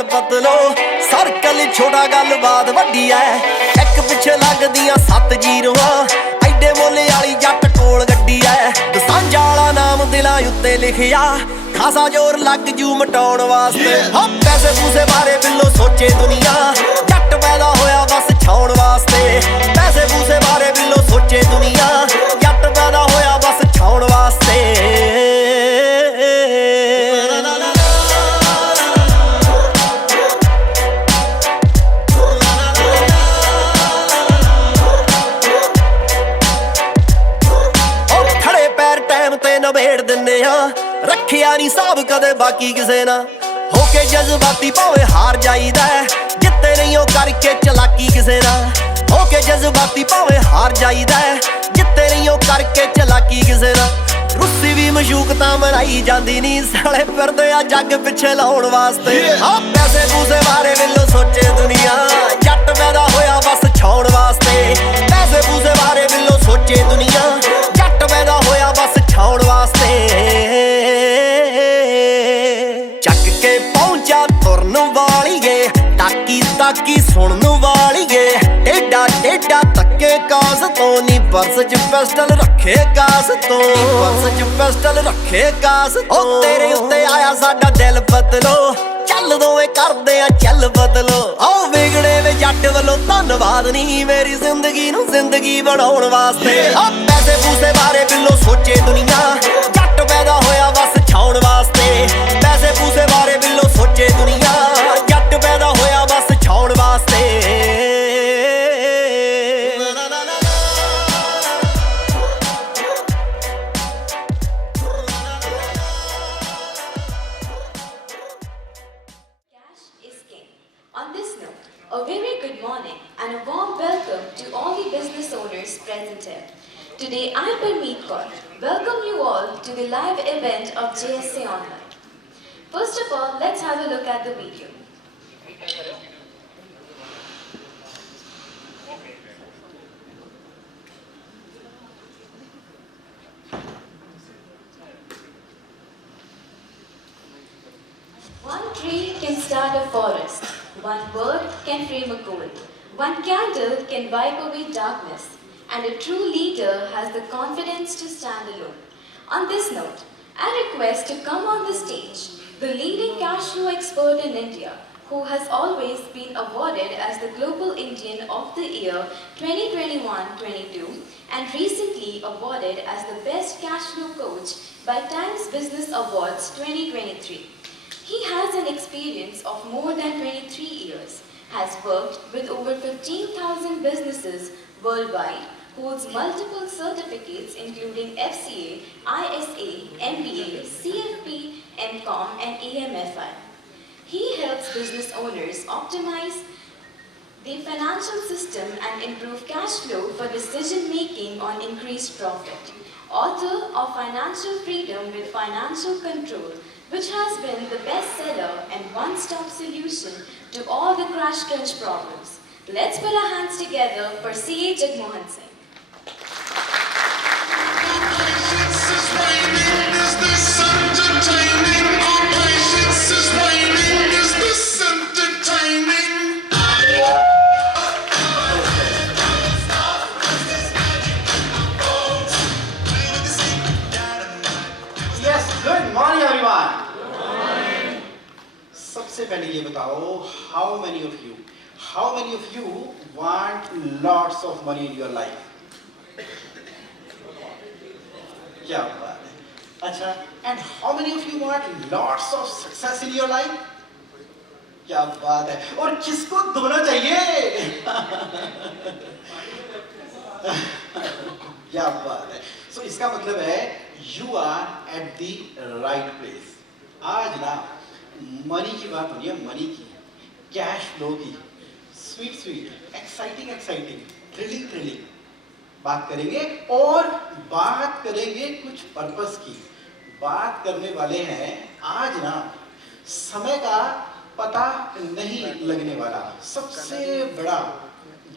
जवान पतलो सर्कल छोटा गलबात वड्डी है एक पिछे लगदियां 7 जीरोआं एडे मोले वाली जट कोल गड्डी है दसांझा वाला नाम दिलां उत्ते लिखिया खासा जोर लग जू मटाउण वास्ते हाँ पैसे पूसे बारे बिल्लो सोचे दुनिया जट पैदा होया बस छाउण वास्ते पैसे पूसे बारे बिल्लो सोचे दुनिया जट पैदा होया बस छाउण वास्ते नवेड़ दिन्ने रखिया नी साहब कदे बाकी किसे ना होके जज्बाती भावे हार जाईदा जित्ते नहीं हो करके चलाकी किसे ना होके जज्बाती भावे हार जाईदा जित्ते नहीं हो करके चलाकी किसे ना रुस्सी भी मशूकता मनाई जांदी नी साले फिरदे आ जग पिछे लाउण वास्ते हाँ पैसे पूसे बारे बिल्लो सोचे दुनिया जट पैदा होया बस छाउण वास्ते पैसे पूसे बारे बिल्लो सोचे दुनिया जट पैदा होया बस छाउण वास्ते चक के पहुंचा तुरन वालीए ताकी ताकी सुनन वालीए टेढ़ा टेढ़ा तक्के कास तो नी पर्स च पिस्टल रखे कास तो पर्स च पिस्टल रखे कास तो तेरे उत्ते आया साडा दिल बदलो चल दोवे करदे आ चल बदलो आओ विगड़े वे जट वल्लों धन्नवाद नी मेरी जिंदगी नूं जिंदगी बनाउण वास्ते आ पैसे पूसे बारे बिल्लो सोचे दुनिया जट पैदा होया बस छाउण वास्ते पैसे पूसे बारे बिल्लो सोचे दुनिया जट पैदा होया बस छाउण वास्ते On this note, a very good morning and a warm welcome to all the business owners present here. Today I, Parmeet Kaur, welcome you all to the live event of JSA Online. First of all, let's have a look at the video. One tree can start a forest. One bird can frame a goal. One candle can wipe away darkness. And a true leader has the confidence to stand alone. On this note, I request to come on the stage the leading cash flow expert in India, who has always been awarded as the Global Indian of the Year 2021-22 and recently awarded as the Best Cash Flow Coach by Times Business Awards 2023. He has an experience of more than 23 years, has worked with over 15,000 businesses worldwide, holds multiple certificates including FCA, ISA, MBA, CFP, MCOM and AMFI. He helps business owners optimize the financial system and improve cash flow for decision making on increased profit. Author of Financial Freedom with Financial Control, which has been the bestseller and one-stop solution to all the crash crunch problems. Let's put our hands together for C.A. Jagmohan Singh. सबसे पहले ये बताओ how many of you want lots of money in your life? क्या बात है। अच्छा, and how many of you want lots of success in your life? क्या बात है। और किसको दोनों चाहिए? क्या बात है। So इसका मतलब है you are at the right place. आज ना मनी की बात होनी है, मनी की, कैश फ्लो की, स्वीट एक्साइटिंग, थ्रिलिंग बात करेंगे और बात करेंगे कुछ पर्पस की। बात करने वाले हैं आज ना समय का पता नहीं लगने वाला। सबसे बड़ा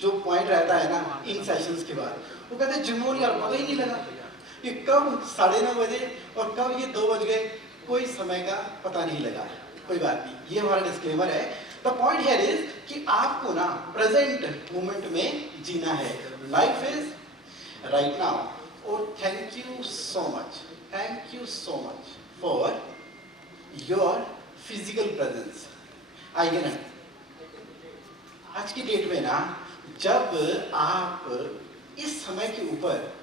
जो पॉइंट रहता है ना इन सेशंस के बाद, वो कहते हैं जुम्मन यार पता ही नहीं लगा ये कब 9:30 बजे और कब ये 2 बज गए, कोई समय का पता नहीं लगा। कोई बात नहीं, ये हमारा डिस्क्लेमर है। द पॉइंट हियर इज कि आपको ना प्रेजेंट मोमेंट में जीना है। Life is right now. और thank you so much for your physical presence. आइए ना, आज की डेट में ना जब आप इस समय के ऊपर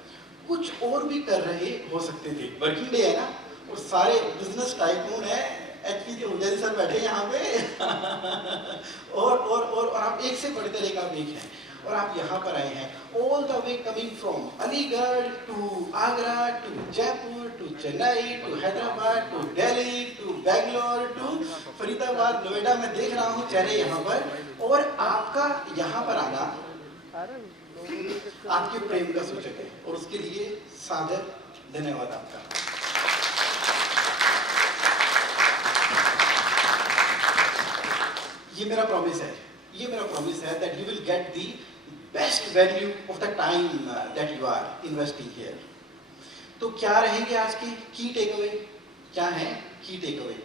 कुछ और भी कर रहे हो सकते थे, वर्किंग डे है ना, और सारे बिजनेस टाइकून है, एचपी के हुजैर सर बैठे यहाँ पे और आप एक से बढ़कर एक आप एक हैं, और आप यहाँ पर आए हैं all the way coming from Aligarh to Agra to Jaipur to Chennai to Hyderabad to Delhi to Bangalore to Faridabad, Noida. मैं देख रहा हूँ चेहरे यहाँ पर, और आपका यहाँ पर आना आपके प्रेम का सूचक है, और उसके लिए सादर धन्यवाद आपका। ये मेरा प्रॉमिस है that you will get the best value of the time that you are investing here. तो क्या रहेंगे आज के की टेकअवे? क्या है की टेकअवे?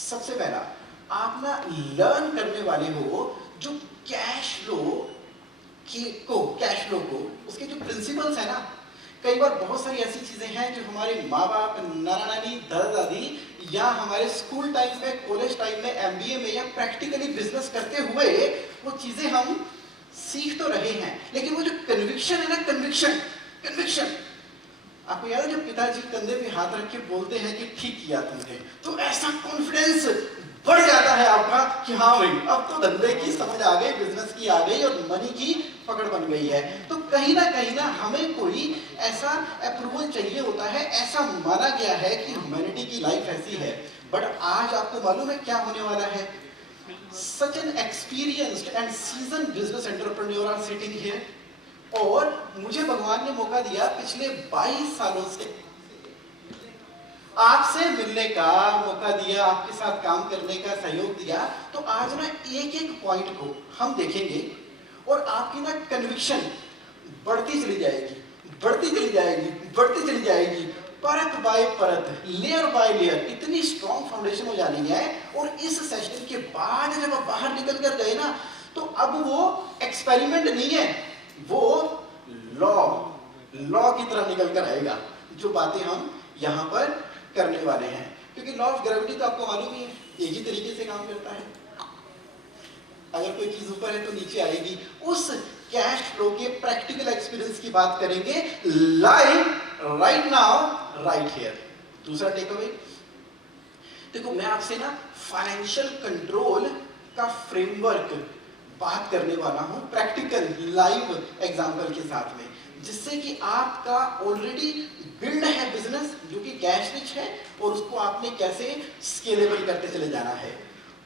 सबसे पहला, आप ना लर्न करने वाले हो जो कैश फ्लो को उसके जो प्रिंसिपल्स है ना। कई बार बहुत सारी ऐसी चीजें हैं जो हमारे माँ बाप, नाना नानी, दादा दादी या हमारे स्कूल टाइम में, कॉलेज टाइम में, एमबीए में या प्रैक्टिकली बिजनेस करते हुए वो चीजें हम सीख तो रहे हैं, लेकिन वो जो कन्विक्शन है ना, कन्विक्शन, आपको याद है जब पिताजी कंधे पे हाथ रख के बोलते हैं कि ठीक किया तुमने, तो ऐसा कॉन्फिडेंस बढ़ जाता है आपका कि हाँ भाई अब तो धंधे की समझ आ गई, बिजनेस की आ गई और मनी की पकड़ बन गई है। तो कहीं ना हमें कोई ऐसा अप्रूवल चाहिए होता है। ऐसा माना गया है कि ह्यूमैनिटी की लाइफ ऐसी है। बट आज आपको मालूम है क्या होने वाला है? Such an experienced and seasoned business entrepreneur are sitting here, और मुझे भगवान ने मौका दिया पिछले 22 सालों से आपसे मिलने का मौका दिया, आपके साथ काम करने का सहयोग दिया। तो आज ना एक एक पॉइंट को हम देखेंगे और आपकी ना कन्विक्शन बढ़ती चली जाएगी, परत बाय परत, लेयर बाय लेयर, इतनी स्ट्रॉन्ग फाउंडेशन हो जानी है। और इस सेशन के बाद जब आप बाहर निकल कर गए ना, तो अब वो एक्सपेरिमेंट नहीं है, वो लॉ की तरह निकल कर आएगा, जो बातें हम यहाँ पर करने वाले हैं। क्योंकि लॉ ऑफ ग्रेविटी तो आपको मालूम ही है, एक ही तरीके से काम करता है। अगर कोई चीज ऊपर है तो नीचे आएगी। उस कैश फ्लो के प्रैक्टिकल एक्सपीरियंस की बात करेंगे live, right now, right here. दूसरा टेक अवे, देखो मैं आपसे ना फाइनेंशियल कंट्रोल का फ्रेमवर्क बात करने वाला हूं, प्रैक्टिकल लाइव एग्जांपल के साथ में, जिससे कि आपका ऑलरेडी बिल्ड है बिजनेस जो कि कैश रिच है, और उसको आपने कैसे स्केलेबल करते चले जाना है।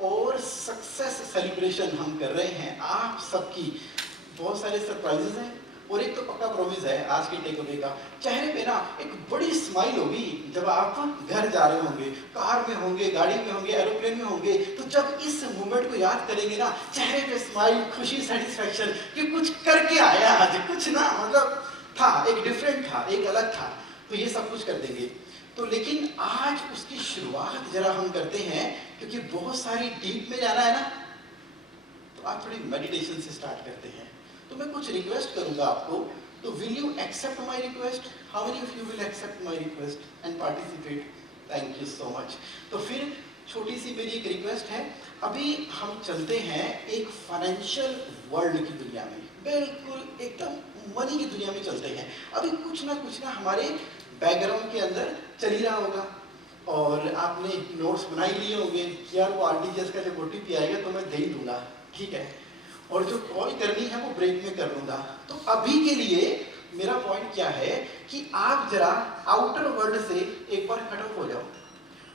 और सक्सेस सेलिब्रेशन हम कर रहे हैं आप सबकी। बहुत सारे सरप्राइजेस हैं, और एक तो पक्का प्रॉमिस है आज के टेक अवे का, चेहरे पे ना एक बड़ी स्माइल होगी जब आप घर जा रहे होंगे, कार में होंगे, गाड़ी में होंगे, एरोप्लेन में होंगे। तो जब इस मोमेंट को याद करेंगे ना, चेहरे पे स्माइल, खुशी, सेटिस्फैक्शन कि कुछ करके आया आज, कुछ ना मतलब था, एक डिफरेंट था, एक अलग था। तो ये सब कुछ कर देंगे। तो लेकिन आज उसकी शुरुआत जरा हम करते हैं, क्योंकि बहुत सारी डीप में जाना है ना, तो आप थोड़ी मेडिटेशन से स्टार्ट करते हैं। तो मैं कुछ रिक्वेस्ट करूंगा आपको, तो will you accept my request? How many of you will accept my request and participate? Thank you so much. तो फिर छोटी सी मेरी एक रिक्वेस्ट है, अभी हम चलते हैं एक फाइनेंशियल वर्ल्ड की दुनिया में, बिल्कुल एकदम मनी की दुनिया में चलते हैं। अभी कुछ ना हमारे बैकग्राउंड के अंदर चल ही रहा होगा, और आपने नोट्स बनाई लिए होंगे कि यार वो आरटीजीएस का जब ओटीपी आएगा तो मैं दे ही दूंगा, ठीक है, और जो कॉल करनी है वो ब्रेक में कर लूंगा। तो अभी के लिए मेरा पॉइंट क्या है कि आप जरा आउटर वर्ल्ड से एक बार कट ऑफ हो जाओ,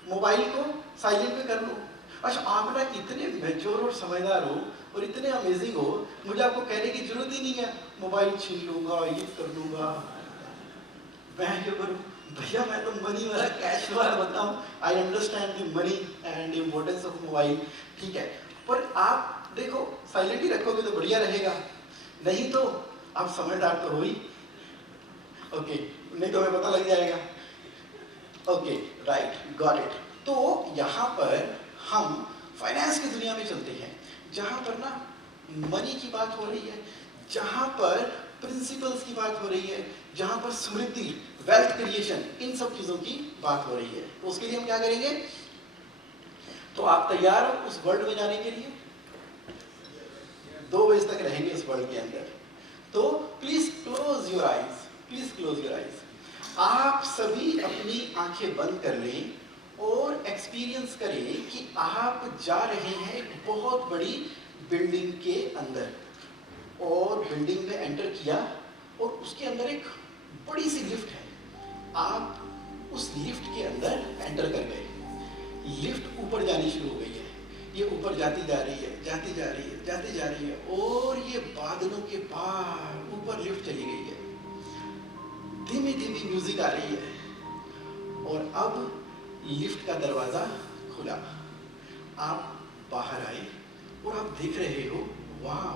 मोबाइल को साइलेंट पे कर लो। अच्छा, आप ना इतने मैच्योर और समझदार हो और इतने अमेजिंग हो, मुझे आपको कहने की जरूरत ही नहीं है मोबाइल छीन लूंगा, ये कर लूंगा। मैं जो करूँ भैया, मैं तो मनी वाला, कैश वाला बताऊं। I understand the money and importance of mobile, ठीक है, पर आप देखो साइलेंट ही रखोगे तो बढ़िया रहेगा, नहीं तो आप समझदार तो हो ही, ओके, नहीं तो हमें पता लग जाएगा। Okay, right, got it. तो यहाँ पर हम फाइनेंस की दुनिया में चलते हैं, जहां पर ना मनी की बात हो रही है, जहां पर प्रिंसिपल्स की बात हो रही है, जहां पर समृद्धि, वेल्थ क्रिएशन, इन सब चीजों की बात हो रही है। तो उसके लिए हम क्या करेंगे? तो आप तैयार हो उस वर्ल्ड में जाने के लिए? 2 बजे तक रहेंगे इस वर्ल्ड के अंदर। तो please close your eyes, please close your eyes. आप सभी अपनी आंखें बंद कर लें और एक्सपीरियंस करें कि आप जा रहे हैं एक बहुत बड़ी बिल्डिंग के अंदर, और बिल्डिंग में एंटर किया और उसके अंदर एक बड़ी सी लिफ्ट है। आप उस लिफ्ट के अंदर एंटर कर गए, लिफ्ट ऊपर जानी शुरू हो गई है, ये ऊपर जाती जा रही है, जाती जा रही है, जाती जा रही है, और ये बादलों के पार ऊपर लिफ्ट चली गई है। धीमी धीमी म्यूजिक आ रही है, और अब लिफ्ट का दरवाजा खुला, आप बाहर आए और आप देख रहे हो, वाह,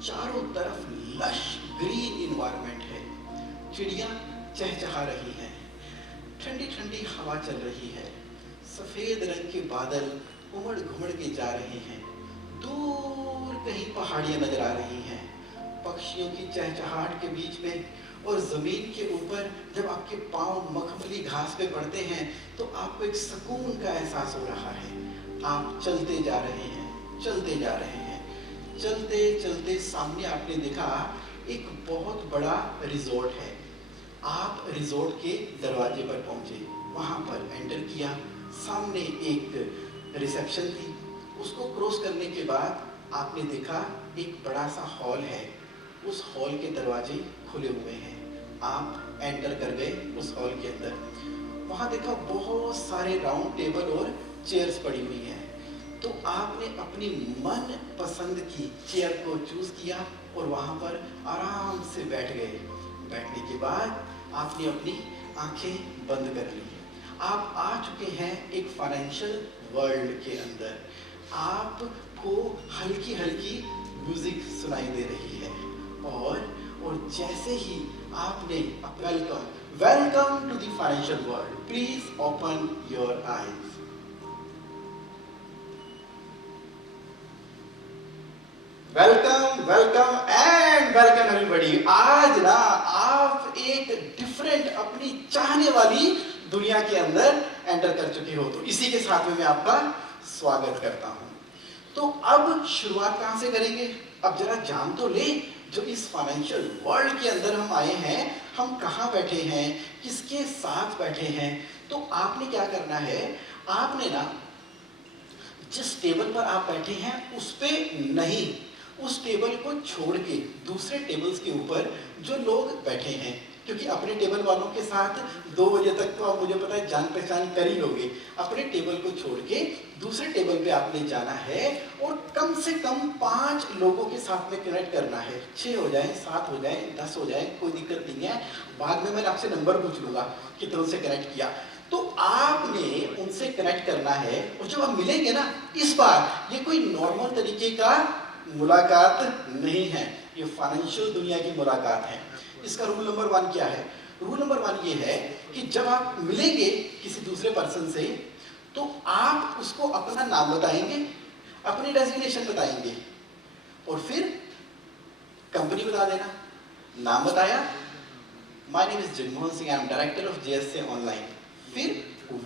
चारों तरफ लश ग्रीन इन्वायरमेंट है, चिड़िया चहचहा रही हैं, ठंडी ठंडी हवा चल रही है, सफेद रंग के बादल उमड़ घुमड़ के जा रहे हैं, दूर कहीं पहाड़ियां नजर आ रही हैं, पक्षियों की चहचहाहट के बीच में, और जमीन के ऊपर जब आपके पांव मखमली घास पे पड़ते हैं तो आपको एक सुकून का एहसास हो रहा है। आप चलते जा रहे हैं, चलते जा रहे हैं, चलते चलते सामने आपने देखा एक बहुत बड़ा रिजॉर्ट है। आप रिजॉर्ट के दरवाजे पर पहुंचे, वहां पर एंटर किया, सामने एक रिसेप्शन थी, उसको क्रॉस करने के बाद आपने देखा एक बड़ा सा हॉल है, उस हॉल के दरवाजे खुले हुए हैं। आप एंटर कर गए उस हॉल के अंदर, वहां देखा बहुत सारे राउंड टेबल और चेयर्स पड़ी हुई हैं। तो आपने अपनी मन पसंद की चेयर को चूज किया और वहां पर आराम से बैठ गए। बैठने के बाद आपने अपनी आंखें बंद कर ली। आप आ चुके हैं एक फाइनेंशियल वर्ल्ड के अंदर। आपको हल्की हल्की म्यूजिक सुनाई दे रही है, और जैसे ही आपने welcome to the financial world, please open your eyes. Welcome welcome and welcome everybody. आज ना आप एक डिफरेंट अपनी चाहने वाली दुनिया के अंदर एंटर कर चुके हो, तो इसी के साथ में मैं आपका स्वागत करता हूं। तो अब शुरुआत कहां से करेंगे? अब जरा जान तो ले, जो इस फाइनेंशियल वर्ल्ड के अंदर हम आए हैं, हम कहां बैठे हैं, किसके साथ बैठे हैं। तो आपने क्या करना है, आपने ना जिस टेबल पर आप बैठे हैं उस पे नहीं, उस टेबल को छोड़ के दूसरे टेबल्स के ऊपर जो लोग बैठे हैं, क्योंकि अपने टेबल वालों के साथ 2 बजे तक तो आप, मुझे पता है, जान पहचान कर ही लोगे। अपने टेबल को छोड़ के दूसरे टेबल पे आपने जाना है और कम से कम 5 लोगों के साथ में कनेक्ट करना है। 6 हो जाए, 7 हो जाए, 10 हो जाए, कोई दिक्कत नहीं है। बाद में मैं आपसे नंबर पूछ लूंगा कि तुमसे उनसे कनेक्ट किया। तो आपने उनसे कनेक्ट करना है, और जब आप मिलेंगे ना, इस बार ये कोई नॉर्मल तरीके का मुलाकात नहीं है, ये फाइनेंशियल दुनिया की मुलाकात है। इसका रूल नंबर 1 क्या है? रूल नंबर 1 ये है कि जब आप मिलेंगे किसी दूसरे पर्सन से, तो आप उसको अपना नाम बताएंगे, अपनी डेजिग्नेशन बताएंगे, और फिर कंपनी बता देना। नाम बताया, my name is Jagmohan Singh, I am director of JSA online. फिर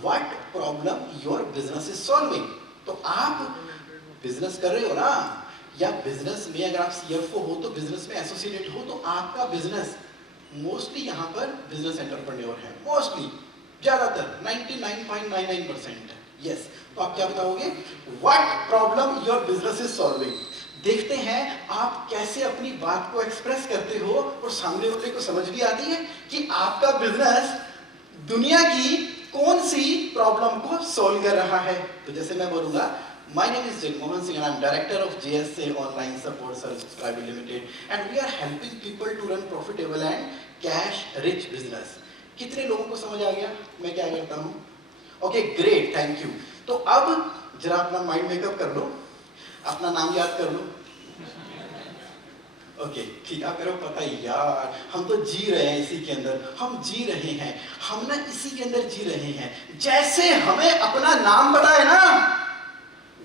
what problem your business is solving. तो आप बिजनेस कर रहे हो ना, या बिजनेस में अगर आप CFO हो तो बिजनेस में एसोसिएटेड हो, तो आपका बिजनेस मोस्टली यहाँ पर बिजनेस एंटरप्रेन्योर है, मोस्टली, ज्यादातर 99.99%। यस, तो आप क्या बताओगे? What problem your business is solving. देखते हैं आप कैसे अपनी बात को एक्सप्रेस करते हो और सामने वाले को समझ भी आती है कि आपका बिजनेस दुनिया की कौन सी प्रॉब्लम को सॉल्व कर रहा है। तो जैसे मैं बोलूंगा, My name is Jagmohan Singh and I am director of JSA Online Support Services Private Limited and we are helping people to run profitable and cash rich business. कितने लोगों को समझ आ गया मैं क्या करता हूँ? Okay, great, thank you. तो अब जरा अपना माइंड मेकअप कर लो, अपना नाम याद कर लो। ओके, ठीक, आप करो, पता ही यार, हम तो जी रहे हैं इसी के अंदर, हम जी रहे हैं, हम ना इसी के अंदर जी रहे हैं। जैसे हमें अपना नाम पता है ना,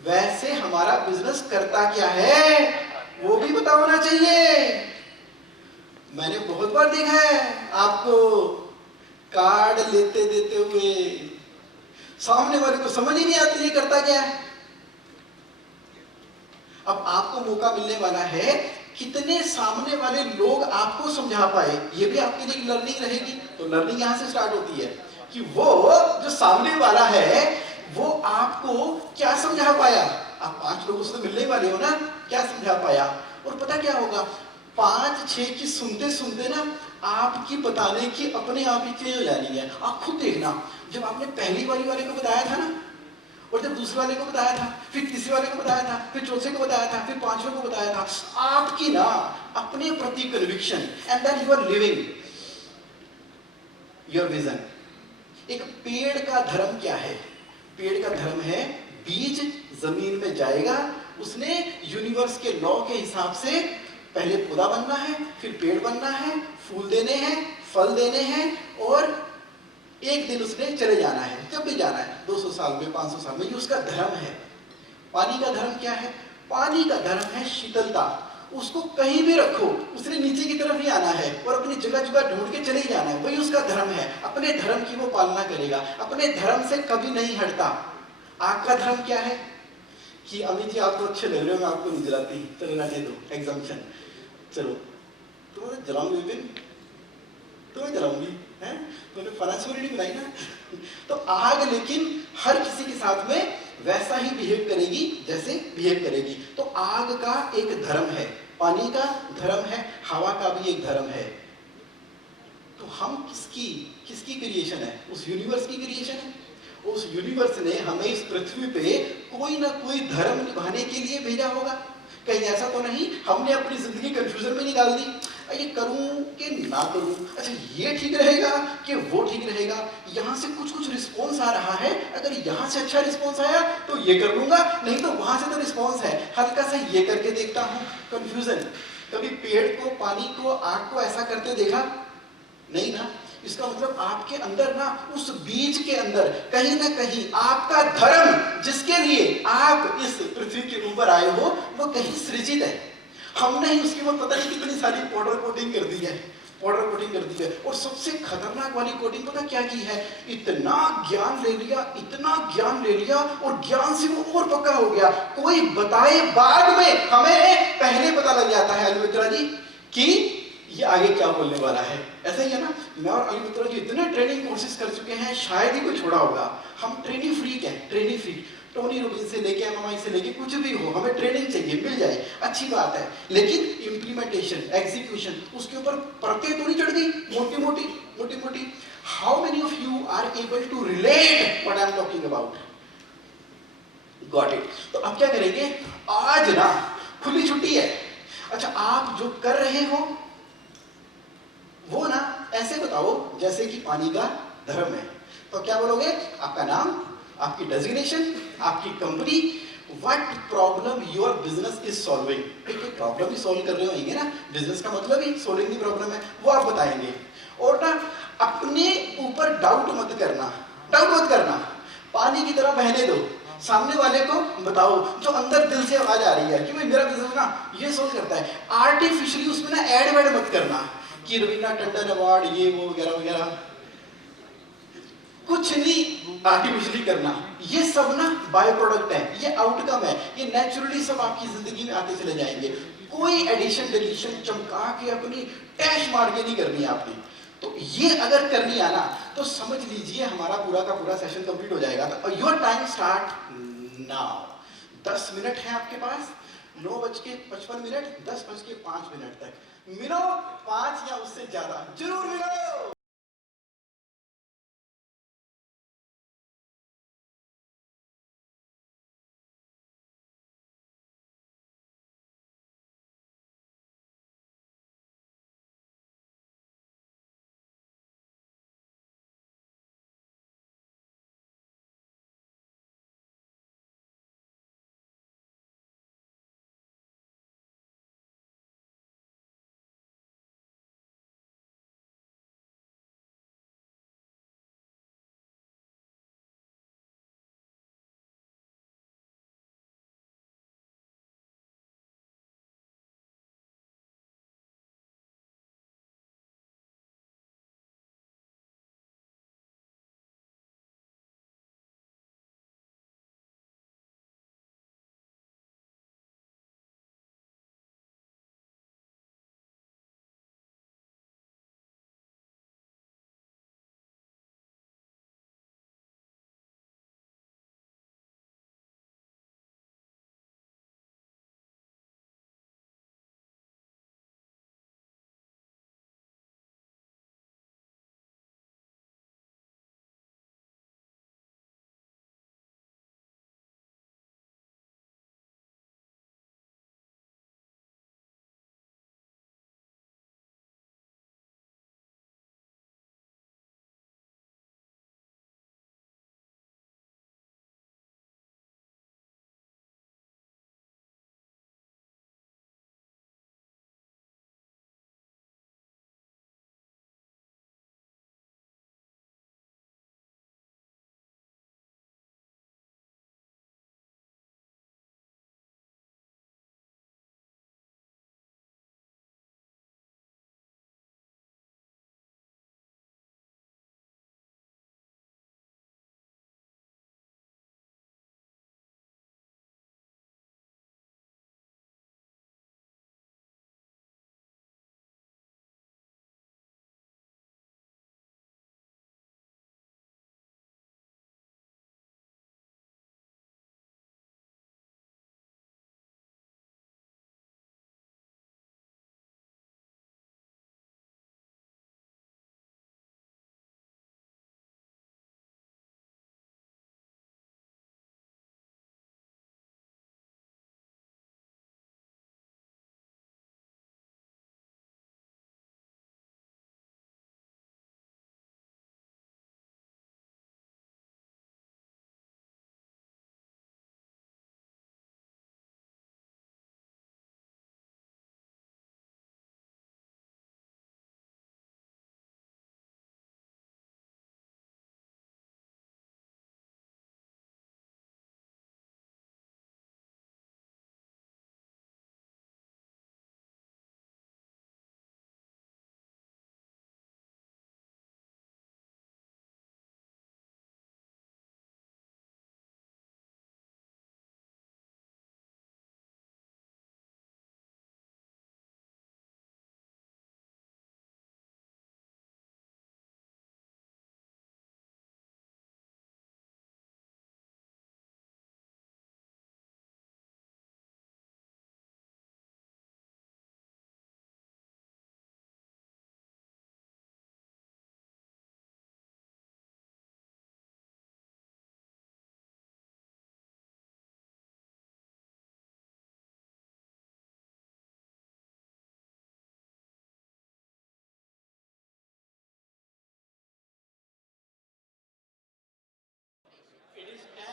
वैसे हमारा बिजनेस करता क्या है वो भी पता होना चाहिए। मैंने बहुत बार देखा है आपको कार्ड लेते देते हुए, सामने वाले को समझ ही नहीं आती ये करता क्या है। अब आपको मौका मिलने वाला है, कितने सामने वाले लोग आपको समझा पाए, ये भी आपके लिए लर्निंग रहेगी। तो लर्निंग यहां से स्टार्ट होती है कि वो जो सामने वाला है वो आपको क्या समझा पाया। आप 5 लोगों से मिलने वाले हो ना, क्या समझा पाया। और पता क्या होगा, 5-6 की सुनते सुनते ना आपकी बताने की अपने आप ही चेंज हो जानी है। आप खुद देखना, जब आपने पहली वाली वाले को बताया था ना, और जब दूसरे वाले को बताया था, फिर तीसरे वाले को बताया था, फिर चौथे को बताया था, फिर पांचवें को बताया था, आपकी ना अपने प्रति conviction, and then you are living your vision. एक पेड़ का धर्म क्या है? पेड़ का धर्म है, बीज जमीन में जाएगा, उसने यूनिवर्स के लॉ के हिसाब से पहले पौधा बनना है, फिर पेड़ बनना है, फूल देने हैं, फल देने हैं, और एक दिन उसने चले जाना है, जब भी जाना है, 200 साल में, 500 साल में। ये उसका धर्म है। पानी का धर्म क्या है? पानी का धर्म है शीतलता। उसको कहीं भी रखो, उसने नीचे की तरफ ही आना है और अपनी जगह जगह ढूंढ के चले ही जाना है, वही उसका धर्म है। अपने धर्म की वो पालना करेगा, अपने धर्म से कभी नहीं हटता। आग का धर्म क्या है कि अमित जी आप तो अच्छे लग रहे हो, मैं आपको नहीं जलाती, चलो रहने दो, एग्जाम्पशन, चलो तो जलाऊंगी, विपिन तो जलाऊंगी है, तूने फाइनेंशियली बनाई ना। तो आग लेकिन हर किसी के साथ में वैसा ही बिहेव करेगी जैसे बिहेव करेगी। तो आग का एक धर्म है, पानी का धर्म है, हवा का भी एक धर्म है। तो हम किसकी किसकी क्रिएशन है? उस यूनिवर्स की क्रिएशन है। उस यूनिवर्स ने हमें इस पृथ्वी पे कोई ना कोई धर्म निभाने के लिए भेजा होगा। कहीं ऐसा तो नहीं हमने अपनी जिंदगी कंफ्यूजन में निकाल दी, ये करूं कि ना करूं, अच्छा ये ठीक रहेगा कि वो ठीक रहेगा, यहां से कुछ कुछ रिस्पॉन्स आ रहा है, अगर यहां से अच्छा रिस्पॉन्स आया तो ये कर लूंगा, नहीं तो वहां से तो रिस्पॉन्स है, हल्का सा ये करके देखता हूं। कंफ्यूजन। कभी पेड़ को, पानी को, आग को ऐसा करते देखा नहीं ना। इसका मतलब आपके अंदर ना, उस बीज के अंदर कहीं ना कहीं आपका धर्म, जिसके लिए आप इस पृथ्वी के ऊपर आए हो, वो कहीं सृजित है। हमने ही उसके ऊपर पता नहीं कितनी सारी पाउडर कोटिंग कर दी है, पाउडर कोटिंग कर दी है। और सबसे खतरनाक वाली कोटिंग पता क्या की है? इतना ज्ञान ले लिया, इतना ज्ञान ले लिया, और ज्ञान से वो और पक्का हो गया, कोई बताए बाद में हमें पहले पता लग जाता है अलवित्रा जी कि ये आगे क्या बोलने वाला है। ऐसा ही है ना, मैं और अली मित्रा जी इतने ट्रेनिंग कोर्सेज कर चुके हैं, शायद ही कोई छोड़ा होगा। हम ट्रेनिंग फ्रीक हैं, ट्रेनिंग फ्रीक। टोनी रोबिन्स से लेके एमएमआई से लेके कुछ भी हो, हमें ट्रेनिंग चाहिए, मिल जाए अच्छी बात है, लेकिन इम्प्लीमेंटेशन, एग्जीक्यूशन, उसके ऊपर परतें तो नहीं चढ़ गई मोटी मोटी मोटी मोटी। How many of you are able to relate what I am talking about? Got it. तो अब क्या करेंगे, आज ना खुली छुट्टी है। अच्छा, आप जो कर रहे हो वो ना ऐसे बताओ जैसे कि पानी का धर्म है। तो क्या बोलोगे? आपका नाम, आपकी डेजिग्नेशन, आपकी company, what problem your business is solving. एक प्रॉब्लम ही सॉल्व कर रहे होंगे ना, बिजनेस का मतलब ही सॉल्विंग दी प्रॉब्लम है, वो आप बताएंगे। और ना अपने ऊपर डाउट मत करना, डाउट मत करना, पानी की तरह बहने दो। सामने वाले को बताओ जो अंदर दिल से आवाज आ रही है कि भाई मेरा बिजनेस ना ये सॉल्व करता है। आर्टिफिशियली उसमें ना ऐड वैड मत करना कि रवीना टंडन अवार्ड ये वो वगैरह वगैरह, कुछ नहीं आर्टिफिशियली करना। ये सब ना बाय प्रोडक्ट है, ये आउटकम है, ये नेचुरली सब आपकी जिंदगी में आते चले जाएंगे। कोई एडिशन डिलीशन चमका के अपनी टैश मार के नहीं करनी आपने। तो ये अगर करनी आना तो समझ लीजिए हमारा पूरा का पूरा सेशन कंप्लीट हो जाएगा। तो your time start now. 10 minute है आपके पास, 9:55, 10:05 तक मिलो, 5 या उससे ज्यादा जरूर मिलो।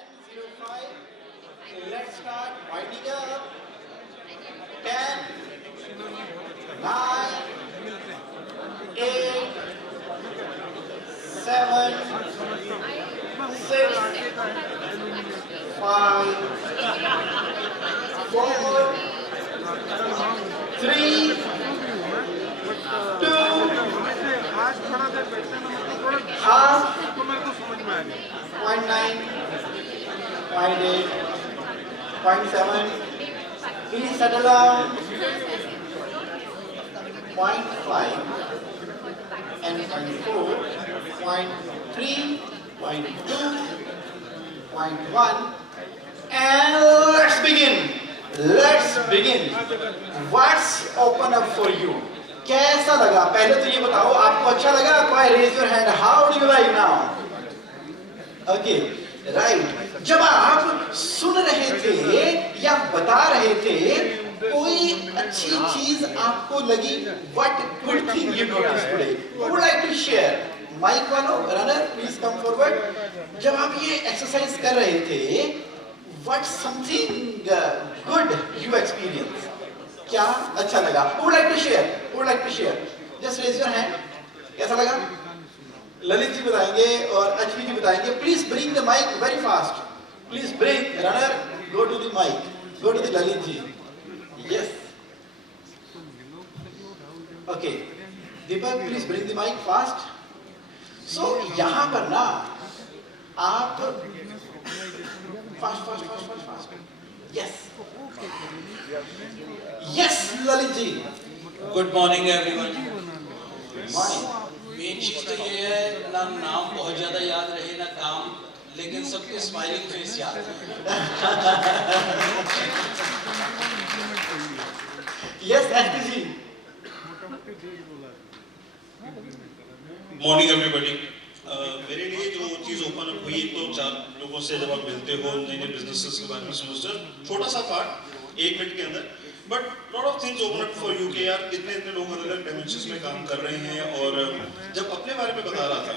10:05. Let's start winding up. 10, 9, 8, 7, 6, 5, 4, 3, 2, half, 0.9, 0.8, 0.7. Please settle down. 0.5 and 0.4, 0.3, 0.2, 0.1, and let's begin. Let's begin. What's open up for you? कैसा लगा? पहले तो ये बताओ, आपको अच्छा लगा? Why raise your hand? How do you like now? Okay, right. जब आप सुन रहे थे या बता रहे थे, कोई अच्छी चीज आपको लगी? What good thing you noticed today? Who would like to share? Mic वालों, runner, please come forward. जब आप ये एक्सरसाइज कर रहे थे, what something good you experienced? क्या अच्छा लगा? Who would like to share? Who would like to share? Just raise your hand. कैसा लगा? ललित जी बताएंगे और अश्विनी जी बताएंगे. Please bring the mic very fast. Please bring, runner, go to the mic. Go to the Lalit ji. Yes. Okay. Deepak, please bring the mic fast. So यहाँ पर ना आप fast. Yes. Yes, Lalit ji. Good morning everyone. Morning. Main चीज तो ये है ना नाम बहुत ज्यादा याद रहे ना काम, लेकिन सबके स्माइलिंग फेस याद है। Yes, ST ji. Morning everybody. मेरे लिए जो चीज़ ओपन अप हुई, तो 4 लोगों से जब आप मिलते हो, नए नए बिजनेसेस के बारे में समझते हो, छोटा सा पार्ट 1 मिनट के अंदर, but lot of things open up for you के यार इतने लोग अलग अलग डायमेंशंस में काम कर रहे हैं। और जब अपने बारे में बता रहा था,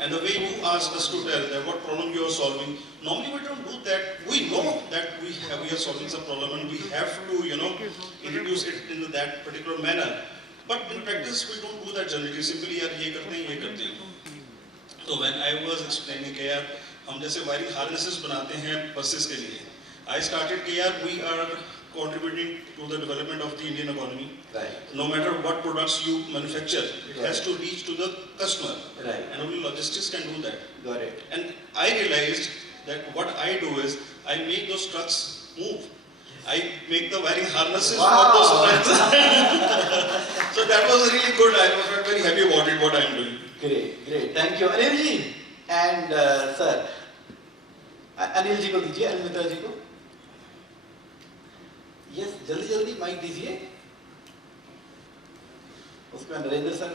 and the way you asked us to tell that what problem you are solving, normally we don't do that. We know that we are solving some problem and we have to introduce it in that particular manner, but in practice we don't do that generally. Simply यार ये करते हैं। तो when I was explaining कि यार हम जैसे wiring harnesses बनाते हैं बसेस के लिए, I started कि यार we are contributing to the development of the Indian economy. Right. No matter what products you manufacture, it has to reach to the customer. Right. And only logistics can do that. Got it. And I realized that what I do is I make those trucks move. I make the wiring harnesses for those trucks. So that was really good. I was very happy about it, what I am doing. Great. Thank you. Anil ji and sir. Anil ji को दीजिए, अनिल मित्रा जी को. Yes, जल्दी mic दीजिए. उसके बाद Narendra sir.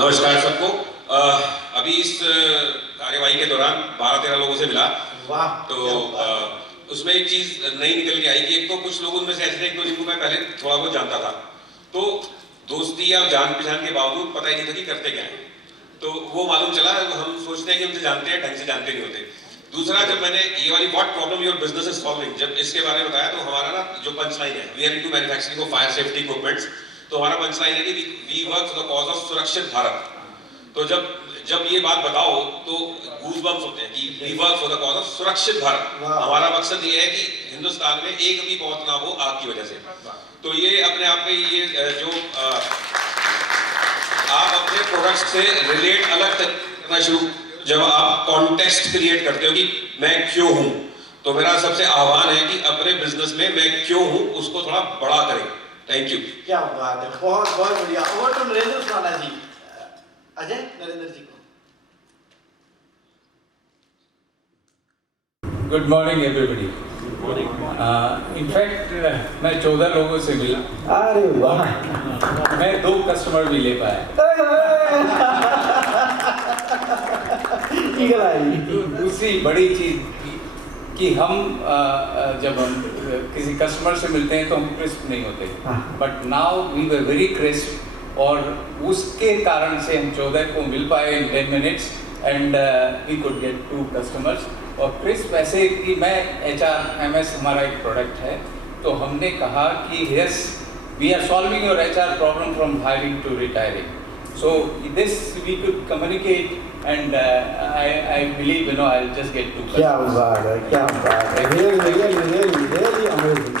नमस्कार सबको। अभी इस कार्यवाही के दौरान 12-13 लोगों से मिला। वाह। तो उसमें एक चीज नई निकल के आई कि एक तो कुछ लोगों में से ऐसे थे, जिनको मैं पहले थोड़ा बहुत जानता था, तो दोस्ती या जान पहचान के बावजूद पता ही नहीं था कि करते क्या है। तो वो मालूम चला, हम सोचते हैं कि हमसे जानते हैं, ढंग से जानते नहीं होते। दूसरा, जब मैंने ये वाली what problem your business is solving, जब इसके बारे में बताया, तो हमारा ना जो पंच लाइन है, we are into manufacturing of fire safety equipments, तो हमारा पंच लाइन है कि we work for the cause of सुरक्षित भारत। तो जब ये बात बताओ तो गूज़बम्स होते हैं कि we work for the cause of सुरक्षित भारत। हमारा मकसद ये है कि हिंदुस्तान में एक भी मौत ना हो आग की वजह से। तो ये अपने आप में ये जो आप अपने प्रोडक्ट्स से रिलेट अलग करना शुरू, जब आप कॉन्टेक्स्ट क्रिएट करते हो कि मैं क्यों हूं, तो मेरा सबसे आह्वान है कि अपने बिजनेस में मैं क्यों हूं उसको थोड़ा बड़ा करें। Thank you. क्या बात है, बहुत बढ़िया। ओवर टू नरेंद्र सुराना जी। अजय, नरेंद्र जी को। Good morning everybody. इनफैक्ट मैं 14 लोगों से मिला। अरे वाह। मैं 2 कस्टमर भी ले पाया। दूसरी बड़ी चीज कि हम जब हम किसी कस्टमर से मिलते हैं तो हम क्रिस्प नहीं होते, but now we were very crisp, और उसके कारण से हम 14 को मिल पाए in 10 minutes, and we could get 2 customers. और क्रिस्प ऐसे कि मैं HRMS हमारा एक प्रोडक्ट है, तो हमने कहा कि yes we are solving your HR problem from hiring to retiring. So this we could communicate, and I believe I'll just get to. क्या बात है, क्या बात है,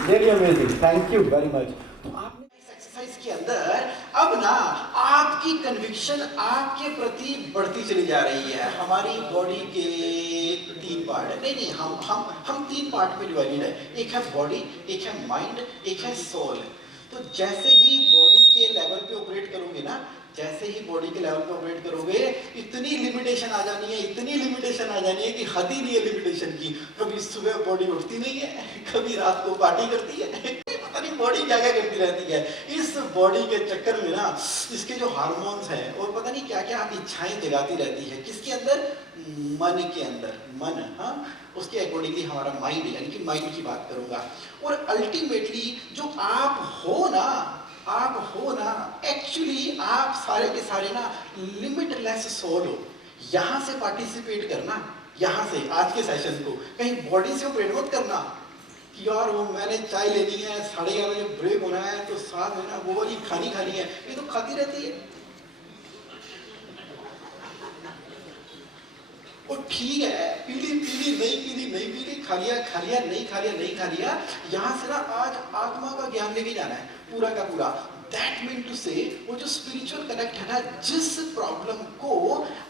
really amazing. Thank you very much. तो आपने इस एक्सरसाइज के अंदर अब ना आपकी कन्विक्शन आपके प्रति बढ़ती चली जा रही है. हमारी बॉडी के 3 पार्ट है, नहीं हम 3 पार्ट में डिवाइडेड है. एक है बॉडी, एक है माइंड, एक है सोल. तो जैसे ही बॉडी के लेवल पे ऑपरेट करोगे ना, जैसे ही बॉडी के लेवल पे ऑपरेट करोगे, इतनी लिमिटेशन आ जानी है कि हद ही नहीं है लिमिटेशन की. कभी सुबह बॉडी उठती नहीं है, कभी रात को पार्टी करती है, पता नहीं बॉडी क्या क्या करती रहती है. इस बॉडी के चक्कर में ना इसके जो हार्मोन्स हैं और पता नहीं क्या क्या इच्छाएं जगाती रहती है. किसके अंदर? मन के अंदर. मन, हाँ, उसके अकॉर्डिंगली हमारा माइंड, यानी कि माइंड की बात करूंगा. और अल्टीमेटली जो आप हो ना एक्चुअली आप सारे के सारे ना लिमिटलेस सोल हो. यहाँ से पार्टिसिपेट करना, यहाँ से आज के सेशन को कहीं बॉडी से ऑपरेट मत करना कि यार वो मैंने चाय लेनी है, 11:30 बजे ब्रेक होना है, तो साथ में ना वो वाली खानी है. ये तो खाती रहती है. और ठीक है, पीली नहीं पीली, खा लिया नहीं खा लिया. यहाँ से ना आज आत्मा का ज्ञान लेके जाना है पूरा का पूरा. दैट मीन टू से वो जो स्पिरिचुअल कनेक्ट है ना, जिस प्रॉब्लम को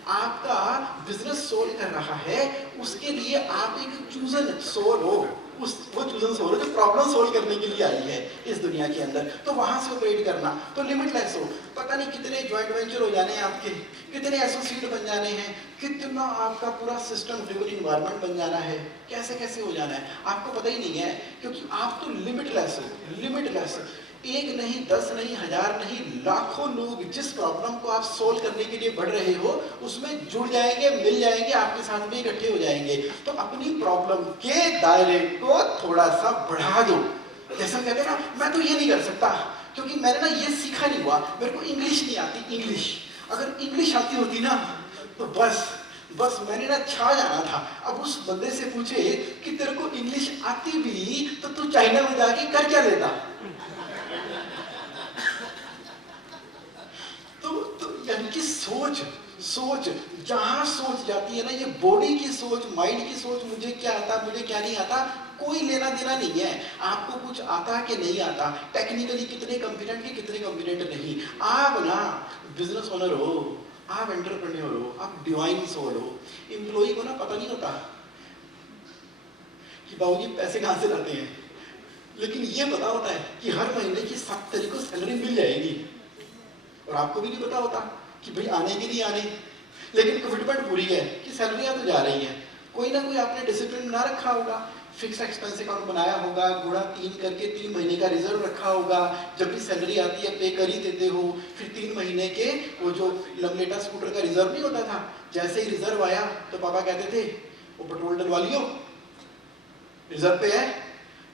आपका बिजनेस सोल्व कर रहा है, उसके लिए आप एक चूजन सोल हो. वो चूजन सोल जो प्रॉब्लम सोल्व करने के लिए आई है इस दुनिया के अंदर, तो वहां से ऑपरेट करना. तो लिमिटलेस हो. पता नहीं कितने ज्वाइंट वेंचर हो जाने हैं आपके, कितने एसोसिएट बन जाने हैं, कितना आपका पूरा सिस्टम ड्रिवन इन्वायरमेंट बन जाना है, कैसे हो जाना है आपको पता ही नहीं है. क्योंकि आप तो लिमिटलेस हो. एक नहीं, 10 नहीं, 1000 नहीं, लाखों लोग जिस प्रॉब्लम को आप सोल्व करने के लिए बढ़ रहे हो उसमें जुड़ जाएंगे, मिल जाएंगे, आपके साथ में इकट्ठे हो जाएंगे. तो अपनी प्रॉब्लम के दायरे को थोड़ा सा बढ़ा दो. जैसा कहते हैं ना, मैं तो ये नहीं कर सकता क्योंकि मैंने ना ये सीखा नहीं हुआ, मेरे को इंग्लिश नहीं आती. अगर इंग्लिश आती होती ना तो बस मैंने ना छा जाना था. अब उस बंदे से पूछे कि तेरे को इंग्लिश आती भी तो तू चाइना में जाके कर क्या लेता. तो यानी कि सोच जहां सोच जाती है ना, ये बॉडी की सोच, माइंड की सोच, मुझे क्या आता, मुझे क्या नहीं आता, कोई लेना देना नहीं है. आपको कुछ आता कि नहीं आता, टेक्निकली कितने कॉम्पिटेंट कि कितने कॉम्पिटेंट नहीं. आप ना बिजनेस ओनर हो, आप एंटरप्रेन्योर हो, आप डिवाइन सोल हो. एम्प्लॉई को ना पता नहीं होता कि बाबूजी पैसे कहां से लाते हैं, लेकिन ये पता होता है कि हर महीने की 7 तारीख को सैलरी मिल जाएगी. और आपको भी नहीं पता होता कि भाई आने की नहीं आने, लेकिन कमिटमेंट पूरी है कि सैलरियां तो जा रही हैं. कोई ना कोई आपने डिसिप्लिन बना रखा होगा, फिक्स एक्सपेंस अकाउंट बनाया होगा, गुणा 3 करके 3 महीने का रिजर्व रखा होगा. जब भी सैलरी आती है पे कर ही देते हो. फिर 3 महीने के वो जो लमलेटा स्कूटर का रिजर्व नहीं होता था, जैसे ही रिजर्व आया तो पापा कहते थे वो पेट्रोल डलवा लियो, रिजर्व पे है,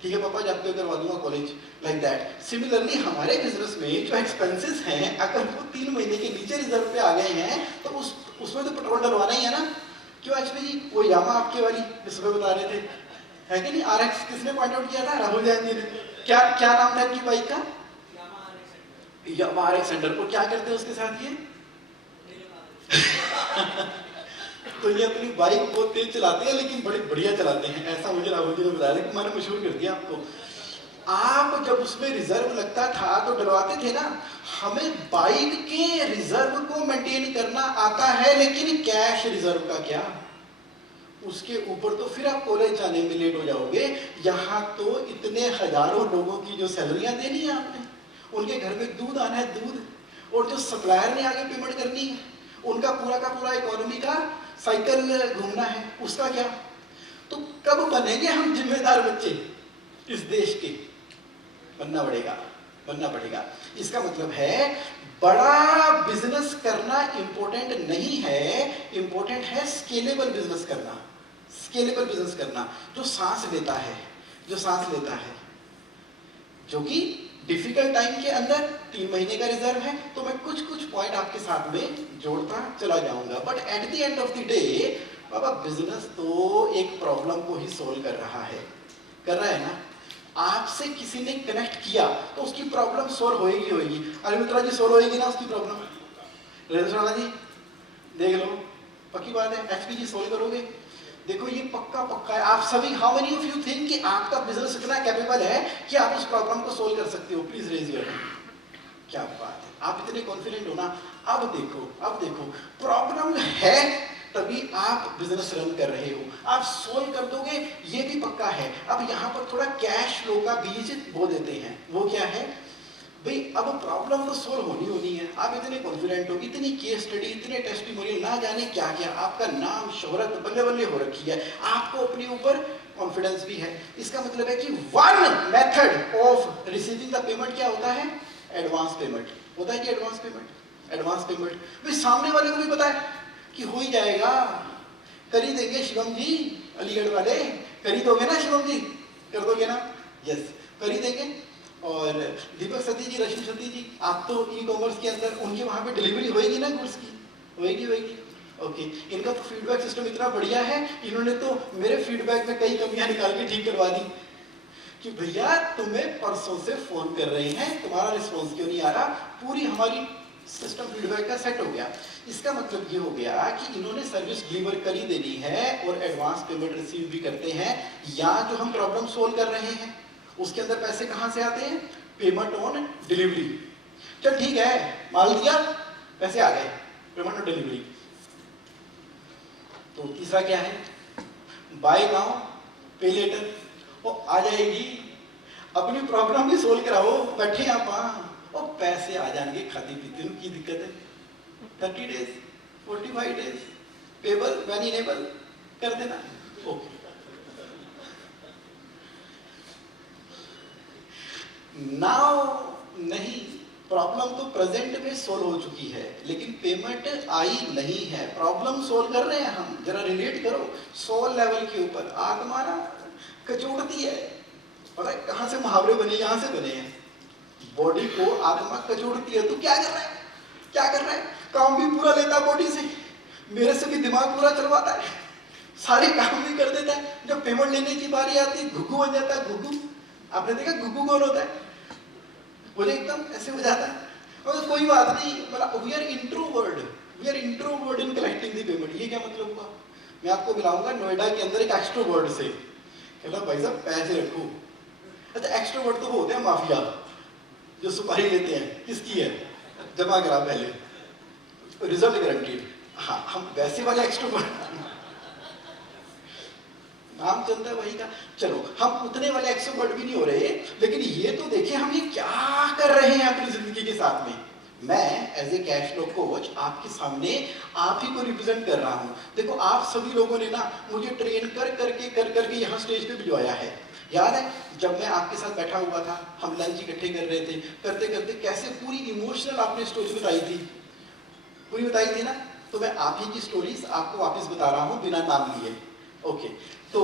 ठीक है पापा जाते हुए करवा दूंगा कॉलेज. Like that. सिमिलरली हमारे बिजनेस में जो एक्सपेंसेस हैं, अगर वो 3 महीने के नीचे रिजर्व पे आ गए हैं तो उसमें तो पेट्रोल डलवाना ही है ना. क्यों एचपी जी, वो यामा आपके वाली जिसमें बता रहे थे, है कि नहीं, RX किसने पॉइंट आउट किया था? राहुल जैन जी ने. क्या नाम था इनकी बाइक का? यामा RX सेंटर. और क्या करते हैं उसके साथ ये? तो ये अपनी बाइक बहुत तेज चलाते हैं लेकिन बड़ी बढ़िया चलाते हैं, ऐसा मुझे राहुल जी ने बताया कि मैंने मशहूर कर दिया आपको. आप जब उसमें रिजर्व लगता था तो डलवाते थे ना. हमें बाइक के रिजर्व को मेंटेन करना आता है, लेकिन कैश रिजर्व का क्या, उसके ऊपर तो फिर आप कॉलेज जाने में लेट हो जाओगे. यहाँ तो इतने हजारों लोगों की जो सैलरियां देनी है आपने, उनके घर में दूध आना है, दूध, और जो सप्लायर ने आगे पेमेंट करनी है, उनका पूरा का पूरा इकोनॉमी का साइकिल घूमना है, उसका क्या. तो कब बनेंगे हम जिम्मेदार बच्चे इस देश के? बनना पड़ेगा. इसका मतलब है बड़ा बिजनेस करना इंपॉर्टेंट नहीं है, इंपॉर्टेंट है स्केलेबल बिजनेस करना. जो सांस लेता है, जो कि डिफिकल्ट टाइम के अंदर 3 महीने का रिजर्व है. तो मैं कुछ पॉइंट आपके साथ में जोड़ता चला जाऊंगा. But at the end of the day Baba business तो एक प्रॉब्लम को ही सोल्व कर रहा है ना। आपसे किसी ने कनेक्ट किया तो उसकी प्रॉब्लम सोल्व होएगी। अरे मित्रा जी सोल्व होएगी ना उसकी प्रॉब्लम। राणा जी देख लो, पक्की बात है। एचपी जी सोल्व करोगे? देखो ये पक्का है। आप सभी, how many of you think कि आपका बिजनेस इतना कैपेबल है कि आप उस प्रॉब्लम को सोल्व कर सकते हो? Please raise your hand. क्या बात है, आप इतने कॉन्फिडेंट हो ना। अब देखो प्रॉब्लम है तभी आप बिजनेस रन कर रहे हो। आप सोल्व कर दोगे ये भी पक्का है। अब यहाँ पर थोड़ा कैश फ्लो का बीज बो देते हैं। वो क्या है भाई, अब प्रॉब्लम तो सोल्व होनी है। आप इतने कॉन्फिडेंट हो, इतनी केस स्टडी, इतने टेस्टिमोनियल, ना जाने क्या क्या, आपका नाम शोहरत बल्ले बल्ले हो रखी है, आपको अपने ऊपर कॉन्फिडेंस भी है। इसका मतलब है कि one method of receiving the payment क्या होता है? एडवांस पेमेंट होता है कि एडवांस पेमेंट भाई सामने वाले को भी पता है कि हो ही जाएगा, कर ही देंगे शिवम जी, अलीगढ़ वाले कर ही दोगे ना शिवम जी, कर दोगे ना? यस, कर ही देंगे। और दीपक सती जी, रश्मि सती जी, आप तो ई कॉमर्स के अंदर, उनके वहाँ पे डिलीवरी होएगी ना गुड्स की? होएगी। ओके, इनका तो फीडबैक सिस्टम इतना बढ़िया है, इन्होंने तो मेरे फीडबैक में कई कमियां निकाल के ठीक करवा दी कि भैया तुम्हें परसों से फोन कर रहे हैं, तुम्हारा रिस्पॉन्स क्यों नहीं आ रहा? पूरी हमारी सिस्टम फीडबैक का सेट हो गया। इसका मतलब ये हो गया कि इन्होंने सर्विस डिलीवर कर ही देनी है और एडवांस पेमेंट रिसीव भी करते हैं। या जो हम प्रॉब्लम सोल्व कर रहे हैं उसके अंदर पैसे कहाँ से आते हैं? Payment on delivery. चल ठीक है, माल दिया, पैसे आ गए, पेमेंट ऑन डिलीवरी। तो तीसरा क्या है? बाय नाउ पे लेटर। वो आ जाएगी, अपनी प्रॉब्लम भी सोल्व कराओ, बैठे आप वहाँ और पैसे आ जाएंगे खाती पीती। उनकी दिक्कत है 30 days 45 days payable when enable कर देना। ओके, नाउ नहीं, प्रॉब्लम तो प्रेजेंट में सोल्व हो चुकी है लेकिन पेमेंट आई नहीं है। प्रॉब्लम सोल्व कर रहे हैं हम, जरा रिलेट करो। सोल लेवल के ऊपर आत्मा ना कचोड़ती है। पता है कहाँ से मुहावरे बने? यहाँ से बने हैं। बॉडी को आत्मा कचोड़ती है। तो क्या कर रहा है? काम भी पूरा लेता है बॉडी से, मेरे से भी दिमाग पूरा चलवाता है, सारे काम भी कर देता है। जब पेमेंट लेने की बारी आती है घुग्गू बन जाता है। घुग्गू, आपने देखा घुग्गू कौन होता है? बोले एकदम ऐसे हो जाता है। और कोई बात नहीं, बोला we are introvert in collecting the payment. ये क्या मतलब हुआ? मैं आपको मिलाऊंगा नोएडा के अंदर एक एक्सट्रोवर्ड से। कहता भाई साहब पैसे रखो। अच्छा, एक्सट्रोवर्ड तो वो होते हैं माफिया, जो सुपारी लेते हैं। किसकी है? जमा करा पहले, रिजल्ट गारंटीड। हाँ, हम वैसे वाले एक्सट्रोवर्ड, नाम चलता है वही का। चलो, हम उतने वाले एक्सट्रोवर्ट भी नहीं हो रहे, लेकिन ये तो देखिए हम ये क्या कर रहे हैं अपनी जिंदगी के साथ में। मैं as a cash flow coach आपके सामने आप ही को रिप्रेजेंट कर रहा हूँ। देखो, आप सभी लोगों ने ना मुझे ट्रेन कर करके यहाँ स्टेज पे भिजवाया है। याद है जब मैं आपके साथ बैठा हुआ था, हम लंच इकट्ठे कर रहे थे, करते करते कैसे पूरी इमोशनल आपने स्टोरी बताई थी, पूरी बताई थी ना। तो मैं आप ही की स्टोरीज आपको वापस बता रहा हूँ बिना नाम लिए। ओके, तो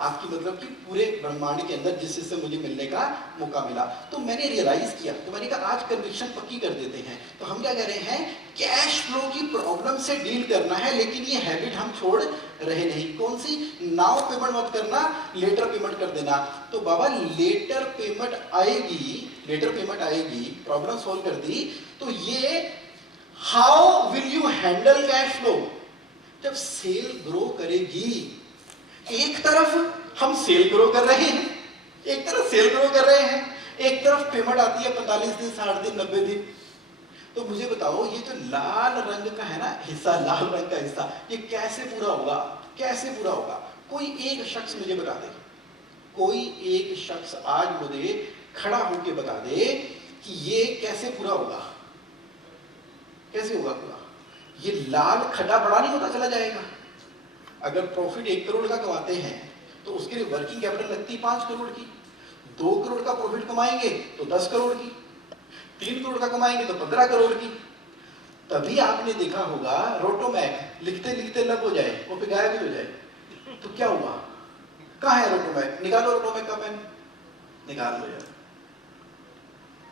आपकी मतलब कि पूरे ब्रह्मांड के अंदर जिस से मुझे मिलने का मौका मिला, तो मैंने रियलाइज किया, तो मैंने कहा आज कन्विक्शन पक्की कर देते हैं। तो हम क्या कर रहे हैं? कैश फ्लो की प्रॉब्लम से डील करना है, लेकिन ये हैबिट हम छोड़ रहे नहीं। कौन सी? नाउ पेमेंट मत करना, लेटर पेमेंट कर देना। तो बाबा लेटर पेमेंट आएगी, प्रॉब्लम सोल्व कर दी। तो ये how will you handle cash flow? जब सेल ग्रो करेगी, एक तरफ हम सेल ग्रो कर रहे हैं, एक तरफ पेमेंट आती है 45 दिन, 60 दिन, 90 दिन। तो मुझे बताओ ये जो लाल रंग का है ना हिस्सा, लाल रंग का हिस्सा, ये कैसे पूरा होगा? कोई एक शख्स मुझे बता दे, कोई एक शख्स आज मुझे खड़ा होके बता दे कि ये कैसे पूरा होगा? कैसे होगा पूरा? ये लाल खड्डा बड़ा नहीं होता चला जाएगा। अगर प्रॉफिट 1 करोड़ का कमाते हैं तो उसके लिए वर्किंग कैपिटल लगती 5 करोड़ की। 2 करोड़ का प्रॉफिट कमाएंगे तो 10 करोड़ की, 3 करोड़ का कमाएंगे तो 15 करोड़ की। तभी आपने देखा होगा रोटोमैक लिखते लिखते लब हो जाए, वो पे गायब भी हो जाए। तो क्या हुआ? कहाँ है रोटोमैक? निकालो रोटोमैक का पेन, निकाल लो यार।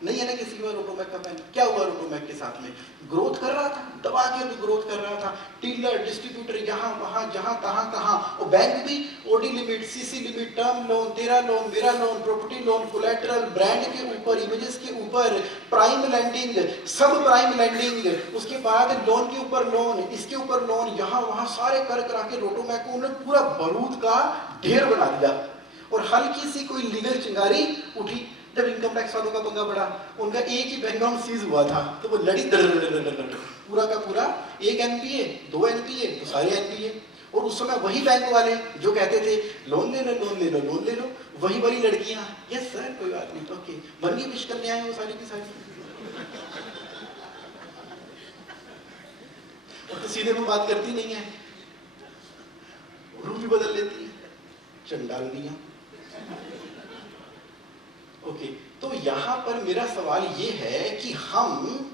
नहीं है ना किसी के पास रोटोमैक का पेन? क्या हुआ रोटोमैक के साथ में? ग्रोथ कर रहा था, दबा के भी ग्रोथ कर रहा था, डीलर डिस्ट्रीब्यूटर यहाँ वहाँ जहाँ कहाँ, और बैंक भी OD limit, CC limit, term loan, तेरा लोन, मेरा loan, property loan, collateral, brand के ऊपर, इमेजेस के ऊपर, prime lending, sub prime lending, उसके बाद लोन के ऊपर लोन, इसके ऊपर लोन, यहाँ वहाँ सारे कर करा के रोटोमैक को उन्होंने पूरा बारूद का ढेर बना दिया। और हल्की सी कोई लीगल चिंगारी उठी जब इनकम टैक्स वालों का पंगा पड़ा, उनका एक ही बैंक अकाउंट सीज हुआ था, तो वो लड़ी पूरा का पूरा, एक एनपीए, 2 एनपीए, तो सारे एनपीए। और उस समय वही बैंक वाले जो कहते थे लोन ले लो, लोन ले लो, लोन ले लो, वही वाली लड़कियां यस सर कोई बात नहीं, ओके, बन गई विश करने आए वो सारी की सारी। और तो सीधे में बात करती नहीं है, रूप भी बदल लेती है, चंडालनियां। ओके, तो यहाँ पर मेरा सवाल ये है कि हम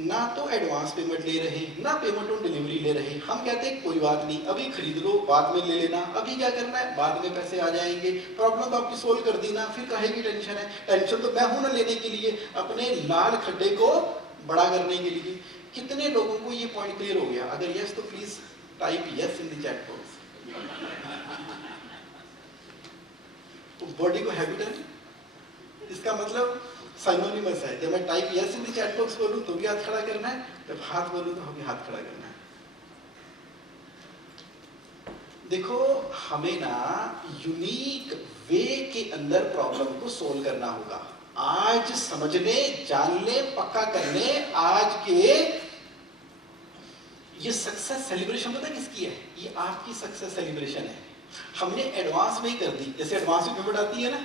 ना तो एडवांस पेमेंट ले रहे, ना पेमेंट ऑन डिलीवरी ले रहे। हम कहते हैं कोई बात नहीं, अभी खरीद लो, बाद में ले लेना, अभी क्या करना है, बाद में पैसे आ जाएंगे, प्रॉब्लम तो आपकी सोल्व कर दी ना, फिर काहे की टेंशन है? टेंशन तो मैं हूं ना लेने के लिए, अपने लाल खड्डे को बड़ा करने के लिए। कितने लोगों को ये पॉइंट क्लियर हो गया? अगर यस तो please type yes in the chat box. Body को हैबिट है, इसका मतलब साइनोनिमस है। जब मैं type yes in the chat box बोलूं तो भी हाथ खड़ा करना है, जब हाथ बोलूं तो भी हाथ खड़ा करना है। देखो, हमें ना यूनिक वे के अंदर प्रॉब्लम को सोल्व करना होगा। आज समझने, जानने, पक्का करने, आज के ये सक्सेस सेलिब्रेशन पता है किसकी है? ये आपकी सक्सेस सेलिब्रेशन है। हमने एडवांस में ही कर दी, जैसे एडवांस में पेमेंट आती है ना,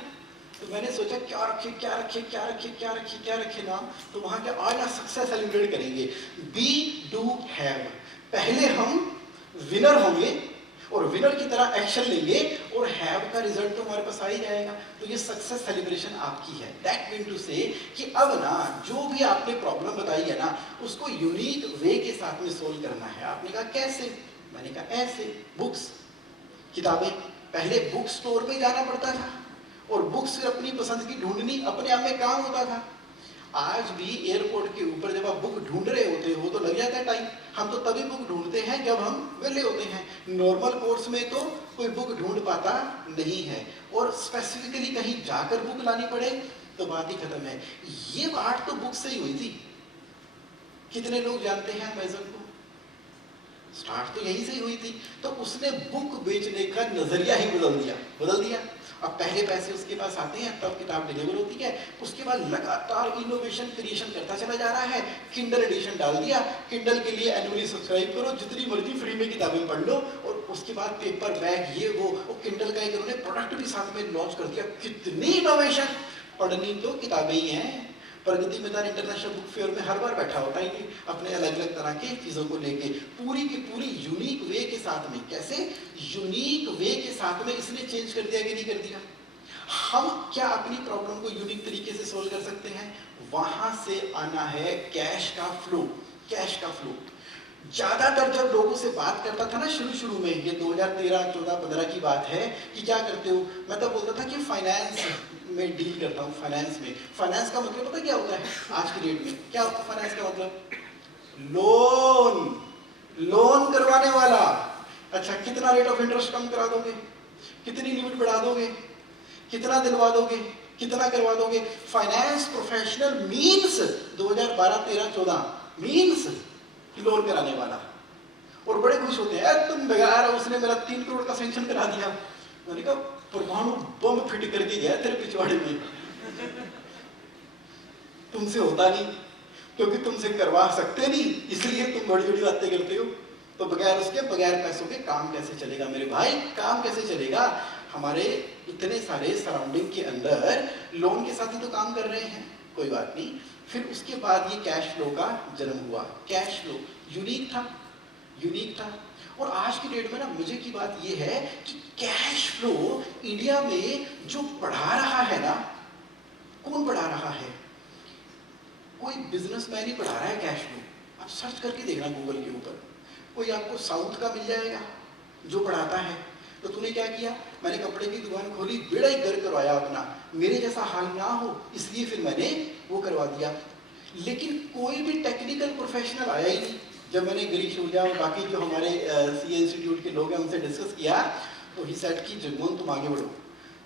तो मैंने सोचा क्या रखे क्या रखे क्या रखे क्या रखे क्या रखे ना, तो वहां क्या आज सक्सेस सेलिब्रेट करेंगे। बी डू हैव, पहले हम विनर होंगे और विनर की तरह एक्शन लेंगे और हैव का रिजल्ट तो हमारे पास आ ही जाएगा। तो ये सक्सेस सेलिब्रेशन आपकी है। दैट मीन टू से कि अब ना जो भी आपने प्रॉब्लम बताई है ना, उसको यूनिक वे के साथ में सोल्व करना है। आपने कहा कैसे? मैंने कहा ऐसे। बुक्स, किताबें, पहले बुक स्टोर पे जाना पड़ता था और बुक्स फिर अपनी पसंद की ढूंढनी, अपने आप में काम होता था। आज भी एयरपोर्ट के ऊपर जब आप बुक ढूंढ रहे होते हो तो लग जाता है टाइम। हम तो तभी बुक ढूंढते हैं जब हम वेले होते हैं। नॉर्मल कोर्स में तो कोई बुक ढूंढ पाता नहीं है, और स्पेसिफिकली कहीं जाकर बुक लानी पड़े तो बात ही खत्म है। ये बात तो बुक से ही हुई थी। कितने लोग जानते हैं अमेज़न को? स्टार्ट तो यहीं से ही हुई थी। तो उसने बुक बेचने का नजरिया ही बदल दिया। अब पहले पैसे उसके पास आते हैं, तब किताब डिलीवर होती है। उसके बाद लगातार इनोवेशन क्रिएशन करता चला जा रहा है। किंडल एडिशन डाल दिया, किंडल के लिए एनुअली सब्सक्राइब करो, जितनी मर्जी फ्री में किताबें पढ़ लो। और उसके बाद पेपर बैग, ये वो किंडल का एक उन्होंने प्रोडक्ट भी साथ में लॉन्च कर दिया। कितनी इनोवेशन! पढ़नी तो किताबें ही हैं। Pragati Maidan international book fair में हर बार बैठा होता है अपने अलग अलग तरह के चीजों को लेके, पूरी की पूरी यूनिक वे के साथ में। कैसे यूनिक वे के साथ में इसने चेंज कर दिया कि नहीं कर दिया? हम क्या अपनी प्रॉब्लम को यूनिक तरीके से सोल्व कर सकते हैं? वहां से आना है कैश का फ्लो। कैश का फ्लो ज्यादातर जब लोगों से बात करता था ना शुरू में, ये 2013, 14, 15 की बात है, कि क्या करते हो, मैं तो बोलता था कि फाइनेंस में डील करता हूँ। फाइनेंस में, फाइनेंस का मतलब पता क्या होता है आज की डेट में? क्या होता है फाइनेंस का मतलब? लोन करवाने वाला। अच्छा, कितना रेट ऑफ इंटरेस्ट कम करा दोगे, कितनी लिमिट बढ़ा दोगे, कितना दिलवा दोगे, कितना करवा दोगे? Finance professional means 2012, 13, 14 means loan कराने वाला। और बड़े खुश होते हैं, तुम बेकार, उसने मेरा 3 करोड़ का सेंक्शन करा दिया। मैंने कहा परमाणु बम फिट करके गया तेरे पिछवाड़े में। तुमसे होता नहीं, क्योंकि तुमसे करवा सकते नहीं, इसलिए तुम बड़ी बड़ी बातें करते हो। तो बगैर उसके, बगैर पैसों के काम कैसे चलेगा मेरे भाई? काम कैसे चलेगा? हमारे इतने सारे सराउंडिंग के अंदर लोन के साथ ही तो काम कर रहे हैं, कोई बात नहीं। फिर उसके बाद ये कैश फ्लो का जन्म हुआ। कैश फ्लो यूनिक था। और आज की डेट में ना मजे की बात ये है कि कैश फ्लो इंडिया में जो पढ़ा रहा है ना, कौन पढ़ा रहा है? कोई बिजनेसमैन ही पढ़ा रहा है कैश फ्लो। आप सर्च करके देखना गूगल के ऊपर, कोई आपको साउथ का मिल जाएगा जो पढ़ाता है। तो तूने क्या किया? मैंने कपड़े की दुकान खोली, बेड़ा ही गर्क करवाया अपना, मेरे जैसा हाल ना हो, इसलिए फिर मैंने वो करवा दिया। लेकिन कोई भी टेक्निकल प्रोफेशनल आया ही नहीं। जब मैंने गिरीश ऊर्जा और बाकी जो हमारे सी इंस्टीट्यूट के लोग हैं उनसे डिस्कस किया तो ही सेड कि जगमोहन तुम आगे बढ़ो,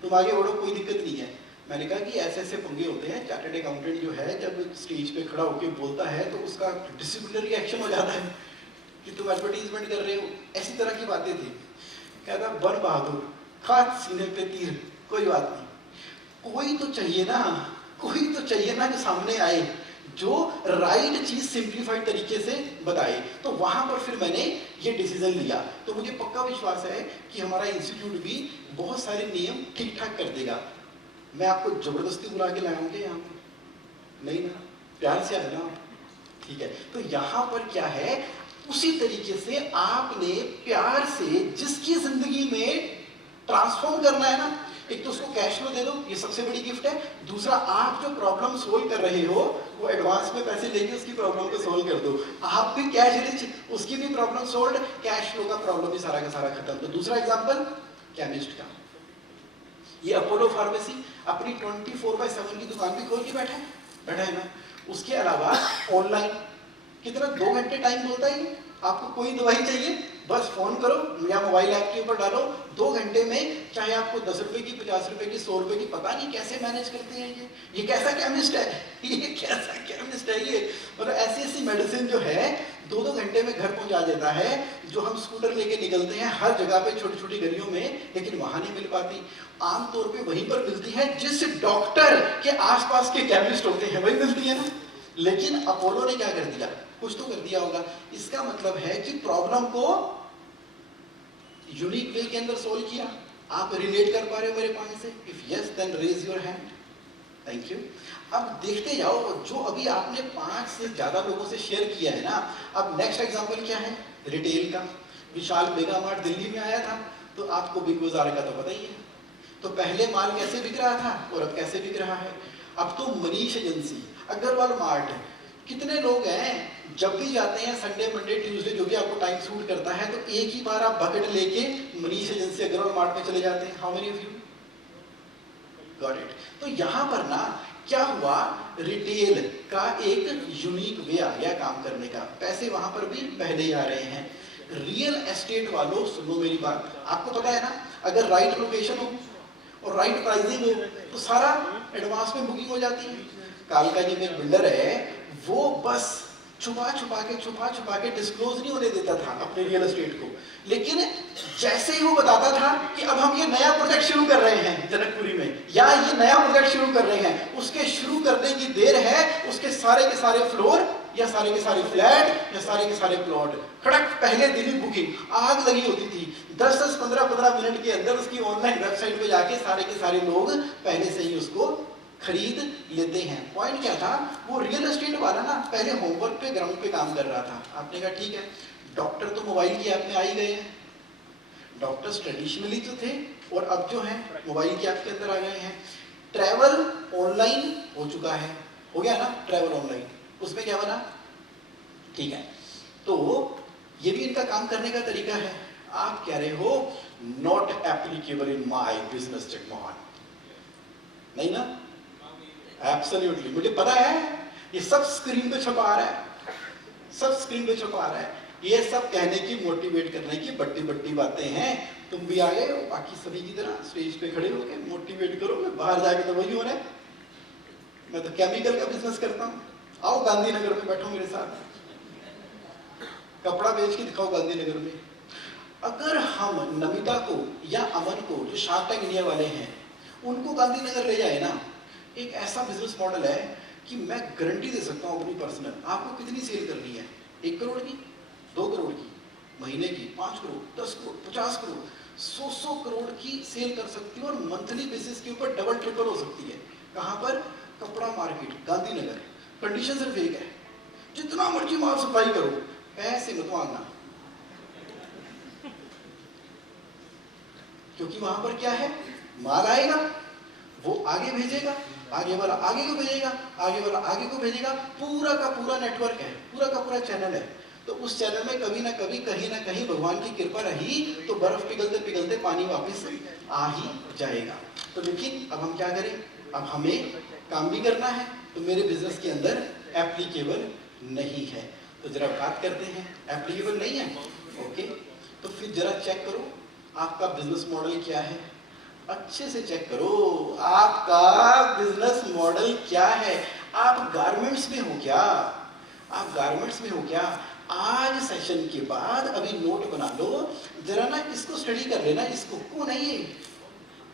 तुम आगे बढ़ो, कोई दिक्कत नहीं है। मैंने कहा कि ऐसे ऐसे पंगे होते हैं, चार्टर्ड अकाउंटेंट जो है जब स्टेज पे खड़ा होकर बोलता है तो उसका डिसिप्लिनरी एक्शन हो जाता है कि तुम एडवर्टीजमेंट कर रहे हो, ऐसी तरह की बातें थी। कहता बन बहादुर, खास सीने पे तीर, कोई बात नहीं, कोई तो चाहिए ना, कोई तो चाहिए ना जो सामने आए, जो राइट चीज सिंप्लीफाइड तरीके से बताए। तो वहां पर फिर मैंने ये डिसीजन लिया। तो मुझे पक्का विश्वास है कि हमारा इंस्टीट्यूट भी बहुत सारे नियम ठीक ठाक कर देगा। मैं आपको जबरदस्ती बुला के लाऊंगे यहाँ पे? नहीं ना, प्यार से आना, ठीक है। तो यहाँ पर क्या है, उसी तरीके से आपने प्यार से जिसकी जिंदगी में ट्रांसफॉर्म करना है ना, एक तो उसको कैश फ्लो दे दो, ये सबसे बड़ी गिफ्ट है। दूसरा, आप जो प्रॉब्लम सोल्व कर रहे हो वो एडवांस में पैसे लेके उसकी प्रॉब्लम को सोल्व कर दो। आप भी कैश रिच, उसकी भी प्रॉब्लम सोल्व, कैश फ्लो का प्रॉब्लम भी सारा का सारा खत्म। तो दूसरा एग्जांपल केमिस्ट का, ये अपोलो फार्मेसी अपनी 24/7 की दुकान भी खोल के बैठा है ना। उसके अलावा ऑनलाइन कितना 2 घंटे टाइम बोलता है, आपको कोई दवाई चाहिए बस फोन करो या मोबाइल ऐप के ऊपर डालो, 2 घंटे में चाहे आपको 10 रुपए की, 50 रुपए की, 100 रुपए की, पता नहीं कैसे मैनेज करते हैं ये कैसा केमिस्ट है, ये कैसा केमिस्ट है ये। और ऐसी ऐसी मेडिसिन जो है 2-2 घंटे में घर पहुंचा देता है, जो हम स्कूटर लेके निकलते हैं हर जगह पे, छोटी छोटी गलियों में, लेकिन वहां नहीं मिल पाती। आमतौर पे वहीं पर मिलती है जिस डॉक्टर के आसपास के केमिस्ट होते हैं, वही मिलती है ना। लेकिन अपोलो ने क्या कर दिया, कुछ तो कर दिया होगा। इसका मतलब है कि प्रॉब्लम को यूनिक वे के अंदर सोल्व किया। आप रिलेट कर पा रहे हो मेरे पॉइंट से? If yes then raise your hand, thank you. अब देखते जाओ, जो अभी आपने 5 से ज्यादा लोगों से शेयर किया है ना। अब नेक्स्ट एग्जांपल क्या है, रिटेल का। विशाल मेगा मार्ट दिल्ली में आया था, तो आपको बिग बाजार का तो पता ही है। तो पहले माल कैसे बिक रहा था और अब कैसे बिक रहा है। अब तो मनीष एजेंसी, अग्रवाल मार्ट, कितने लोग हैं जब भी जाते हैं संडे मंडे ट्यूसडे जो भी आपको टाइम सूट करता है, तो एक ही बार आप बकेट लेके मनीष एजेंसी अग्रवाल मार्ट में चले जाते हैं। How many of you got it? तो यहाँ पर ना क्या हुआ, रिटेल का एक यूनिक वे आ गया काम करने का। पैसे वहां पर भी पहले ही आ रहे हैं। रियल एस्टेट वालों सुनो मेरी बात, आपको पता है ना, अगर राइट लोकेशन हो और राइट प्राइसिंग हो तो सारा एडवांस में बुकिंग हो जाती है। कालका जी में एक बिल्डर है, वो बस छुपा छुपा के डिस्क्लोज नहीं होने देता था अपने रियल एस्टेट को। लेकिन जैसे ही वो बताता था कि अब हम ये नया प्रोजेक्ट शुरू कर रहे हैं जनकपुरी में, या ये नया प्रोजेक्ट शुरू कर रहे हैं, उसके शुरू करने की देर है, उसके सारे के सारे फ्लोर या सारे के सारे फ्लैट या सारे के सारे प्लॉट खड़क पहले दिन ही बुकिंग, आग लगी होती थी। 10 15 मिनट के अंदर उसकी ऑनलाइन वेबसाइट पे जाके सारे के सारे लोग पहले से ही उसको खरीद लेते हैं। पॉइंट क्या था, वो रियल एस्टेट वाला ना पहले होमवर्क पे ग्राउंड पे काम कर रहा था। आपने कहा ठीक है, डॉक्टर तो मोबाइल की ऐप में आ ही गए हैं। डॉक्टर्स ट्रेडिशनली तो थे और अब जो है मोबाइल की ऐप के अंदर आ गए हैं। ट्रैवल ऑनलाइन हो चुका है, हो गया ना ट्रैवल ऑनलाइन, उसमें क्या बना, ठीक है। तो ये भी इनका काम करने का तरीका है। आप कह रहे हो not applicable in my business Jagmohan, नहीं ना? एब्सोल्युटली, मुझे पता है ये सब स्क्रीन पे छपा रहा है, सब स्क्रीन पे छपा रहा है। ये सब कहने की, मोटिवेट करने की बट्टी बातें हैं। तुम भी आ गए हो बाकी सभी की तरह स्टेज पे खड़े होके मोटिवेट करो। मैं बाहर जाके तो वही हो रहा है, मैं तो केमिकल का बिजनेस करता हूँ। आओ गांधीनगर में बैठो मेरे साथ, कपड़ा बेच के दिखाओ गांधीनगर में। अगर हम नमिता को या अमन को, जो शार्क टैंक इंडिया वाले हैं, उनको गांधीनगर ले जाए ना, एक ऐसा बिजनेस मॉडल है कि मैं गारंटी दे सकता हूँ अपनी पर्सनल, आपको कितनी सेल करनी है, 1 करोड़ की, 2 करोड़ की, महीने की 5 करोड़, 10 करोड़, 50 करोड़, 100 करोड़ की सेल कर सकती हो और मंथली बेसिस के ऊपर डबल ट्रिपल हो सकती है। कहाँ पर? कपड़ा मार्केट गांधीनगर। कंडीशन सिर्फ एक है, जितना मर्जी माल सप्लाई करो, पैसे मत मांगना। क्योंकि वहां पर क्या है, माल आएगा, वो आगे भेजेगा, आगे वाला आगे को भेजेगा, आगे वाला आगे को भेजेगा। पूरा का पूरा नेटवर्क है, पूरा का पूरा चैनल है। तो उस चैनल में कभी ना कभी, कहीं ना कहीं भगवान की कृपा रही तो बर्फ पिघलते पिघलते पानी वापस आ ही जाएगा। तो लेकिन अब हम क्या करें, अब हमें काम भी करना है, तो मेरे बिजनेस के अंदर एप्लीकेबल नहीं है। तो जरा बात करते हैं, एप्लीकेबल नहीं है, ओके, तो फिर जरा चेक करो आपका बिजनेस मॉडल क्या है। अच्छे से चेक करो आपका बिजनेस मॉडल क्या है। आप गारमेंट्स में हो क्या? आप गारमेंट्स में हो क्या? आज सेशन के बाद अभी नोट बना लो, जरा ना इसको स्टडी कर लेना, इसको को नहीं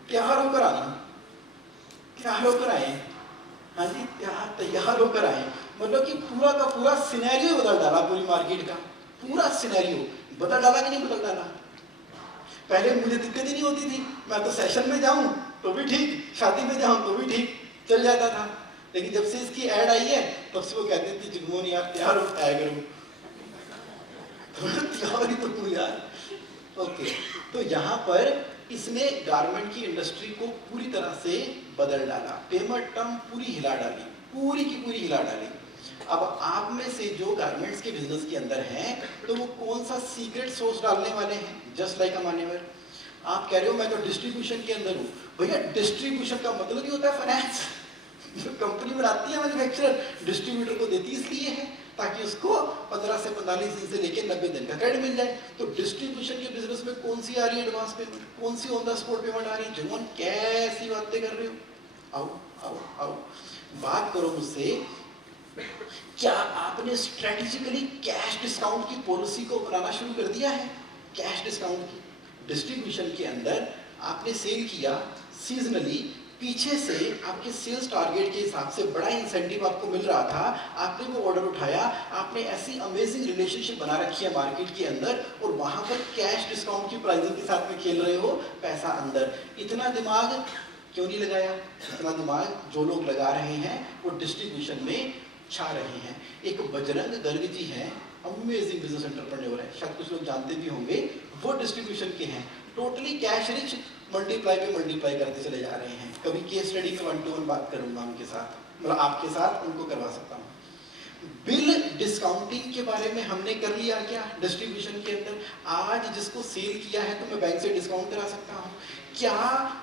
तैयार होकर आना, तैयार होकर आए, हाँ जी तैयार होकर आए। मतलब कि पूरा का पूरा सिनेरियो बदल डाला, पूरी मार्केट का पूरा सिनेरियो बदल डाला कि नहीं बदल डाला? पहले मुझे दिक्कत ही नहीं होती थी, मैं तो सेशन में जाऊं तो भी ठीक, शादी में जाऊं तो भी ठीक चल जाता था। लेकिन जब से इसकी ऐड आई है तब से वो कहते थे जगमोहन यार तैयार हो आया करो, तैयार ही तो हूँ यार। ओके, तो यहाँ पर इसने गारमेंट की इंडस्ट्री को पूरी तरह से बदल डाला, पेमेंट टर्म पूरी हिला डाली, पूरी की पूरी हिला डाली। अब आप में से जो गारमेंट्स के बिजनेस के अंदर हैं तो वो कौन सा सीक्रेट सोर्स डालने वाले हैं? जस्ट लाइक अ मान्यवर, आप कह रहे हो मैं तो डिस्ट्रीब्यूशन के अंदर हूँ। भैया डिस्ट्रीब्यूशन का मतलब ही होता है फाइनेंस। जो कंपनी बनाती है मैन्युफैक्चरर, डिस्ट्रीब्यूटर को देती इसलिए है ताकि उसको 15 से 45 दिन से लेकर 90 दिन का क्रेडिट मिल जाए। तो डिस्ट्रीब्यूशन के बिजनेस में कौन सी आ रही है एडवांस पेमेंट, कौन सी ऑन द स्पॉट पेमेंट आ रही है? जगमोहन कैसी बातें कर रहे हो? आओ आओ आओ बात करो मुझसे। क्या आपने स्ट्रेटेजिकली कैश डिस्काउंट की पॉलिसी को बनाना शुरू कर दिया है? कैश डिस्काउंट की डिस्ट्रीब्यूशन के अंदर आपने सेल किया सीजनली, पीछे से आपके सेल्स टारगेट के हिसाब से बड़ा इंसेंटिव आपको मिल रहा था, आपने वो ऑर्डर उठाया, आपने ऐसी अमेजिंग रिलेशनशिप बना रखी है मार्केट के अंदर और वहां पर कैश डिस्काउंट की प्राइसिंग के साथ में खेल रहे हो, पैसा अंदर। इतना दिमाग क्यों नहीं लगाया? इतना दिमाग जो लोग लगा रहे हैं वो डिस्ट्रीब्यूशन में छा रहे हैं। एक बजरंग गर्ग जी हैं, अमेजिंग बिजनेस एंटरप्रेन्योर है, शायद कुछ लोग जानते भी होंगे, वो डिस्ट्रीब्यूशन के हैं, टोटली कैश रिच, मल्टीप्लाई पे मल्टीप्लाई करते चले जा रहे हैं। कभी केस स्टडी में 1 to 1 बात करूंगा उनके साथ, मतलब आपके साथ उनको करवा सकता हूँ। बिल डिस्काउंटिंग के बारे में हमने कर लिया क्या डिस्ट्रीब्यूशन के अंदर? आज जिसको सेल किया है तो मैं बैंक से डिस्काउंट करा सकता हूँ। क्या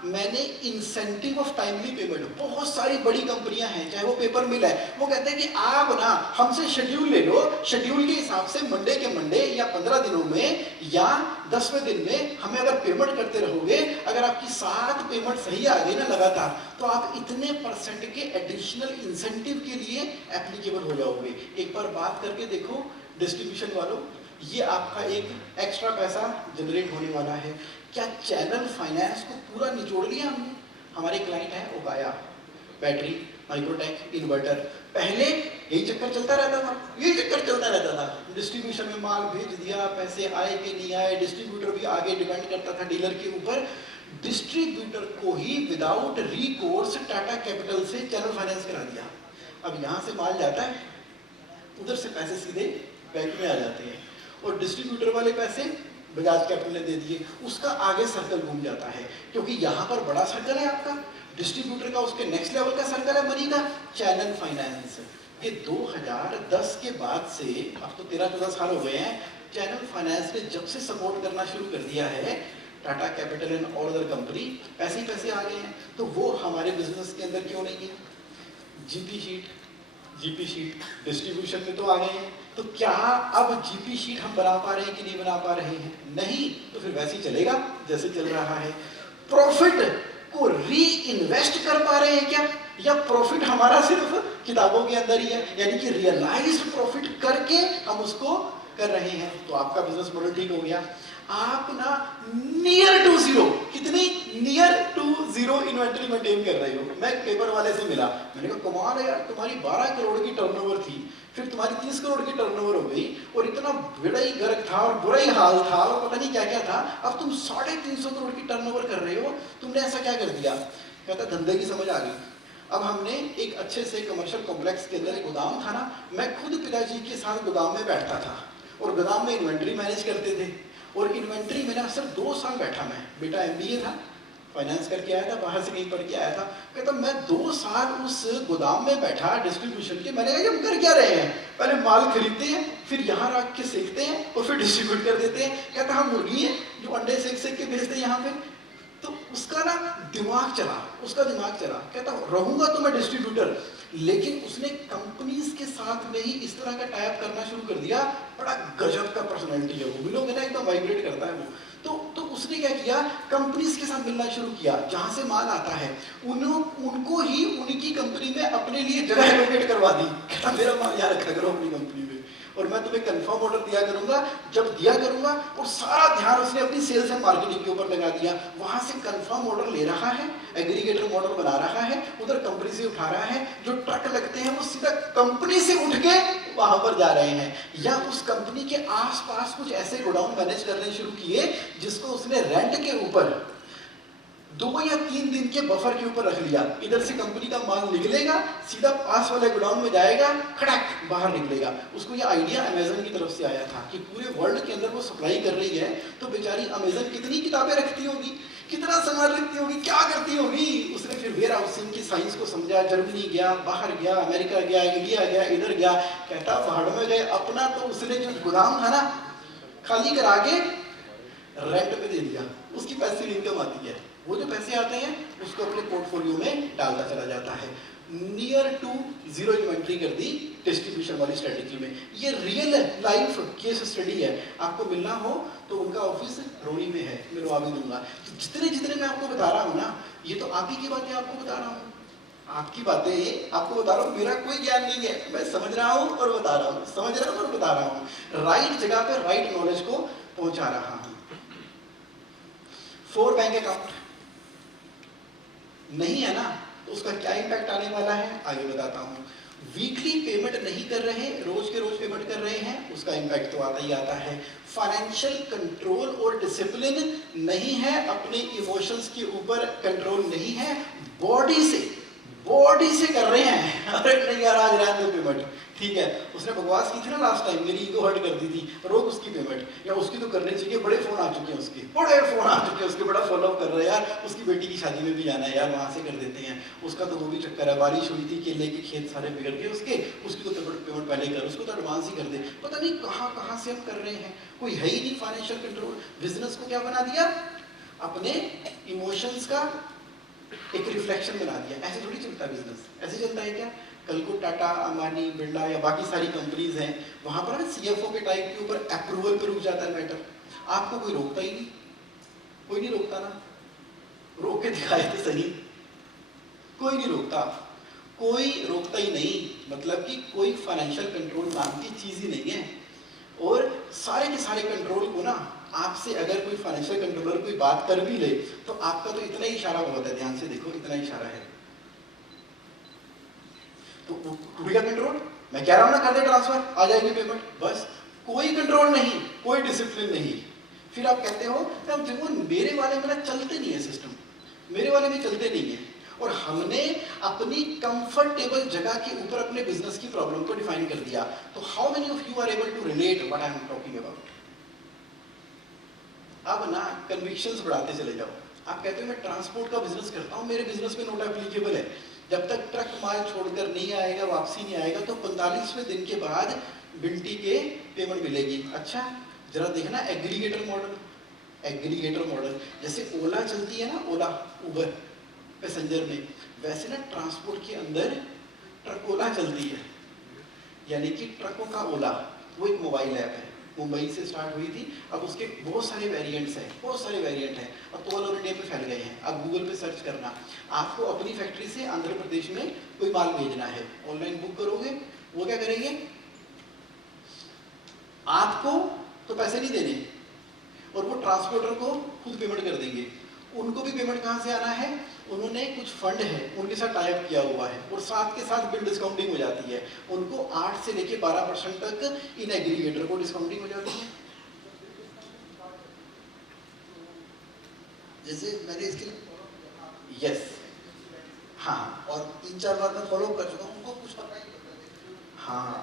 मैंने इंसेंटिव ऑफ टाइमली पेमेंट, बहुत सारी बड़ी कंपनियां हैं चाहे वो पेपर मिल है, वो कहते हैं कि आप ना हमसे शेड्यूल ले लो, शेड्यूल के हिसाब से मंडे के मंडे या 15 दिनों में या 10वें दिन में हमें अगर पेमेंट करते रहोगे, अगर आपकी 7 पेमेंट सही आ गई ना लगातार, तो आप इतने % के एडिशनल इंसेंटिव के लिए एप्लीकेबल हो जाओगे। एक बार बात करके देखो डिस्ट्रीब्यूशन वालों, ये आपका एक एक्स्ट्रा पैसा जनरेट होने वाला है। क्या चैनल फाइनेंस को पूरा निचोड़ लिया हमने? हमारे क्लाइंट है ओगाया, बैटरी, माइक्रोटेक, इन्वर्टर, पहले यही चक्कर चलता रहता था, यही चक्कर चलता रहता था। डिस्ट्रीब्यूशन में माल भेज दिया, पैसे आए कि नहीं आए, डिस्ट्रीब्यूटर भी आगे डिपेंड करता था डीलर के ऊपर। डिस्ट्रीब्यूटर को ही विदाउट रिकोर्स टाटा कैपिटल से चैनल फाइनेंस करा दिया। अब यहाँ से माल जाता है, उधर से पैसे सीधे बैंक में आ जाते हैं और डिस्ट्रीब्यूटर वाले पैसे बजाज कैपिटल ने दे दिए, उसका आगे सर्कल घूम जाता है, क्योंकि यहाँ पर बड़ा सर्कल है आपका डिस्ट्रीब्यूटर का, उसके नेक्स्ट लेवल का सर्कल है मनी का, चैनल फाइनेंस। ये 2010 के बाद से, अब तो 13-14 साल हो गए हैं, चैनल फाइनेंस ने जब से सपोर्ट करना शुरू कर दिया है Tata capital and all other company, पैसे ही पैसे आ गए हैं। तो वो हमारे बिजनेस के अंदर क्यों नहीं है? जीपी शीट डिस्ट्रीब्यूशन में तो आ गए हैं, तो क्या अब जीपी शीट हम बना पा रहे हैं कि नहीं बना पा रहे हैं? नहीं, तो फिर वैसे ही चलेगा जैसे चल रहा है। प्रॉफिट को री इन्वेस्ट कर पा रहे हैं क्या, या प्रॉफिट हमारा सिर्फ किताबों के अंदर ही है, यानी कि रियलाइज्ड प्रॉफिट करके हम उसको कर रहे हैं? तो आपका बिजनेस मॉडल ठीक हो गया। आप ना नियर टू जीरो, कितनी near to zero inventory maintain कर रहे हो। मैं पेपर वाले से मिला, मैंने कहा कमाल है यार, तुम्हारी 12 करोड़ की टर्नओवर थी, फिर तुम्हारी 30 करोड़ की टर्नओवर हो गई और इतना बड़ा ही गर्क था और बुरा ही हाल था और पता नहीं क्या क्या था, अब तुम 350 करोड़ की टर्नओवर कर रहे हो, तुमने ऐसा क्या कर दिया? कहता धंधे की समझ आ गई। अब हमने एक अच्छे से कमर्शियल कॉम्प्लेक्स के अंदर एक गोदाम था ना, मैं खुद पिताजी के साथ गोदाम में बैठता था और गोदाम में इन्वेंट्री मैनेज करते थे, और इन्वेंट्री में ना सिर्फ 2 साल बैठा मैं, बेटा MBA था, फाइनेंस करके आया था, बाहर से कहीं पढ़ के आया था, कहता मैं 2 साल उस गोदाम में बैठा डिस्ट्रीब्यूशन के। मैंने कहा हम कर क्या रहे हैं? पहले माल खरीदते हैं, फिर यहाँ रख के सेकते हैं और फिर डिस्ट्रीब्यूट कर देते हैं। कहता हम मुर्गी हैं जो अंडे सेक के भेजते हैं यहाँ पे। तो उसका ना दिमाग चला, उसका दिमाग चला, कहता रहूंगा तो मैं डिस्ट्रीब्यूटर, लेकिन उसने कंपनीज के साथ में ही इस तरह का टाइप करना शुरू कर दिया। बड़ा गजब का पर्सनैलिटी है वो, मिलोगे ना एकदम वाइब्रेट करता है वो। तो उसने क्या किया, कंपनीज के साथ मिलना शुरू किया, जहां से माल आता है उनको ही उनकी कंपनी में अपने लिए जगह एलोकेट करवा दी। कहता मेरा माल यहाँ रखा करो अपनी कंपनी में, और मैं तुम्हें कंफर्म ऑर्डर दिया करूंगा, जब दिया करूंगा। और सारा ध्यान उसने अपनी सेल्स एंड मार्केटिंग के ऊपर लगा दिया। वहां से कंफर्म ऑर्डर ले रहा है, एग्रीगेटर मॉडल बना रहा है, उधर कंपनी से उठा रहा है। जो ट्रक लगते हैं वो सीधा कंपनी से उठ के वहां पर जा रहे हैं, या उस कंपनी के आसपास कुछ ऐसे गोडाउन मैनेज करने शुरू किए जिसको उसने रेंट के ऊपर 2 या 3 दिन के बफर के ऊपर रख लिया। इधर से कंपनी का माल निकलेगा, सीधा पास वाले गोडाउन में जाएगा, खड़क बाहर निकलेगा। उसको ये आइडिया अमेजन की तरफ से आया था कि पूरे वर्ल्ड के अंदर वो सप्लाई कर रही है, तो बेचारी अमेजन कितनी किताबें रखती होगी, कितना सामान रखती होगी, क्या करती होगी। उसने फिर वेयर हाउसिंग की साइंस को समझा, जर्मनी गया, बाहर गया, अमेरिका गया, इंडिया गया, इधर गया। कहता भाड़ में गए, अपना तो उसने जो गोदाम था ना खाली करा के रेंट पे दे दिया, उसकी पैसिव इनकम आती है। वो जो पैसे आते हैं उसको अपने पोर्टफोलियो में डालता चला जाता है। नियर टू जीरो इन्वेंट्री कर दी डिस्ट्रीब्यूशन वाली स्ट्रेटेजी में। ये रियल लाइफ केस स्टडी है। आपको मिलना हो तो उनका ऑफिस रोड़ी में है, मिलवा भी दूंगा। तो जितने मैं आपको बता रहा हूँ ना, ये तो आप ही की बातें आपको बता रहा हूँ, आपकी बातें आपको बता रहा हूँ। मेरा कोई ज्ञान नहीं है, मैं समझ रहा हूँ और बता रहा हूँ, समझ रहा हूँ और बता रहा हूँ। राइट जगह पे राइट नॉलेज को पहुंचा रहा हूँ। 4 बैंक अकाउंट नहीं है ना, तो उसका क्या इम्पैक्ट आने वाला है आगे बताता हूं। वीकली पेमेंट नहीं कर रहे, रोज के रोज पेमेंट कर रहे हैं, उसका इम्पैक्ट तो आता ही आता है। फाइनेंशियल कंट्रोल और डिसिप्लिन नहीं है, अपने इमोशंस के ऊपर कंट्रोल नहीं है, बॉडी से कर रहे हैं। अरे नहीं यार आज रात में पेमेंट, ठीक है, उसने बकवास की थी ना लास्ट टाइम, मेरी ईगो हर्ट कर दी थी, रोक उसकी पेमेंट, या उसकी तो करनी चाहिए। बड़े फोन आ चुके हैं उसके, बड़ा फॉलो कर रहे हैं यार। उसकी बेटी की शादी में भी जाना है यार, वहां से कर देते हैं। उसका तो वो भी चक्कर है, बारिश हुई थी, केले के खेत सारे बिगड़ गए उसकी तो पेमेंट पहले कर, उसको तो एडवांस ही कर दे। पता नहीं कहाँ से हम कर रहे हैं, कोई है ही नहीं फाइनेंशियल कंट्रोल। बिजनेस को क्या बना दिया, अपने इमोशंस का एक रिफ्लेक्शन बना दिया। ऐसे थोड़ी चलता बिजनेस, ऐसे चलता है क्या? कल को टाटा, अंबानी, बिरला या बाकी सारी कंपनीज हैं, वहां पर सीएफओ के टाइप के ऊपर अप्रूवल पे रुक जाता है मैटर। आपको कोई रोकता ही नहीं, कोई नहीं रोकता ना, रोक के दिखाए तो सही, कोई नहीं रोकता, कोई रोकता ही नहीं। मतलब कि कोई फाइनेंशियल कंट्रोल नाम की चीज ही नहीं है। और सारे के सारे कंट्रोल को ना, आपसे अगर कोई फाइनेंशियल कंट्रोलर कोई बात कर भी ले तो आपका तो इतना ही इशारा बहुत है, ध्यान से देखो, इतना ही इशारा है तो टूट गया कंट्रोल। मैं कह रहा हूं ना, कर दे ट्रांसफर, आ जाएगी पेमेंट, बस। कोई कंट्रोल नहीं, कोई डिसिप्लिन नहीं। फिर आप कहते हो देखो मेरे वाले में ना चलते नहीं है सिस्टम, मेरे वाले में चलते नहीं है। और हमने अपनी कंफर्टेबल जगह के ऊपर अपने बिजनेस की प्रॉब्लम को डिफाइन कर दिया। तो how many of you are able to relate what I am talking about? अब ना कन्विक्शंस बढ़ाते चले जाओ। आप कहते हो मैं ट्रांसपोर्ट का बिजनेस करता हूं, मेरे बिजनेस में नोट एप्लीकेबल है। जब तक ट्रक माल छोड़कर नहीं आएगा, वापसी नहीं आएगा, तो 45वें दिन के बाद बिल्टी के पेमेंट मिलेगी। अच्छा जरा देखना एग्रीगेटर मॉडल, जैसे ओला चलती है ना, ओला उबर पैसेंजर में, वैसे ना ट्रांसपोर्ट के अंदर ट्रक ओला चलती है, यानी कि ट्रकों का ओला। वो एक मोबाइल ऐप है, मुंबई से स्टार्ट हुई थी, अब उसके बहुत सारे वेरिएंट्स हैं, अब तो ऑल ओवर इंडिया पे फैल गए हैं। आप गूगल पे सर्च करना, आपको अपनी फैक्ट्री से आंध्र प्रदेश में कोई माल भेजना है, ऑनलाइन बुक करोगे, वो क्या करेंगे, आपको तो पैसे नहीं देने और वो ट्रांसपोर्टर को खुद पेमेंट कर देंगे। उनको भी पेमेंट कहाँ से आना है, उन्होंने कुछ फंड है उनके साथ टाई अप किया हुआ है, और साथ के साथ बिल डिस्काउंटिंग हो जाती है। उनको 8 से लेके 12% तक इन एग्रीगेटर को डिस्काउंटिंग हो जाती है। जैसे मैंने इसके यस, हाँ, और 3-4 बार मैं फॉलो कर चुका हूँ, उनको कुछ पता ही नहीं है। हाँ,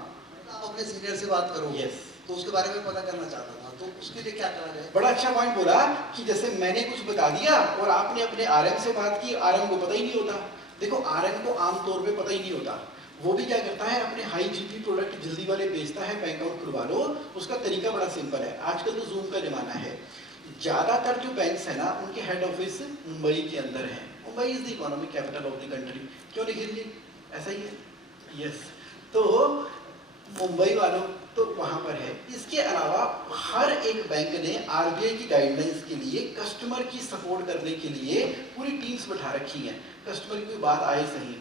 आप अपने सीनियर से बात करो, यस, तो उसके बारे में पता करना चाहता था, तो उसके लिए क्या करा जाए? बड़ा अच्छा पॉइंट बोला कि जैसे मैंने कुछ बता दिया और आपने अपने आरएम से बात की, आरएम को पता ही नहीं होता। देखो आरएम को आमतौर पे पता ही नहीं होता, वो भी क्या करता है, अपने हाई जीपी प्रोडक्ट जल्दी वाले बेचता है, बैंक अकाउंट खुलवा लो। उसका तरीका बड़ा सिंपल है, आजकल तो जूम का जमाना है। ज्यादातर जो बैंक्स है ना, उनके हेड ऑफिस मुंबई के अंदर है। Mumbai is the economic capital of the country. क्यों लिखी, ऐसा ही है। यस, तो मुंबई वालों तो वहां पर है। इसके अलावा हर एक बैंक ने आरबीआई की गाइडलाइंस के लिए कस्टमर की सपोर्ट करने के लिए पूरी टीम्स बैठा रखी हैं। कस्टमर की कोई बात आए सही,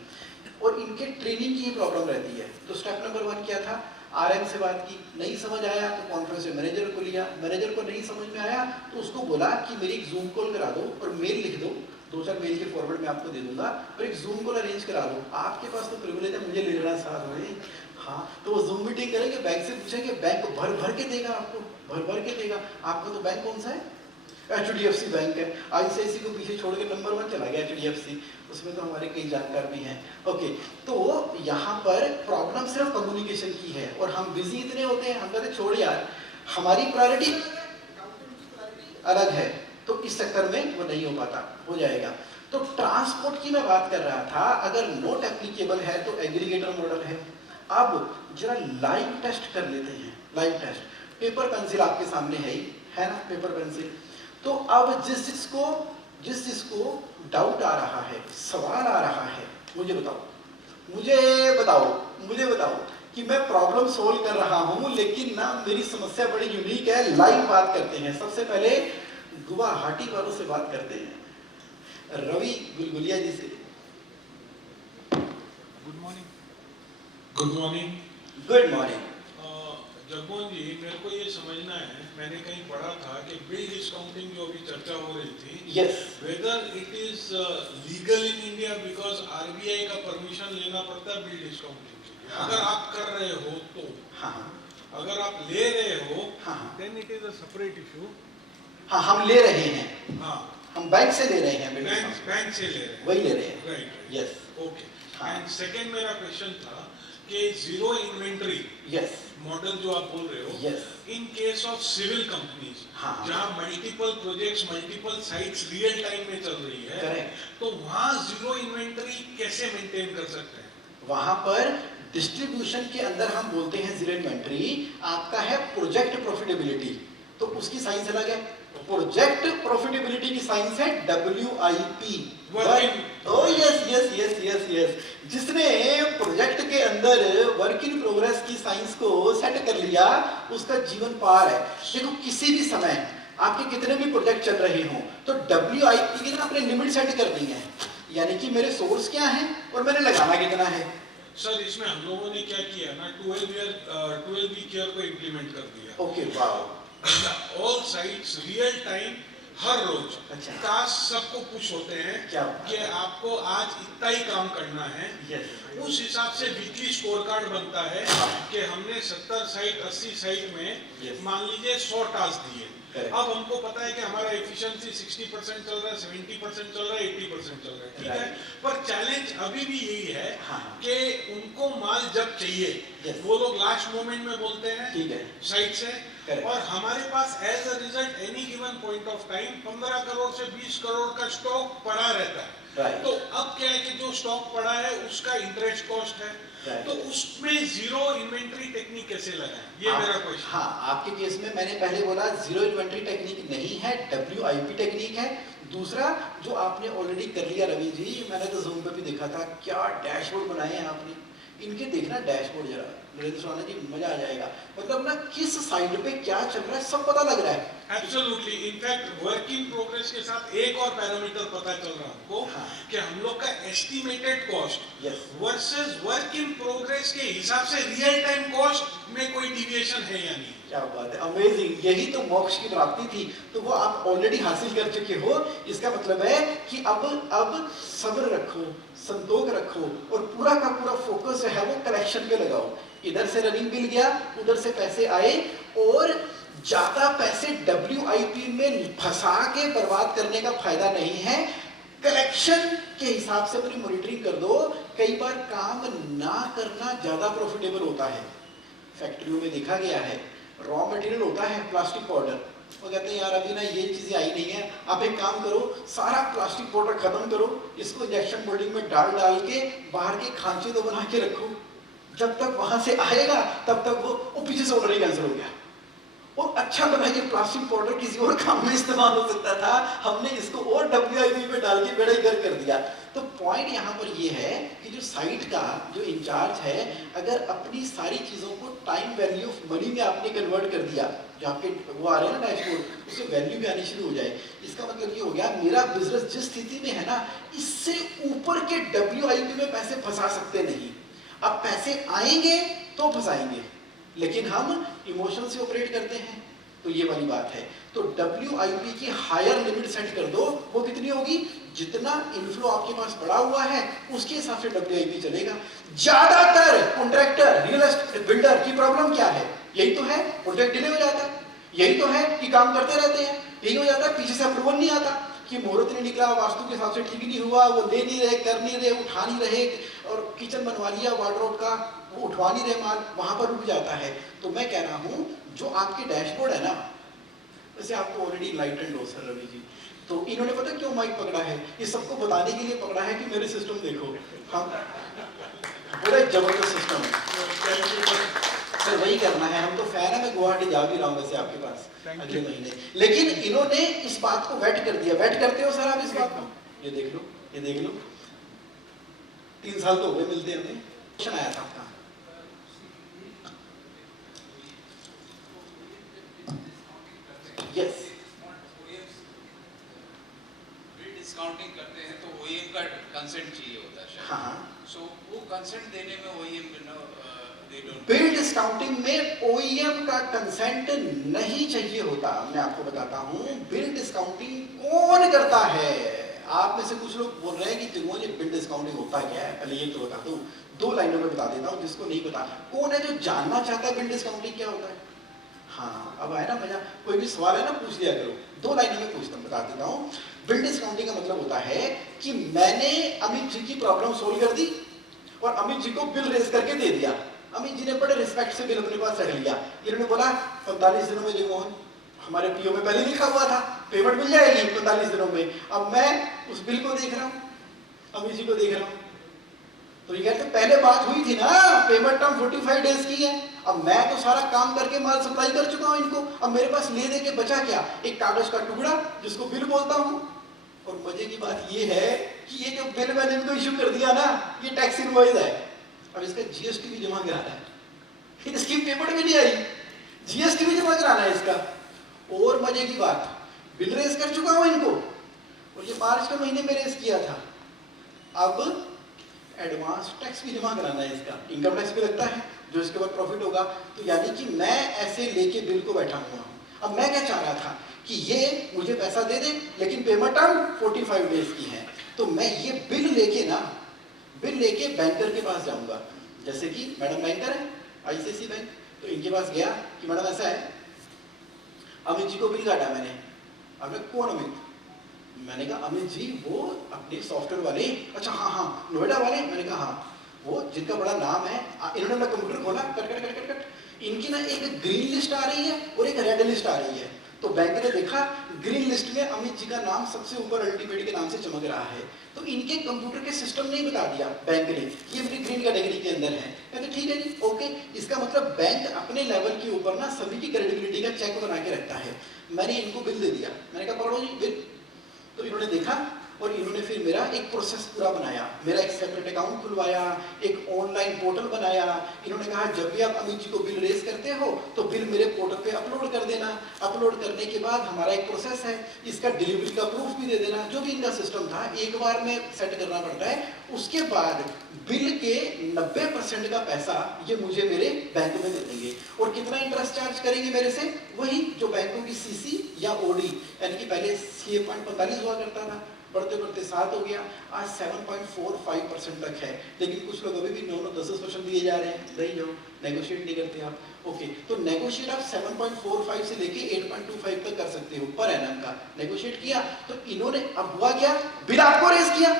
और इनके ट्रेनिंग की प्रॉब्लम रहती है। तो स्टेप नंबर 1 क्या था? आरएम से बात की, नहीं समझ आया तो कॉन्फ्रेंस में मैनेजर को लिया, मैनेजर को नहीं समझ में आया तो उसको बोला कि मेरी एक जूम कॉल करा दो और मेल लिख दो, 2-4 मेल के फॉरवर्ड में आपको दे दूंगा, और एक जूम कॉल अरेंज करा दो। आपके पास तो प्रिविलेज है, मुझे ले लेना साथ में। हाँ, तो वो जूम मीटिंग करेंगे, बैंक से पूछेंगे, बैंक भर भर के देगा आपको, भर भर के देगा आपको। तो बैंक कौन सा है? HDFC बैंक है। ICICI को पीछे छोड़ के नंबर 1 चला गया HDFC, उसमें तो हमारे कई जानकार भी हैं। ओके, तो यहाँ पर प्रॉब्लम सिर्फ कम्युनिकेशन की है, और हम बिजी इतने होते हैं, हम कहते छोड़ यार, हमारी प्रायोरिटी अलग है, तो इस चक्कर में वो नहीं हो पाता। हो जाएगा। तो ट्रांसपोर्ट की मैं बात कर रहा था, अगर नोट एप्लीकेबल है तो एग्रीगेटर मॉडल है। अब जरा लाइव टेस्ट कर लेते हैं। लाइव टेस्ट, पेपर पेंसिल आपके सामने है ना, पेपर पेंसिल। तो अब जिस जिसको डाउट आ रहा है, सवाल आ रहा है, मुझे बताओ कि मैं प्रॉब्लम सोल्व कर रहा हूं, लेकिन ना मेरी समस्या बड़ी यूनिक है। लाइव बात करते हैं। सबसे पहले गुवाहाटी वालों से बात करते हैं, रवि गुलगुलिया जी से। Good morning. जगमोहन जी, मेरे को ये समझना है, मैंने कहीं पढ़ा था कि बिल डिस्काउंटिंग जो अभी चर्चा हो रही थी, yes, whether it is legal in India, because RBI का परमिशन लेना पड़ता है बिल डिस्काउंटिंग के लिए। अगर आप कर रहे हो तो, अगर आप ले रहे हो, then it is a separate issue. हाँ, हम ले रहे हैं। हाँ, हम बैंक से ले रहे हैं। बैंक से ले रहे हैं, वही ले रहे हैं। Right, yes, okay. And second मेरा क्वेश्चन था कि जीरो इन्वेंटरी यस मॉडल जो आप बोल रहे हो, yes, in case of civil companies, हाँ, जहां multiple projects, multiple sites real time में चल रही है, करेक्ट, तो वहां जीरो इन्वेंटरी कैसे मेंटेन कर सकते हैं? वहां पर डिस्ट्रीब्यूशन के अंदर हम बोलते हैं जीरो इन्वेंटरी। आपका है प्रोजेक्ट प्रॉफिटेबिलिटी, तो उसकी साइंस अलग है। प्रोजेक्ट प्रॉफिटेबिलिटी की साइंस है WIP। Oh yes yes yes yes yes, जिसने प्रोजेक्ट के अंदर वर्क इन प्रोग्रेस की साइंस को सेट कर लिया, उसका जीवन पार है। देखो, किसी भी समय आपके कितने भी प्रोजेक्ट चल रहे हो, तो WIP की ना आपने लिमिट सेट कर दी है, यानी कि मेरे सोर्स क्या है और मैंने लगाना कितना है। सर, इसमें हम लोगों ने क्या किया ना, 12 वीक ईयर को इम्प्लीमेंट कर दिया। Okay, wow. All sites real time, हर रोज अच्छा, टास्क सबको पुश होते हैं क्या कि आपको आज इतना ही काम करना है। यस, उस हिसाब से वीकली स्कोर कार्ड बनता है कि हमने 70 साइट 80 साइट में मान लीजिए 100 टास्क दिए। अब हमको पता है कि हमारा एफिशिएंसी 60% चल रहा है, 70% चल रहा है, 80% चल रहा है, ठीक है। पर चैलेंज अभी भी यही है कि उनको माल जब चाहिए, वो लोग लास्ट मोमेंट में बोलते हैं, ठीक है, साइट से, और हमारे पास as a result any given point of time 15 crore से 20 करोड़ का स्टॉक पड़ा रहता है। तो अब क्या है कि जो स्टॉक पड़ा है उसका इंटरेस्ट कॉस्ट है, तो उसमें जीरो इन्वेंटरी टेक्निक कैसे लगाएं, ये मेरा क्वेश्चन। हाँ, आपके केस में मैंने पहले बोला जीरो इन्वेंटरी टेक्निक नहीं है, WIP टेक्निक है। दूसरा जो आपने ऑलरेडी कर लिया रवि जी, मैंने तो जूम पे भी देखा था, क्या डैशबोर्ड बनाए हैं आपने। इनके देखना डैशबोर्ड जरा नरेंद्र सुहाना जी, मजा आ जाएगा। मतलब ना किस साइड पे क्या चल रहा है सब पता लग रहा है। Absolutely, in fact work in progress के साथ एक और पैरामीटर पता चल रहा है हमको, कि हम लोग का estimated cost versus work in progress के हिसाब से रियल टाइम कॉस्ट में कोई डिविएशन है या नहीं। क्या बात है, अमेजिंग। यही तो मोक्ष की प्राप्ति थी, तो वो आप ऑलरेडी हासिल कर चुके हो। इसका मतलब है कि अब सब्र रखो, संतोष रखो, और पूरा का पूरा फोकस है वो कलेक्शन पे लगाओ। इधर से रनिंग बिल गया, उधर से पैसे आए, और ज्यादा पैसे WIP में फंसा के बर्बाद करने का फायदा नहीं है। कलेक्शन के हिसाब से अपनी मॉनिटरिंग कर दो। कई बार काम ना करना ज्यादा प्रॉफिटेबल होता है। फैक्ट्रियों में देखा गया है, रॉ मटेरियल होता है प्लास्टिक पाउडर, वो कहते हैं यार अभी ना ये चीजें आई नहीं है, आप एक काम करो, सारा प्लास्टिक पाउडर खत्म करो, इसको इंजेक्शन मोल्डिंग में डाल के बाहर के खांचे तो बना के रखो, जब तक वहां से आएगा तब तक वो पीछे से ऑर्डर ही कैंसिल हो गया। और अच्छा बना ये प्लास्टिक पाउडर किसी और काम में इस्तेमाल हो सकता था, हमने इसको और WIP पे डाल के बेड़ा गर्क कर दिया। तो पॉइंट यहाँ पर ये है कि जो साइट का जो इंचार्ज है, अगर अपनी सारी चीजों को टाइम वैल्यू ऑफ मनी में आपने कन्वर्ट कर दिया, जो आपके वो आ रहे हैं ना डैशबोर्ड, उससे वैल्यू भी आनी शुरू हो जाए, इसका मतलब ये हो गया मेरा बिजनेस जिस स्थिति में है ना, इससे ऊपर के WIP में पैसे फंसा सकते नहीं। अब पैसे आएंगे तो फंसाएंगे, लेकिन हम इमोशन से ऑपरेट करते हैं, तो ये वाली बात है। तो WIP की हायर लिमिट सेट कर दो, वो कितनी होगी? जितना इनफ्लो आपके पास पड़ा हुआ है उसके हिसाब से WIP चलेगा। ज्यादातर कॉन्ट्रैक्टर, रियल एस्टेट बिल्डर की प्रॉब्लम क्या है? यही तो है, कॉन्ट्रैक्ट डिले हो जाता है, यही तो है कि काम करते रहते हैं, यही हो जाता है, पीछे से अप्रूवल नहीं आता कि मुहूर्त नहीं निकला, वास्तु के हिसाब से ठीक नहीं हुआ, वो ले नहीं रहे, कर नहीं रहे, उठा नहीं रहे, और किचन बनवा लिया वार्डरोब का, वो उठवा नहीं रहे माल, वहां पर रुक जाता है। तो मैं कह रहा हूं जो आपके डैशबोर्ड है ना, वैसे आपको already light and low sir Ravi ji, तो इन्होंने पता क्यों माइक पकड़ा है? ये सबको बताने के लिए पकड़ा है कि मेरे सिस्टम देखो, हाँ बड़ा जबरदस्त सिस्टम है सर, वही करना है। हम तो फैन है, मैं गुवाहाटी जा भी रहा हूँ वैसे आपके पास अगले महीने, लेकिन इन्होंने इस बात को वेट कर दिया। वेट करते हो सर आप इस बात को? ये देख लो, ये देख लो, 3 साल तो हो गए मिलते हमें। क्वेश्चन आया था आपका, यस, डिस्काउंटिंग करते हैं तो OEM का कंसेंट चाहिए होता है। हाँ, सो वो कंसेंट देने में OEM बिल डिस्काउंटिंग में OEM का कंसेंट नहीं चाहिए होता। मैं आपको बताता हूं बिल डिस्काउंटिंग कौन करता है। आप में से कुछ लोग बोल रहे हैं कि मुझे बिल डिस्काउंटिंग होता क्या है, पहले ये तो बता दूं, 2 लाइनों में बता देता हूं जिसको नहीं पता। कौन है जो जानना चाहता है बिल डिस्काउंटिंग क्या होता है? हाँ, अब आया ना मजा। कोई भी सवाल है ना, पूछ लिया करो, 2 लाइनों में पूछता हूं, बता देता हूं। बिल डिस्काउंटिंग का मतलब होता है कि मैंने अमित जी की प्रॉब्लम सोल्व कर दी और अमित जी को बिल रेज करके दे दिया। अमित जी ने बड़े रिस्पेक्ट से बिल अपने पास रख लिया। इन्होंने बोला 45 दिनों में जगमोहन, हमारे PO में पहले लिखा हुआ था पेमेंट मिल जाएगी 45 दिनों में। अब मैं उस बिल को देख रहा हूँ, अमित जी को देख रहा हूँ, तो ये कहते पहले बात हुई थी ना, पेमेंट टर्म 45 डेज की है। अब मैं तो सारा काम करके माल सप्लाई कर चुका हूँ इनको, अब मेरे पास ले दे के बचा क्या? एक कागज का टुकड़ा जिसको बिल बोलता हूँ। और मजे की बात ये है कि ये जो बिल मैंने इनको इश्यू कर दिया ना, ये टैक्स इनवॉइस है। अब इसका GST भी जमा कराना है, इसकी पेमेंट भी नहीं आई, GST भी जमा कराना है इसका। और मजे की बात, बिल रेस कर चुका हूं इनको, और ये मार्च के महीने में रेस किया था। अब एडवांस टैक्स भी जमा कराना है इसका, इनकम टैक्स भी लगता है जो इसके बाद प्रॉफिट होगा। तो यानी कि मैं ऐसे लेके बिल को बैठा हुआ हूं। अब मैं क्या चाह रहा था कि ये मुझे पैसा दे दे, लेकिन पेमेंट टर्म 45 डेज की है। तो मैं ये बिल लेके ना, बिल लेके बैंकर के पास जाऊंगा। जैसे कि मैडम बैंकर है ICICI बैंक, तो इनके पास गया कि मैडम ऐसा है, अमित जी को बिल काटा मैंने। अब कौन अमित? मैंने कहा अमित जी वो अपने सॉफ्टवेयर वाले। अच्छा हाँ हाँ, नोएडा वाले? मैंने कहा हाँ, वो जिनका बड़ा नाम है। इन्होंने अपना कंप्यूटर खोला, cut cut cut cut cut, इनकी ना एक ग्रीन लिस्ट आ रही है और एक रेड लिस्ट आ रही है। तो बैंक ने देखा ग्रीन लिस्ट में अमित जी का नाम सबसे ऊपर अल्टीमेट के नाम से चमक रहा है, तो इनके कंप्यूटर के सिस्टम ने बता दिया बैंक ने, ये मेरी ग्रीन कैटेगरी के अंदर है। कहते ठीक है जी, ओके। इसका मतलब बैंक अपने लेवल के ऊपर ना सभी की क्रेडिबिलिटी का चेक बना के रखता है। मैंने इनको बिल दे दिया, मैंने कहा पकड़ो जी बिल। तो इन्होंने देखा और इन्होंने फिर मेरा एक प्रोसेस पूरा बनाया, मेरा एक सेपरेट अकाउंट खुलवाया, एक ऑनलाइन पोर्टल बनाया। इन्होंने कहा जब भी आप अमित जी को बिल रेज करते हो तो बिल मेरे पोर्टल पे अपलोड कर देना। अपलोड करने के बाद हमारा एक प्रोसेस है, इसका डिलीवरी का प्रूफ भी दे देना। जो भी इनका सिस्टम था एक बार में सेट करना पड़ता है। उसके बाद बिल के 90% का पैसा ये मुझे मेरे बैंक में दे देंगे। और कितना इंटरेस्ट चार्ज करेंगे मेरे से? वही जो बैंकों की CC या OD, यानी कि पहले 6.45 हुआ करता था, बढ़ते बढ़ते 7 हो गया, आज 7.45% तक है। लेकिन कुछ लोग अभी भी 9-10% दिए जा रहे हैं। नहीं जाओ, नेगोशिएट नहीं करते आप। ओके, तो नेगोशिएट आप 7.45 से लेके 8.25 तक कर सकते हो पर एनम का। नेगोशिएट किया तो इन्होंने, अब हुआ क्या, बिल आपको रेज किया,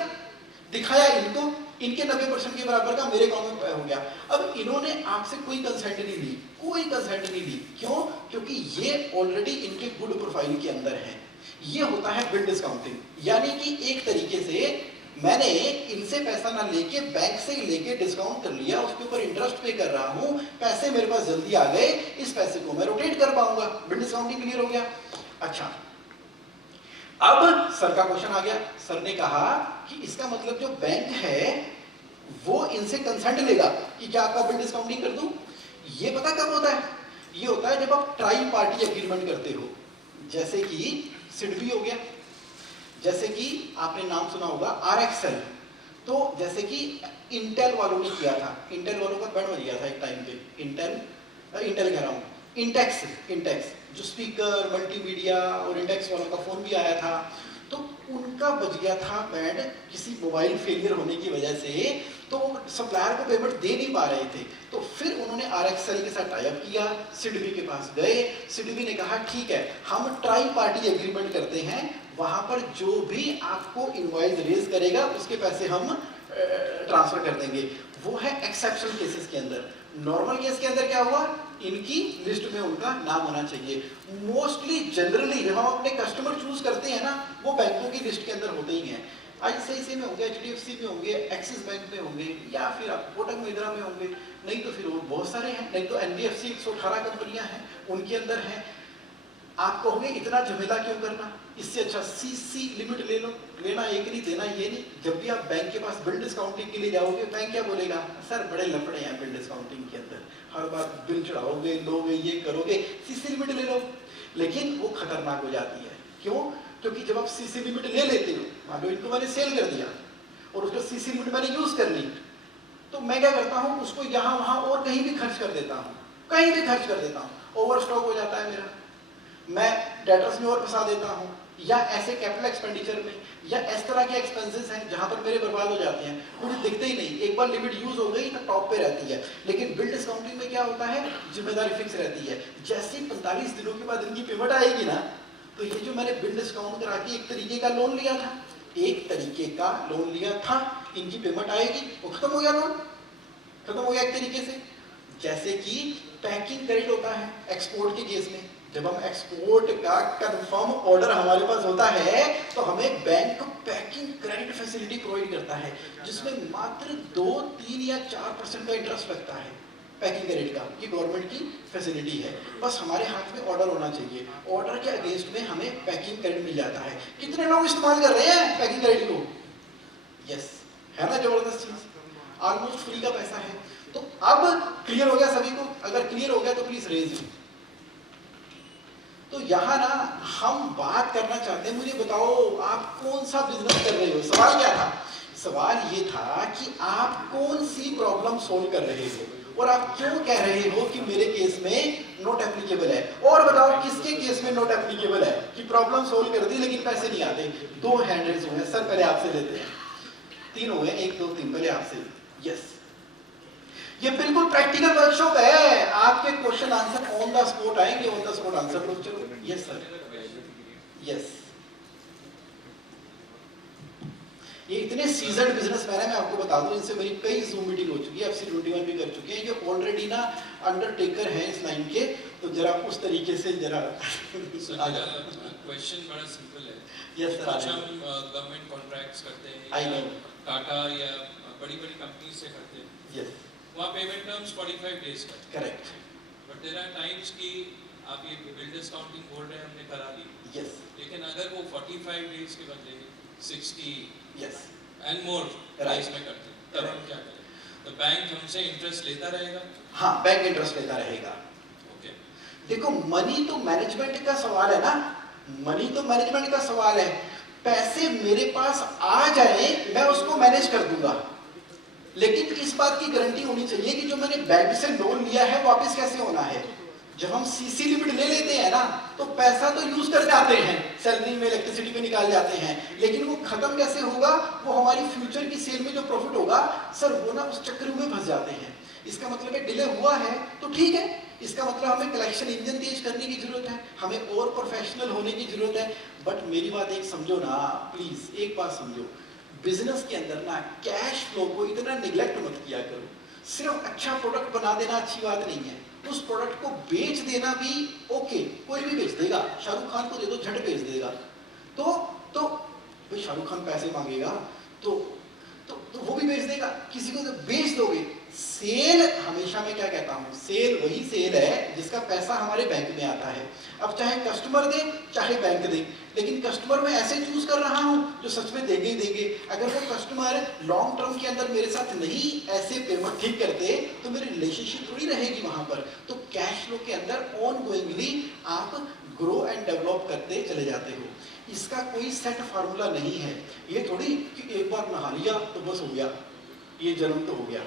दिखाया इनको, इनके 90% के बराबर का मेरे अकाउंट में हो गया। अब इन्होंने आपसे कोई कंसेंट नहीं ली, कोई कंसेंट नहीं ली। क्यों? क्योंकि ये ऑलरेडी इनके गुड प्रोफाइल के अंदर है। ये होता है बिल डिस्काउंटिंग, यानी कि एक तरीके से मैंने इनसे पैसा ना लेके बैंक से लेके डिस्काउंट कर लिया, उसके ऊपर इंटरेस्ट पे कर रहा हूँ, पैसे मेरे पास जल्दी आ गए, इस पैसे को मैं रोटेट कर पाऊंगा, बिल डिस्काउंटिंग क्लियर हो गया। अच्छा, अब सर का क्वेश्चन आ गया। सर ने कहा कि इसका मतलब जो बैंक है वो इनसे कंसेंट लेगा कि क्या आपका बिल डिस्काउंटिंग कर दूं। ये पता कब होता है? ये होता है जब आप ट्राई पार्टी एग्रीमेंट करते हो, जैसे कि सिडबी हो गया, जैसे कि आपने नाम सुना होगा RXL, तो जैसे कि इंटेल वालों ने किया था, इंटेल वालों का बैंड बज गया था एक टाइम पे, इंटेल कह रहा हूँ, इंटेक्स जो स्पीकर मल्टीमीडिया और इंटेक्स वालों का फोन भी आया था, तो उनका बज गया था बैंड किसी मोबाइल फेलियर होने की वजह से, तो सप्लायर को पेमेंट दे नहीं पा रहे थे, तो फिर उन्होंने RXL के साथ टाई अप किया, सिडबी के पास गए, सिडबी ने कहा ठीक है हम ट्राई पार्टी एग्रीमेंट करते हैं, वहां पर जो भी आपको इनवॉइस रेज करेगा उसके पैसे हम ट्रांसफर कर देंगे। वो है एक्सेप्शनल केसेस के अंदर। नॉर्मल केस के अंदर क्या हुआ, इनकी लिस्ट में उनका नाम होना चाहिए। मोस्टली जनरली जब हम अपने कस्टमर चूज करते हैं ना, वो बैंकों की लिस्ट के अंदर होते ही हैं। ICICI में होंगे, HDFC में होंगे, एक्सिस बैंक में होंगे, या फिर आप कोटक महिंद्रा में होंगे, नहीं तो फिर और बहुत सारे हैं, नहीं तो NBFC 118 कंपनियां हैं उनके अंदर हैं। आप कहोगे इतना झमेला क्यों करना, इससे अच्छा CC लिमिट ले लो, लेना एक नहीं देना ये नहीं। जब भी आप बैंक के पास बिल डिस्काउंटिंग के लिए जाओगे, बैंक क्या बोलेगा, सर बड़े लफड़े हैं बिल डिस्काउंटिंग के अंदर, हर बार बिल चढ़ाओगे, लोगे, ये करोगे, CC लिमिट ले लो। लेकिन वो खतरनाक हो जाती है। क्यों? क्योंकि जब आप CC लिमिट ले लेते हो, मान लो इनको मैंने सेल कर दिया और उसको CC लिमिट मैंने यूज कर ली, तो मैं क्या करता हूँ, उसको यहाँ वहाँ और कहीं भी खर्च कर देता हूँ, कहीं भी खर्च कर देता हूँ, ओवर स्टॉक हो जाता है मेरा, मैं डेटर्स में और फंसा देता हूँ, या ऐसे कैपिटल एक्सपेंडिचर में, या इस तरह के एक्सपेंसेस हैं जहां पर मेरे बर्बाद हो जाते हैं, मुझे दिखते ही नहीं। एक बार लिमिट यूज हो गई तो टॉप पे रहती है। लेकिन बिल डिस्काउंटिंग में क्या होता है, जिम्मेदारी फिक्स रहती है। जैसे 45 दिनों के बाद इनकी पेमेंट आएगी ना, तो ये जो मैंने बिल डिस्काउंट करा के एक तरीके का लोन लिया था, इनकी पेमेंट आएगी, वो खत्म हो गया, लोन खत्म हो गया एक तरीके से। जैसे कि पैकिंग क्रेडिट होता है एक्सपोर्ट के केस में, जब हम एक्सपोर्ट का कंफर्म ऑर्डर हमारे पास होता है तो हमें bank packing credit facility provide करता है, जिसमें मात्र 2, 3 या 4% का इंटरेस्ट लगता है पैकिंग क्रेडिट का। ये गवर्नमेंट की फैसिलिटी है। बस हमारे हाथ में ऑर्डर होना चाहिए, ऑर्डर के अगेंस्ट में हमें पैकिंग क्रेडिट मिल जाता है। कितने लोग इस्तेमाल कर रहे हैं पैकिंग क्रेडिट को? यस, है ना जबरदस्त चीज, ऑलमोस्ट फ्री का पैसा है। तो अब क्लियर हो गया सभी को? अगर क्लियर हो गया तो प्लीज रेज इट। तो यहाँ ना हम बात करना चाहते हैं, मुझे बताओ आप कौन सा बिजनेस कर रहे हो। सवाल क्या था? सवाल ये था कि आप कौन सी प्रॉब्लम सोल्व कर रहे हो और आप क्यों कह रहे हो कि मेरे केस में नॉट एप्लीकेबल है। और बताओ किसके केस में नॉट एप्लीकेबल है कि प्रॉब्लम सोल्व कर दी लेकिन पैसे नहीं आते। 2 हैंड रेज हुए। सर पहले आपसे लेते हैं, 3 हो गए, 1 2 3, पहले आपसे। यस, ये बिल्कुल प्रैक्टिकल वर्कशॉप है, आपके question answer on the spot आएंगे, ऑन द स्पॉट आंसर करो। चलो यस सर, यस। ये इतने सीजन्ड बिजनेसमैन है, मैं आपको बता दूं, इनसे मेरी कई जूम मीटिंग हो चुकी है, FC21 भी कर चुके हैं, ये ऑलरेडी ना अंडरटेकर हैं इस लाइन के। तो जरा उस तरीके से जरा क्वेश्चन बड़ा सिंपल है। यस सर, हम गवर्नमेंट कॉन्ट्रैक्ट्स करते हैं, आई नो, टाटा या बड़ी-बड़ी कंपनी से करते हैं, यस, वहाँ पेमेंट टर्म्स 45 डेज का। Correct. But there are times कि आप ये बिल डिस्काउंटिंग बोल रहे हैं हमने करा ली, यस, लेकिन अगर वो 45 डेज के बदले 60 यस एंड मोर प्राइस में करते हैं, तब हम क्या करें? तो बैंक हमसे इंटरेस्ट लेता रहेगा? हाँ, बैंक इंटरेस्ट लेता रहेगा। ओके, देखो मनी तो मैनेजमेंट का सवाल है ना, मनी तो मैनेजमेंट का सवाल है। पैसे मेरे पास आ जाए मैं उसको मैनेज कर दूंगा, लेकिन इस बात की गारंटी होनी चाहिए कि जो मैंने बैंक से लोन लिया है वापस कैसे होना है। जब हम CC लिमिट ले लेते हैं ना, तो पैसा तो यूज कर जाते हैं, सैलरी में इलेक्ट्रिसिटी में निकाल जाते हैं, लेकिन वो खत्म कैसे होगा? वो हमारी फ्यूचर की सेल में जो प्रॉफिट होगा सर, वो ना उस चक्कर में फंस जाते हैं। इसका मतलब है डिले हुआ है तो ठीक है, इसका मतलब हमें कलेक्शन इंजन तेज करने की जरूरत है, हमें और प्रोफेशनल होने की जरूरत है। बट मेरी बात एक समझो ना प्लीज, एक बात समझो, बिजनेस के अंदर ना कैश फ्लो को इतना निगलेक्ट मत किया करो। सिर्फ अच्छा प्रोडक्ट बना देना अच्छी बात नहीं है, उस प्रोडक्ट को बेच देना भी ओके, कोई भी बेच देगा, शाहरुख खान को दे दो झट बेच देगा। तो भाई शाहरुख खान पैसे मांगेगा तो वो भी बेच देगा, किसी को तो बेच दोगे। सेल हमेशा मैं क्या कहता हूँ, सेल वही सेल है जिसका पैसा हमारे बैंक में आता है। अब चाहे कस्टमर दे चाहे बैंक दे, लेकिन कस्टमर मैं ऐसे चूज कर रहा हूँ जो सच में देंगे ही देंगे। अगर वो कस्टमर लॉन्ग टर्म के अंदर मेरे साथ नहीं ऐसे पेमेंट ठीक करते तो मेरी रिलेशनशिप थोड़ी रहेगी वहां पर। तो कैश फ्लो के अंदर ऑन गोइंगली आप ग्रो एंड डेवलप करते चले जाते हो। इसका कोई सेट फार्मूला नहीं है। ये थोड़ी कि एक बार नहा लिया तो बस हो गया, ये जन्म तो हो गया।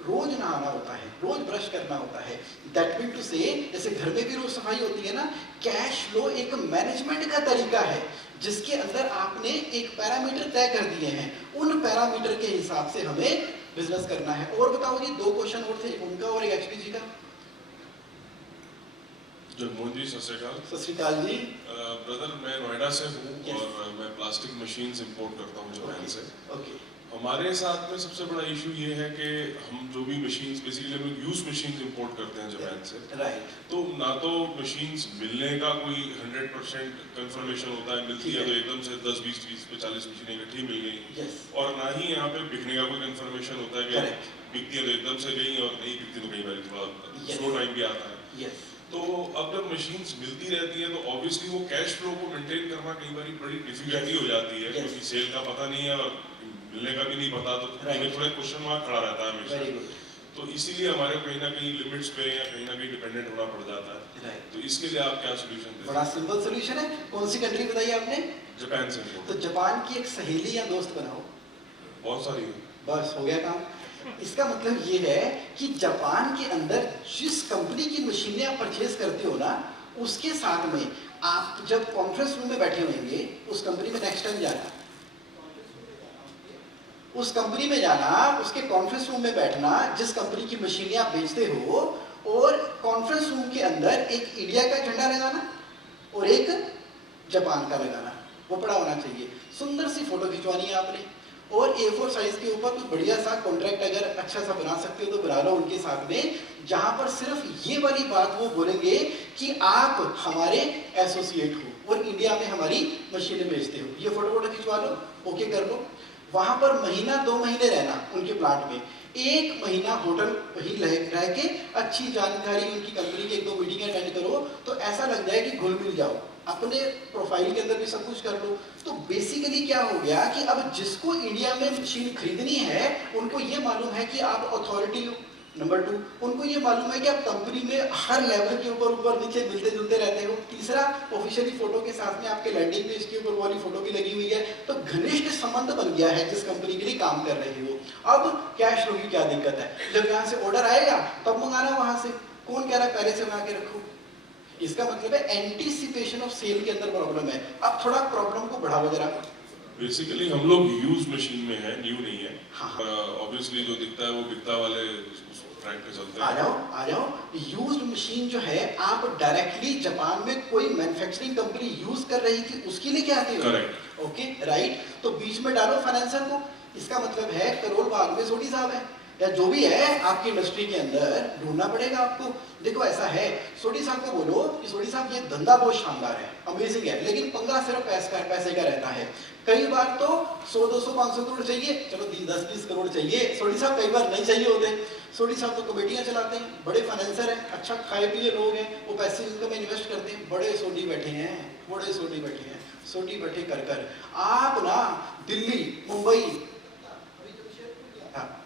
रोज नहाना होता है, रोज ब्रश करना होता है। दैट मीन टू से, जैसे घर में भी रोज सफाई होती है ना, कैश फ्लो एक मैनेजमेंट का तरीका है जिसके अंदर आपने एक पैरामीटर तय कर दिए हैं। उन पैरामीटर के हिसाब से हमें बिजनेस करना है। और बताओ जी, 2 क्वेश्चन और थे, उनका और एक एचपी जी का। जगमोहन जी सत श्रीकाल। सत श्रीकाल जी। ब्रदर मैं नोएडा से हूँ और मैं प्लास्टिक मशीन्स इंपोर्ट करता हूँ जापान से। ओके। हमारे साथ में सबसे बड़ा इशू ये है कि हम जो भी मशीन्स बेसिकली हम यूज मशीन्स इंपोर्ट करते हैं जापान से, राइट। तो ना तो मशीन्स मिलने का कोई 100% कंफर्मेशन होता है, मिलती है तो एकदम से 10, 20, 30, 40 मशीनें इकट्ठी मिल गई, और ना ही यहाँ पे बिकने का कोई कंफर्मेशन होता है कि बिकती है तो एकदम से गई और नहीं बिकती तो कई बार थोड़ा स्लो टाइम भी आता है। तो अब जब मशीन्स मिलती रहती है तो ऑब्वियसली वो कैश फ्लो को मेंटेन करना कई बार बड़ी डिफिकल्टी हो जाती है, क्योंकि सेल का पता नहीं है और मिलने का भी नहीं पता, तो थोड़ा क्वेश्चन मार्क खड़ा रहता है हमेशा। तो इसीलिए हमारे को कहीं ना कहीं लिमिट्स पे या कहीं ना कहीं डिपेंडेंट होना पड़ जाता है। तो इसके लिए आप क्या सोल्यूशन देते हैं? बड़ा सिंपल सोल्यूशन है। कौन सी कंट्री बताइए आपने? जापान से। तो जापान की एक सहेली या दोस्त बनाओ, बहुत सारी है, बस हो गया काम। इसका मतलब ये है कि जापान के अंदर जिस कंपनी की मशीनें आप परचेज करते हो ना, उसके साथ में आप जब कॉन्फ्रेंस रूम में बैठे होंगे, उस कंपनी में नेक्स्ट टाइम जाना, उस कंपनी में जाना, उसके कॉन्फ्रेंस रूम में बैठना जिस कंपनी की मशीनें आप बेचते हो, और कॉन्फ्रेंस रूम के अंदर एक इंडिया का झंडा लगाना और एक जापान का लगाना, वो पड़ा होना चाहिए। सुंदर सी फोटो खिंचवानी है आपने, और A4 साइज के ऊपर कुछ बढ़िया सा कॉन्ट्रैक्ट अगर अच्छा सा बना सकते हो तो बना लो उनके साथ में, जहां पर सिर्फ ये वाली बात वो बोलेंगे कि आप हमारे एसोसिएट हो और इंडिया में हमारी मशीनें बेचते हो। ये फोटो खिंचवा लो, ओके कर लो। वहां पर महीना 2 महीने रहना उनके प्लांट में, 1 महीना होटल वही रह के अच्छी जानकारी उनकी कंपनी की 1-2 मीटिंग अटेंड करो, तो ऐसा लग जाए कि घुल मिल जाओ, अपने प्रोफाइल के अंदर भी सब कुछ कर लो। तो बेसिकली क्या हो गया कि अब जिसको इंडिया में मशीन खरीदनी है उनको ये मालूम है कि आप अथॉरिटी हो। नंबर 2, उनको ये मालूम है कि आप कंपनी में हर लेवल के ऊपर नीचे मिलते जुलते रहते हो। तीसरा, ऑफिशियली फोटो के साथ में आपके लैंडिंग पेज के ऊपर वाली फोटो भी लगी हुई है, तो घनिष्ठ संबंध बन गया है जिस कंपनी के लिए काम कर रहे हो। अब कैश फ्लो की क्या दिक्कत है? जब यहाँ से ऑर्डर आएगा तब मंगाना वहां से, कौन कह रहा है पहले से बना के रखो? इसका मतलब है एंटीसिपेशन ऑफ सेल के अंदर प्रॉब्लम है। अब थोड़ा प्रॉब्लम को बढ़ाओ जरा। बेसिकली हम लोग यूज मशीन में है, न्यू नहीं है। ऑब्वियसली जो दिखता है वो बिकता वाले ट्रैक पे चलते हैं। आ जाओ। यूज्ड मशीन जो है आप डायरेक्टली जापान में कोई मैन्युफैक्चरिंग कंपनी यूज कर रही थी उसके लिए क्या आते हो? करेक्ट। Okay right. तो बीच में डालो फाइनेंसर को। इसका मतलब है करोल बाग में सोडी साहब है या जो भी है आपकी इंडस्ट्री के अंदर ढूंढना पड़ेगा आपको। देखो ऐसा है, सोडी साहब को बोलो कि सोडी साहब ये धंधा बहुत शानदार है, अमेजिंग है, लेकिन पंगा सिर्फ पैसे का रहता है। कई बार तो 100, 200, 500 करोड़ चाहिए, चलो 10-20 करोड़ चाहिए। सोडी साहब कई बार नहीं चाहिए होते। सोडी साहब तो कमेटियां चलाते हैं, बड़े फाइनेंसर हैं, अच्छा खाए पिए लोग हैं, वो पैसे इनकम इन्वेस्ट करते हैं। बड़े सोडी बैठे हैं, सोडी बैठे कर आप ना दिल्ली, मुंबई,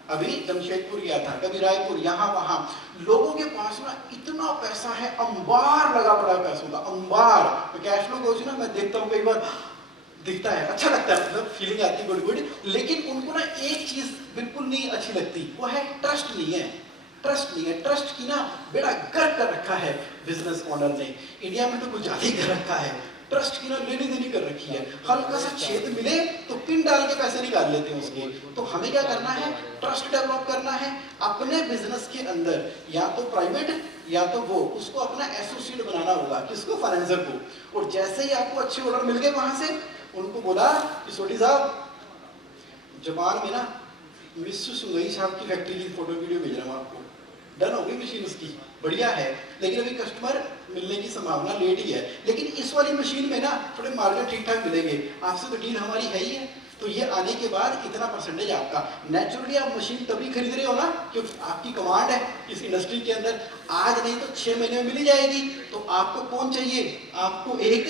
अभी जमशेदपुर गया था, कभी रायपुर, यहाँ वहां, लोगों के पास ना इतना पैसा है, अंबार लगा पड़ा है पैसों का, अंबार। तो कैश फ्लो कोच ना मैं देखता हूँ कई बार, दिखता है, अच्छा लगता है, मतलब फीलिंग आती है गुड, लेकिन उनको ना एक चीज बिल्कुल नहीं अच्छी लगती, वो है ट्रस्ट नहीं है। ट्रस्ट की ना बेड़ा गर्क कर रखा है बिजनेस ओनर ने। इंडिया में तो कुछ ज्यादा ही कर रखा है, ट्रस्ट की ना लेनी देनी कर रखी है। हल्का सा छेद मिले तो पिन डाल के पैसे निकाल लेते हैं उसके। तो हमें क्या करना है? ट्रस्ट डेवलप करना है अपने बिजनेस के अंदर, या तो प्राइवेट या तो वो, उसको अपना एसोसिएट बनाना होगा। किसको? फाइनेंसर को। और जैसे ही आपको अच्छे ऑर्डर मिल गए वहां से, उनको बोला कि सोडी साहब जापान में ना मिस्टर सुंगई साहब की फैक्ट्री की फोटो वीडियो भेज रहा हूँ आपको। डन हो गई मशीन उसकी, बढ़िया है, लेकिन अभी कस्टमर मिलने की संभावना लेट ही है। लेकिन इस वाली मशीन में ना थोड़े मार्जिन ठीक ठाक मिलेंगे, आपसे तो डील हमारी है ही है। तो ये आने के बाद इतना परसेंटेज आपका। नेचुरली आप मशीन तभी खरीद रहे हो ना क्योंकि आपकी कमांड है इस इंडस्ट्री के अंदर, आज नहीं तो 6 महीने में मिल ही जाएगी। तो आपको कौन चाहिए, आपको एक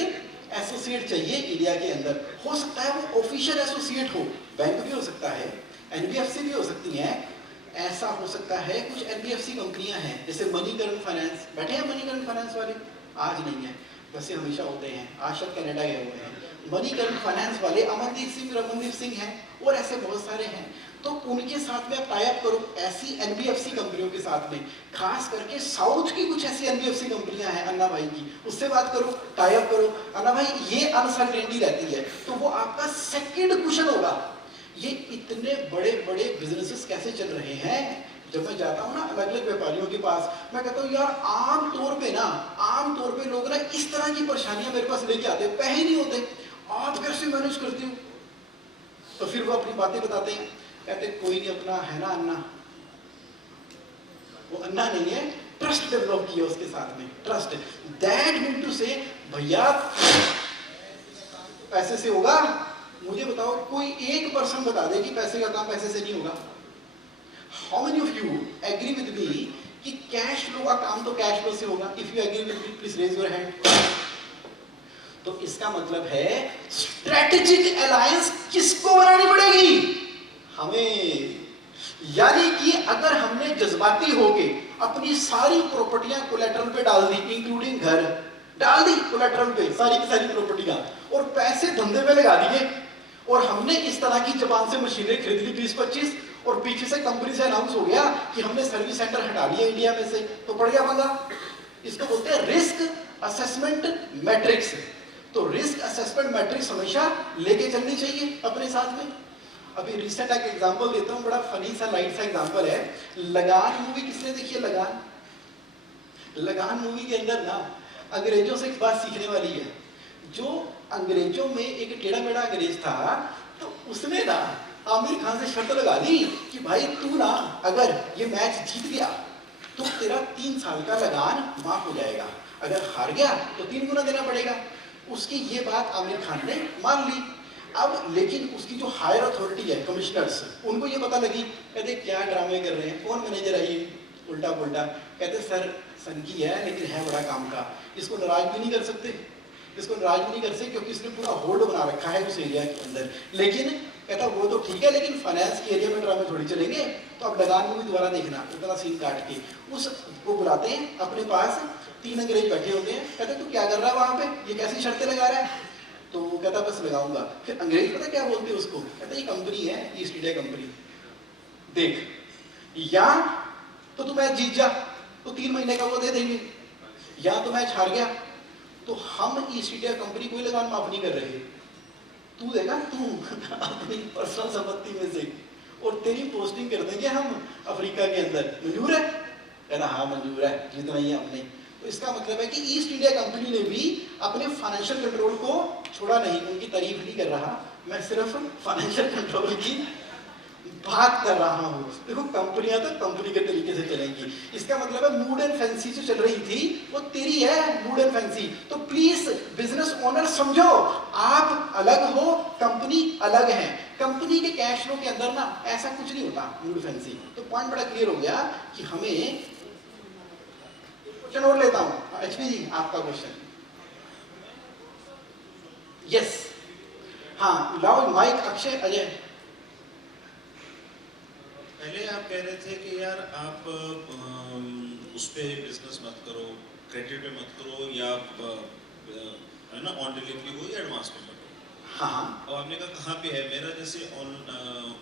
एसोसिएट चाहिए इंडिया के अंदर। हो सकता है वो ऑफिशियल एसोसिएट हो, बैंक भी हो सकता है, एनबीएफसी भी हो सकती है, ऐसा हो सकता है कुछ एनबीएफसी कंपनियां हैं जैसे मणिकरण फाइनेंस, बैठे हैं मणिकरण फाइनेंस वाले, आज नहीं है वैसे हमेशा होते हैं, आज शायद कनाडा गए हुए हैं। मणिकरण फाइनेंस वाले रमनदीप सिंह हैं और ऐसे बहुत सारे हैं। तो उनके साथ में आप टाई अप करो, ऐसी एनबीएफसी कंपनियों के साथ में, खास करके साउथ की कुछ ऐसी एनबीएफसी कंपनियां हैं अन्ना भाई की, उससे बात करो, टाई अप करो। अन्ना भाई ये अनसर्टेनिटी रहती है तो वो आपका सेकंड क्वेश्चन होगा। ये इतने बड़े बड़े बिजनेसेस कैसे चल रहे हैं? जब मैं जाता हूँ ना अलग अलग व्यापारियों के पास, मैं कहता हूँ यार आम तौर पे लोग ना इस तरह की परेशानियां मेरे पास लेके आते हैं, पैसे नहीं होते, आप कैसे मैनेज करते हो? तो फिर वो अपनी बातें बताते हैं, कहते कोई नहीं, अपना है ना अन्ना, वो अन्ना नहीं है, ट्रस्ट डेवलप किया उसके साथ में, ट्रस्ट। दैट मीन टू से भैया पैसे से होगा? मुझे बताओ कोई एक पर्सन बता दे कि पैसे का काम पैसे से नहीं होगा। How many of you agree with me कि कैश फ्लो का काम तो कैश फ्लो से होगा? If you agree with me please raise your hand. तो इसका मतलब है स्ट्रेटेजिक अलायंस किसको बनानी पड़ेगी? हमें। यानी कि अगर हमने जज्बाती होके अपनी सारी प्रॉपर्टियां कोलेटरल पे डाल दी, इंक्लूडिंग घर डाल दी कोलेटरल पे, सारी की सारी प्रॉपर्टियां, और पैसे धंधे में लगा दिए, और हमने इस तरह की जबान से मशीनें खरीद ली 20-25, और पीछे से कंपनी से अनाउंस हो गया कि हमने सर्विस सेंटर हटा लिया इंडिया में से, तो पड़ गया पंगा। इसको बोलते हैं रिस्क असेसमेंट मैट्रिक्स। तो रिस्क असेसमेंट मैट्रिक्स हमेशा लेके चलनी चाहिए अपने साथ में। अभी रिसेंट एक एग्जांपल देता हूँ, बड़ा फनी सा लाइट सा एग्जांपल है। लगान मूवी किसने देखी है? लगान मूवी के अंदर ना अंग्रेजों से एक बात सीखने वाली है। जो अंग्रेजों में एक टेढ़ा मेढ़ा अंग्रेज था, तो उसने ना आमिर खान से शर्त लगा ली कि भाई तू ना अगर ये मैच जीत गया तो तेरा 3 साल का लगान माफ हो जाएगा, अगर हार गया तो 3 गुना देना पड़ेगा। उसकी ये बात आमिर खान ने मान ली। अब लेकिन उसकी जो हायर अथॉरिटी है, कमिश्नर्स, उनको ये पता लगी, कहते क्या ड्रामे कर रहे हैं, कौन मैनेजर है ये उल्टा पुल्टा। कहते सर सनकी है लेकिन है बड़ा काम का, इसको नाराज भी नहीं कर सकते, क्योंकि इसने पूरा होल्ड बना रखा है उस एरिया के अंदर। लेकिन कहता वो तो ठीक है, लेकिन फाइनेंस के एरिया में ड्रामे थोड़ी चलेंगे, तो अब लगान मूवी दोबारा देखना, उतना सीन काट के उसको बुलाते हैं अपने पास। 3 अंग्रेज बैठे होते हैं, कहते तू क्या कर रहा है वहां पे, ये कैसी शर्तें लगा रहा है? तो वो कहता बस लगाऊंगा। फिर अंग्रेज पता क्या बोलते हैं उसको, कहते ये कंपनी है, ईस्ट इंडिया कंपनी, देख या तो तू मैच जीत जा तो 3 महीने का वो दे देंगे, या तो मैच हार गया तो हम ईस्ट इंडिया कंपनी कोई लगान माफ नहीं कर रहे, तू देगा तू अपनी पर्सनल संपत्ति में से, और तेरी पोस्टिंग कर देंगे हम अफ्रीका के अंदर, मंजूर है? कहना हाँ मंजूर है, जितना ही हमने। तो इसका मतलब है कि ईस्ट इंडिया कंपनी ने भी अपने फाइनेंशियल कंट्रोल को छोड़ा नहीं। उनकी तारीफ नहीं कर रहा मैं, सिर्फ फाइनेंशियल कंट्रोल की बात कर रहा हूँ। देखो कंपनियां तो कंपनी के तरीके से चलेंगी। इसका मतलब है मूड एंड फैंसी जो चल रही थी वो तेरी है, मूड एंड फैंसी। तो प्लीज बिजनेस ओनर समझो, आप अलग हो, कंपनी अलग है। कंपनी के कैश फ्लो के अंदर ना ऐसा कुछ नहीं होता मूड फैंसी। तो पॉइंट बड़ा क्लियर हो गया कि हमें। क्वेश्चन और लेता हूं, एचपी जी आपका क्वेश्चन। यस, हाँ लाओ माइक। अक्षय, अजय। पहले आप कह रहे थे कि यार आप उस पे बिजनेस मत करो, क्रेडिट पे मत करो, या है ना ऑन डिलीवरी हो या एडवांस पे करो। हाँ। और आपने कहा कहाँ पे है? मेरा जैसे ऑन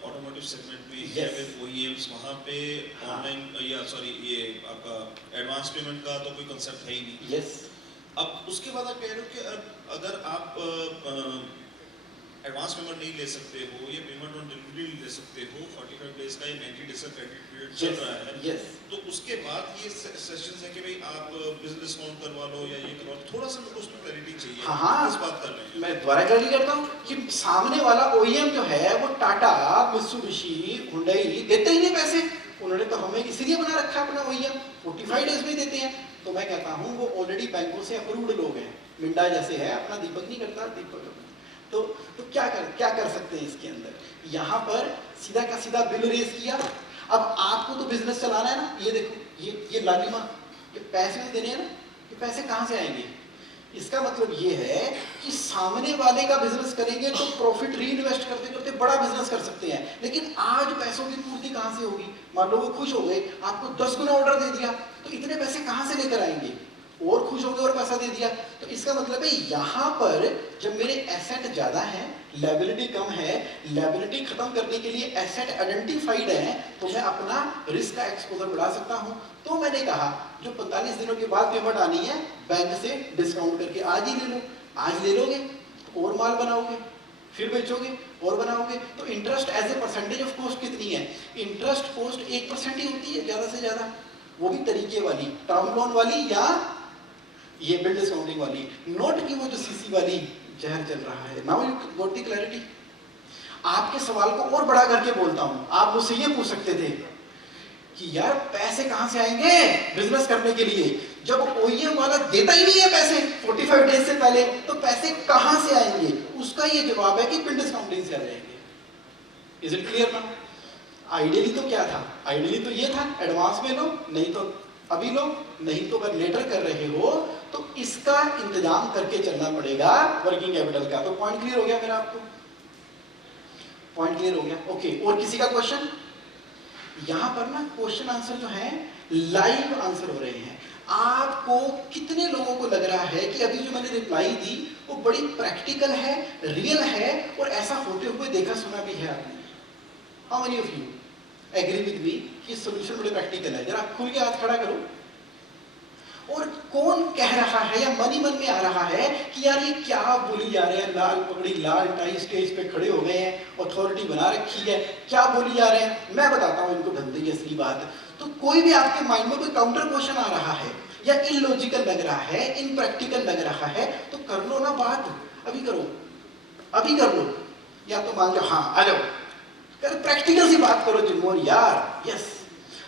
ऑटोमोटिव सेगमेंट में है विद ओईएम्स, वहाँ पे ऑनलाइन या सॉरी ये आपका एडवांस पेमेंट का तो कोई कंसेप्ट है ही नहीं। यस। अब उसके बाद आप कह रहे हो कि अगर आप एडवांस पेमेंट नहीं ले सकते हो, ये पेमेंट ऑन डिलीवरी ले सकते हो, 45 डेज का या 90 डेज का क्रेडिट पीरियड चल रहा है, तो उसके बाद ये सेशंस है कि भाई आप बिजनेस डिस्काउंट करवा लो या ये करवा लो। थोड़ा सा मेरे को उसमें क्लैरिटी चाहिए। हाँ, किस बात कर रहे हैं? मैं दोबारा क्लैरिटी करता हूँ कि सामने वाला ओईएम जो है वो टाटा, मित्सुबिशी, हुंडई देते ही नहीं पैसे। उन्होंने तो हमें इसीलिए बना रखा है अपना ओईएम, 45 डेज में देते हैं। तो मैं कहता हूँ वो ऑलरेडी बैंकों से अप्रूव्ड लोग हैं। मिंडा जैसे है अपना, दीपक नहीं करता, दीपक तो क्या कर सकते हैं इसके अंदर? यहाँ पर सीधा का सीधा बिल रेज किया। अब आपको तो बिजनेस चलाना है ना, ये देखो ये लालिमा, ये पैसे देने हैं ना, ये पैसे कहाँ से आएंगे? इसका मतलब ये है कि सामने वाले का बिजनेस करेंगे तो प्रॉफिट री इन्वेस्ट करते करते बड़ा बिजनेस कर सकते हैं, लेकिन आज पैसों की पूर्ति कहाँ से होगी? मान लो वो खुश हो गए, आपको 10 गुना ऑर्डर दे दिया, तो इतने पैसे कहाँ से लेकर आएंगे? और खुश हो गए और पैसा दे दिया। तो इसका मतलब है यहाँ पर जब मेरे एसेट ज्यादा है, लायबिलिटी कम है, लायबिलिटी खत्म करने के लिए एसेट आइडेंटिफाइड है, तो मैं अपना रिस्क का एक्सपोजर बढ़ा सकता हूँ। तो मैंने कहा जो 45 दिनों के बाद पेमेंट आनी है बैंक से डिस्काउंट करके आज ही ले लो। आज ले लोगे और माल बनाओगे, फिर बेचोगे और बनाओगे, तो interest as a percentage of cost कितनी है? इंटरेस्ट कॉस्ट 1% ही होती है ज्यादा से ज्यादा, वो भी तरीके वाली, टर्म लोन वाली या ये बिल डिस्काउंटिंग वाली, नोट की वो जो सीसी वाली जहर चल रहा है। Now you got the clarity. आपके सवाल को और बड़ा करके बोलता हूं, आप मुझसे ये पूछ सकते थे कि यार पैसे कहां से आएंगे बिजनेस करने के लिए, जब ओईएम वाला देता ही नहीं है पैसे 45 डेज से पहले, तो पैसे कहां से आएंगे? उसका ये जवाब है कि बिल डिस्काउंटिंग से आ जाएंगे। Is it clear now? Ideally तो क्या था? आइडियली तो ये था एडवांस में लो, नहीं तो अभी लो, नहीं तो अगर लेटर कर रहे हो तो इसका इंतजाम करके चलना पड़ेगा वर्किंग कैपिटल का। तो पॉइंट क्लियर हो गया मेरा? आपको पॉइंट क्लियर हो गया? ओके, और किसी का क्वेश्चन? यहां पर ना क्वेश्चन आंसर जो है लाइव आंसर हो रहे हैं। आपको कितने लोगों को लग रहा है कि अभी जो मैंने रिप्लाई दी वो बड़ी प्रैक्टिकल है, रियल है, और ऐसा होते हुए देखा सुना भी है आपने? How many of you agree with me कि सॉल्यूशन बड़े प्रैक्टिकल है? जरा खुल के हाथ खड़ा करो। और कौन कह रहा है या मन ही मन में आ रहा है कि यार ये क्या बोली जा रहे हैं, लाल पगड़ी लाल टाई स्टेज पे खड़े हो गए हैं, अथॉरिटी बना रखी है, क्या बोली जा रहे हैं? मैं बताता हूं इनको धंधे की असली बात। तो कोई भी आपके माइंड में कोई काउंटर क्वेश्चन आ रहा है या इलॉजिकल लग रहा है, इनप्रैक्टिकल लग रहा है, तो कर लो ना बात, अभी करो, अभी कर लो, या तो मान जाओ हाँ आ जाओ, कर प्रैक्टिकल सी बात करो जिम्मोर यार। यस,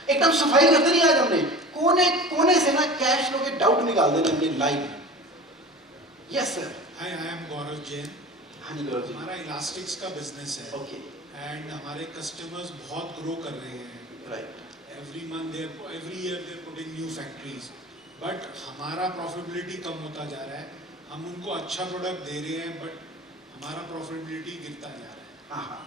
एकदम सफाई करते नहीं आज हमने, कोने कोने से ना कैश लो के डाउट निकाल देना हमने live. Yes sir. Hi, I am Gaurav Jain. हाँ जी गौरव जी। हमारा इलास्टिक्स का बिजनेस है। ओके। एंड हमारे कस्टमर्स बहुत ग्रो कर रहे हैं। Right. Every month every year they putting new factories, but हमारा प्रॉफिटेबिलिटी कम होता जा रहा है। हम उनको अच्छा प्रोडक्ट दे रहे हैं बट हमारा प्रॉफिटेबिलिटी गिरता जा रहा है।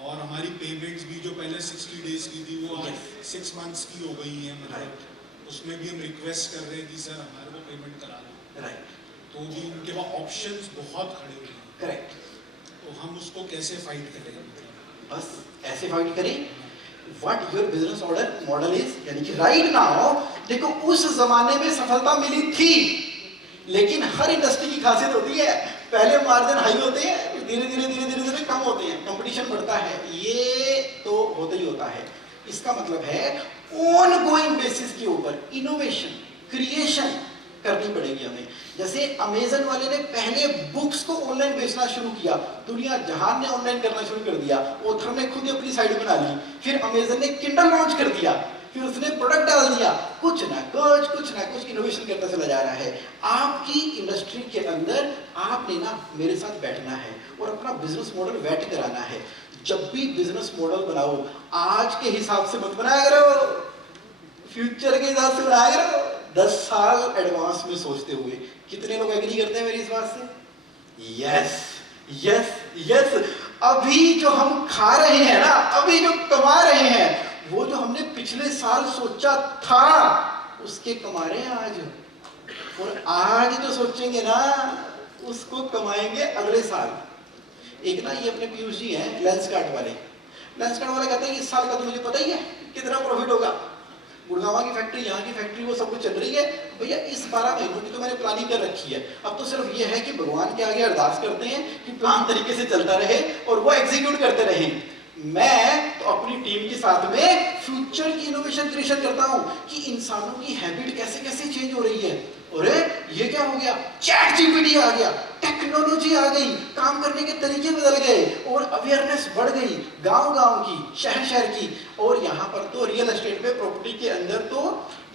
और हमारी पेमेंट्स भी जो पहले 60 डेज की थी वो आज 6 मंथ्स की हो गई है। मतलब उसमें भी हम रिक्वेस्ट कर रहे हैं कि सर हमारे को पेमेंट करा दो। राइट। तो भी उनके पास ऑप्शंस बहुत खड़े हुए हैं। करेक्ट। तो हम उसको कैसे फाइट करें? बस ऐसे फाइट करें। What your business model is, यानी कि राइट नाउ देखो उस जमाने में सफलता मिली थी, लेकिन हर इंडस्ट्री की खासियत होती है पहले मार्जिन हाई होते हैं, धीरे धीरे धीरे धीरे धीरे कम होते हैं, कंपटीशन बढ़ता है, ये तो होता ही होता है। इसका मतलब है ऑन गोइंग बेसिस के ऊपर इनोवेशन क्रिएशन करनी पड़ेगी हमें। जैसे अमेजन वाले ने पहले बुक्स को ऑनलाइन बेचना शुरू किया, दुनिया जहान ने ऑनलाइन करना शुरू कर दिया, ऑथर ने खुद अपनी साइट बना ली, फिर अमेजन ने किंडल लॉन्च कर दिया, फिर उसने प्रोडक्ट डाल दिया, कुछ ना कुछ इनोवेशन करता चला जा रहा है। आपकी इंडस्ट्री के अंदर आपने ना मेरे साथ बैठना है और अपना बिजनेस मॉडल वेट कराना है। जब भी बिजनेस मॉडल बनाओ आज के हिसाब से मत बनाया करो, फ्यूचर के हिसाब से बनाया करो, 10 साल एडवांस में सोचते हुए। कितने लोग एग्री करते हैं मेरी इस बात से? Yes yes yes. अभी जो हम खा रहे हैं ना, अभी जो कमा रहे हैं, वो जो हमने पिछले साल सोचा था उसके कमा रहे हैं आज, और आज जो सोचेंगे ना उसको कमाएंगे अगले साल। एक ना ये अपने पीयूष जी हैं लेंसकार्ट वाले, लेंसकार्ट वाले कहते हैं इस साल का तो मुझे पता ही है कितना प्रॉफिट होगा, गुड़गांव की फैक्ट्री, यहाँ की फैक्ट्री, वो सब कुछ चल रही है भैया। इस 12 महीनों की तो मैंने प्लानिंग कर रखी है, अब तो सिर्फ ये है कि भगवान के आगे अरदास करते हैं कि प्लान तरीके से चलता रहे और वो एग्जीक्यूट करते रहे। मैं तो अपनी टीम के साथ में फ्यूचर की इनोवेशन क्रिएशन करता हूं कि इंसानों की हैबिट कैसे कैसे चेंज हो रही है। अरे ये क्या हो गया, चैट जीपीटी आ गया, टेक्नोलॉजी आ गई, काम करने के तरीके बदल गए और अवेयरनेस बढ़ गई गांव-गांव की, शहर की। और यहाँ पर तो रियल एस्टेट में प्रॉपर्टी के अंदर तो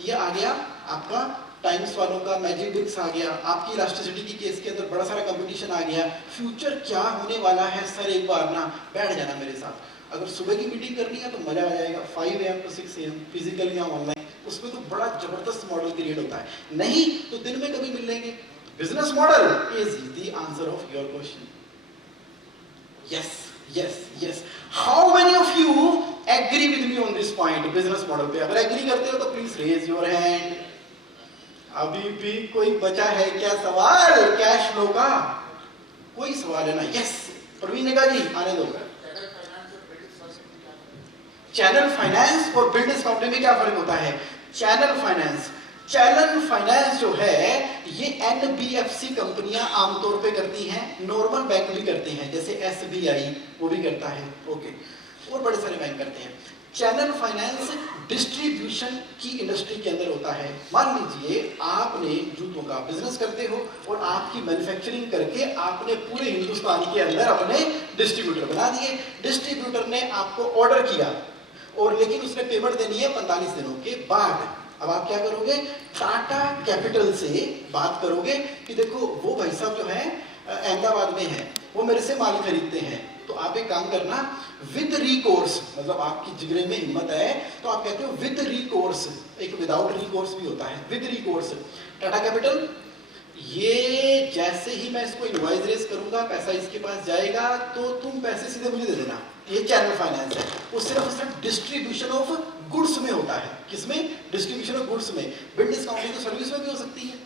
ये आ गया आपका टाइम्स वालों का मैजिक ब्रिक्स आ गया, आपकी इलास्टिसिटी की केस के अंदर बड़ा सारा कंपटीशन आ गया, फ्यूचर क्या होने वाला है सर एक बार ना बैठ जाना मेरे साथ। अगर सुबह की मीटिंग करनी है तो मजा आ जाएगा, 5 AM to 6 AM फिजिकल या ऑनलाइन, उसमें तो बड़ा जबरदस्त मॉडल क्रिएट होता है। नहीं तो दिन में कभी मिल लेंगे। Business model is the answer of your question. Yes yes yes, how many of you agree with me on this point business model पे? अगर एग्री करते हो तो प्लीज रेज योर हैंड। अभी भी कोई बचा है क्या सवाल कैश फ्लो का? कोई सवाल है ना? यस प्रवीण ने कहा जी आने दो। चैनल फाइनेंस और बिल डिस्काउंटिंग में क्या फर्क होता है? चैनल फाइनेंस जो है ये NBFC कंपनियां आमतौर पे करती हैं, नॉर्मल बैंक भी करते हैं, जैसे SBI वो भी करता है, ओके, और बड़े सारे बैंक करते हैं। चैनल फाइनेंस डिस्ट्रीब्यूशन की इंडस्ट्री के अंदर होता है। मान लीजिए आपने जूतों का बिजनेस करते हो और आपकी मैन्युफैक्चरिंग करके आपने पूरे हिंदुस्तान के अंदर अपने डिस्ट्रीब्यूटर बना दिए। डिस्ट्रीब्यूटर ने आपको ऑर्डर किया और लेकिन उसने पेमेंट देनी है 45 दिनों के बाद। अब आप क्या करोगे? टाटा कैपिटल से बात करोगे कि देखो वो भाई साहब जो है अहमदाबाद में है, वो मेरे से माल खरीदते हैं, तो आप एक काम करना विद रिकोर्स, मतलब आपकी जिगरे में हिम्मत है तो आप कहते हो विद रिकोर्स, एक विदाउट रिकोर्स भी होता है, विद रिकोर्स। टाटा कैपिटल ये जैसे ही मैं इसको इनवॉइस रेज करूंगा, पैसा इसके पास जाएगा तो तुम पैसे सीधे मुझे दे देना। ये चैनल फाइनेंस है। वो सिर्फ डिस्ट्रीब्यूशन ऑफ गुड्स में होता है। किसमें? डिस्ट्रीब्यूशन ऑफ गुड्स में। बिल डिस्काउंटिंग तो सर्विस में भी हो सकती है,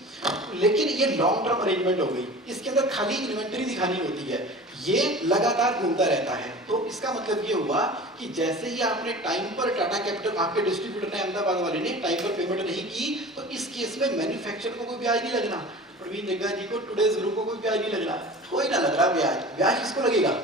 लेकिन ये लॉन्ग टर्म अरेंजमेंट हो गई। इसके अंदर खाली इन्वेंटरी दिखानी होती है, ये लगातार घूमता रहता है। तो इसका मतलब ये हुआ कि जैसे ही आपने टाइम पर टाटा कैपिटल, आपके डिस्ट्रीब्यूटर ने, अहमदाबाद वाले ने टाइम पर पेमेंट नहीं की, तो इस केस में मैन्युफैक्चरर को कोई ब्याज नहीं लगना। प्रवीण जग्गा जी को, टुडेज ग्रुप को कोई ब्याज नहीं लगना, कोई ना लग रहा ब्याज। ब्याज किसको लगेगा?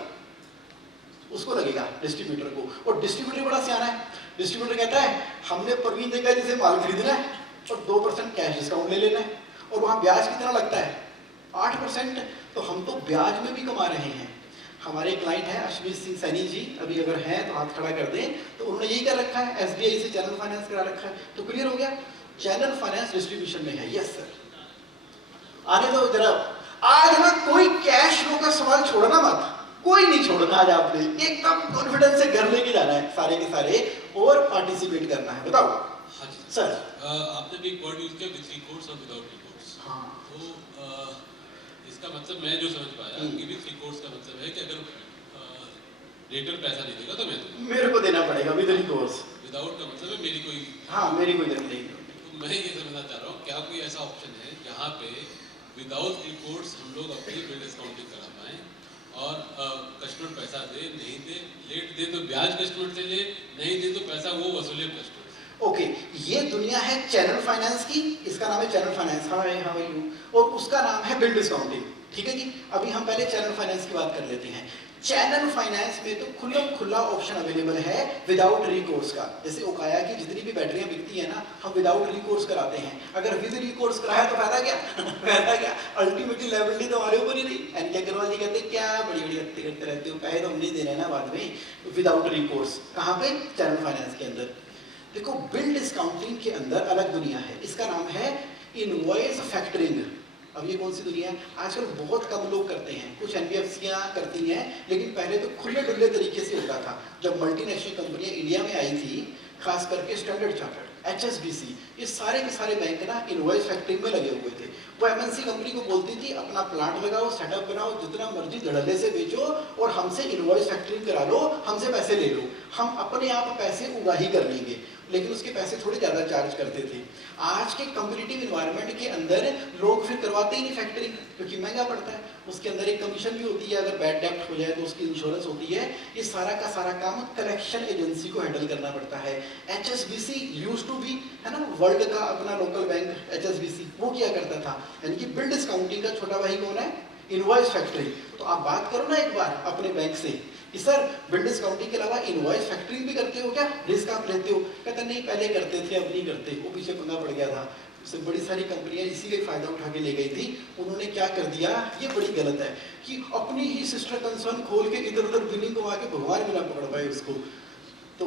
उसको लगेगा, डिस्ट्रीब्यूटर को। और डिस्ट्रीब्यूटर बड़ा सियाना है। डिस्ट्रीब्यूटर कहता है हमने प्रवीण जग्गा जी से माल खरीदना है और 2% कैश डिस्काउंट ले लेना है, और वहां ब्याज कितना लगता है? 8%। तो हम तो ब्याज में भी कमा रहे हैं। हमारे क्लाइंट है अश्विनी सिंह सैनी जी, अभी अगर हैं तो हाथ खड़ा कर दें, तो उन्होंने यही कर रखा है, SBI से चैनल फाइनेंस करा रखा है। तो क्लियर हो गया, चैनल फाइनेंस डिस्ट्रीब्यूशन में है। यस सर, आने दो जरा। आज ना कोई कैश फ्लो का सवाल छोड़ना मत, कोई नहीं छोड़ना आज आपने, एकदम कॉन्फिडेंस से घर लेके जाना है सारे के सारे और पार्टिसिपेट करना है। बताओ। हाँ जी सर। आपने भी एक वर्ड यूज किया विद रिकोर्स और विदाउट रिकोर्स। हाँ। तो इसका मतलब मैं जो समझ पाया कि विद रिकोर्स का मतलब है कि अगर डेटर पैसा नहीं देगा तो मैं दूंगा, मेरे को देना पड़ेगा विद रिकोर्स। विदाउट का मतलब है मेरी कोई, हाँ मेरी कोई जरूरत नहीं। तो मैं ये समझना चाह रहा हूँ क्या कोई ऐसा ऑप्शन है जहाँ पे विदाउट रिकोर्स हम लोग अपनी बिल डिस्काउंटिंग करा पाएँ और कस्टमर पैसा दे, नहीं दे, लेट दे तो ब्याज कस्टमर से ले, नहीं दे तो पैसा वो वसूले कस्टमर। ओके, ये दुनिया है चैनल फाइनेंस की, इसका नाम है चैनल फाइनेंस। हाँ हाँ भाई, और उसका नाम है बिल डिस्काउंटिंग। ठीक है जी, अभी हम पहले चैनल फाइनेंस की बात कर लेते हैं। चैनल फाइनेंस में तो खुला ऑप्शन अवेलेबल है विदाउट रिकोर्स का। जैसे ओकाया की जितनी भी बैटरियां बिकती है ना, हम विदाउट रिकोर्स कराते हैं। अगर विद रिकोर्स कराया तो फायदा क्या? फायदा क्या? अल्टीमेटली लायबिलिटी तो हमारे ऊपर ही नहीं। एनके अग्रवाल जी कहते हैं क्या बड़ी बड़ी हत्या करते रहते हो, पैसे तो हम नहीं दे रहे ना बाद में। विदाउट रिकोर्स कहाँ पे? चैनल फाइनेंस के अंदर। देखो बिल डिस्काउंटिंग के अंदर अलग दुनिया है, इसका नाम है इनवॉइस फैक्टरिंग। अब ये कौन सी दुनिया है? आजकल बहुत कम लोग करते हैं, कुछ NBFCयां करती हैं, लेकिन पहले तो खुले डुल्ले तरीके से होता था। जब मल्टीनेशनल कंपनियां इंडिया में आई थी, खास करके स्टैंडर्ड चार्टर्ड, HSBC, ये सारे के सारे बैंक ना इनवॉइस फैक्टरिंग में लगे हुए थे। वो MNC कंपनी को बोलती थी अपना प्लांट लगाओ, सेटअप बनाओ, जितना मर्जी धड़ल्ले से बेचो और हमसे इनवॉइस फैक्टरिंग करा लो, हमसे पैसे ले लो, हम अपने आप पैसे उगा ही कर लेंगे। लेकिन उसके पैसे थोड़े ज़्यादा चार्ज करते थे। आज के कम्पिटिटिव इन्वायरमेंट के अंदर लोग फिर करवाते ही नहीं फैक्टरिंग, क्योंकि महंगा पड़ता है। उसके अंदर एक कमीशन भी होती है, अगर बैड डेप्ट हो जाए तो उसकी इंश्योरेंस होती है। ये सारा का सारा काम कलेक्शन एजेंसी को हैंडल करना पड़ता है। HSBC यूज्ड टू बी, है ना, वर्ल्ड का अपना लोकल बैंक HSBC, वो क्या करता था, यानी कि बिल डिस्काउंटिंग का छोटा भाई कौन है? Invoice factoring. तो आप बात करो ना एक बार अपने बैंक से कि सर बिल डिस्काउंटिंग के अलावा इनवॉइस फैक्टरिंग भी करते हो क्या, रिस्क आप लेते हो? कहते नहीं पहले करते थे, अब नहीं करते। वो पीछे पंगा पड़ गया था, उससे बड़ी सारी कंपनियां इसी का फायदा उठा के ले गई थी। उन्होंने क्या कर दिया, ये बड़ी गलत है, कि अपनी ही सिस्टर कंसर्न खोल के इधर उधर बिलिंग को आके भगवान भी ना पकड़ पाए उसको। तो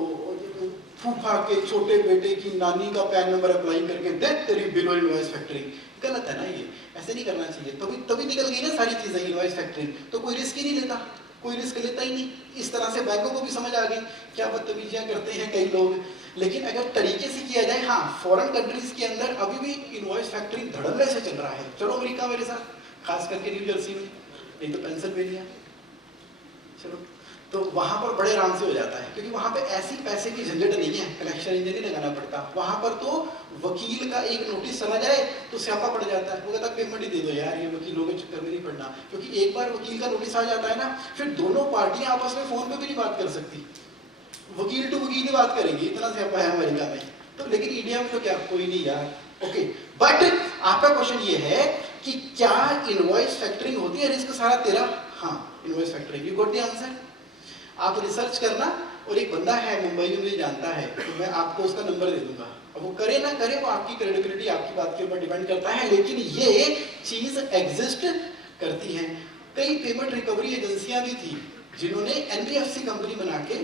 फूफा के छोटे बेटे की नानी का पैन नंबर अप्लाई करके दे तेरी बिलो इनवॉइस फैक्टरिंग, गलत है ना ये, ऐसे नहीं करना चाहिए। तभी निकल गई ना सारी चीजें इनवॉइस फैक्टरिंग, तो कोई रिस्क ही नहीं लेता, कोई रिस्क लेता ही नहीं। इस तरह से बैंकों को भी समझ आ गई क्या बदतमीजियां करते हैं कई लोग। लेकिन अगर तरीके से किया जाए, हाँ फॉरेन कंट्रीज के अंदर अभी भी इनवॉइस फैक्टरिंग धड़ल्ले से चल रहा है। चलो अमेरिका मेरे साथ, खास करके न्यू जर्सी में, नहीं तो पेंसिल्वेनिया, चलो तो वहां पर बड़े आराम से हो जाता है, क्योंकि वहां पे ऐसी पैसे की झंझट नहीं है, कलेक्शन इंजन नहीं लगाना पड़ता। वहां पर तो वकील का एक नोटिस चला जाए तो स्यापा पड़ जाता है, वो कहता पेमेंट ही दे दो यार, ये वकीलों के चक्कर में नहीं पड़ना। क्योंकि एक बार वकील का नोटिस आ जाता है ना, फिर दोनों पार्टियां आपस में फोन पे भी नहीं बात कर सकती, वकील टू वकील ही बात करेंगे, इतना स्यापा है अमेरिका में। तो लेकिन इंडिया में तो क्या, कोई नहीं यार। ओके, बट आपका क्वेश्चन ये है कि क्या इनवॉइस फैक्टरिंग होती है, रिस्क सारा तेरा? हाँ, invoice factoring, you got the answer. आप रिसर्च करना, और एक बंदा है मुंबई में मुझे जानता है, तो मैं आपको उसका नंबर दे दूंगा। अब वो करे ना करे, वो आपकी क्रेडिबिलिटी आपकी बात के ऊपर डिपेंड करता है, लेकिन ये चीज एग्जिस्ट करती है। कई पेमेंट रिकवरी एजेंसियां भी थी जिन्होंने एनबीएफसी कंपनी बना के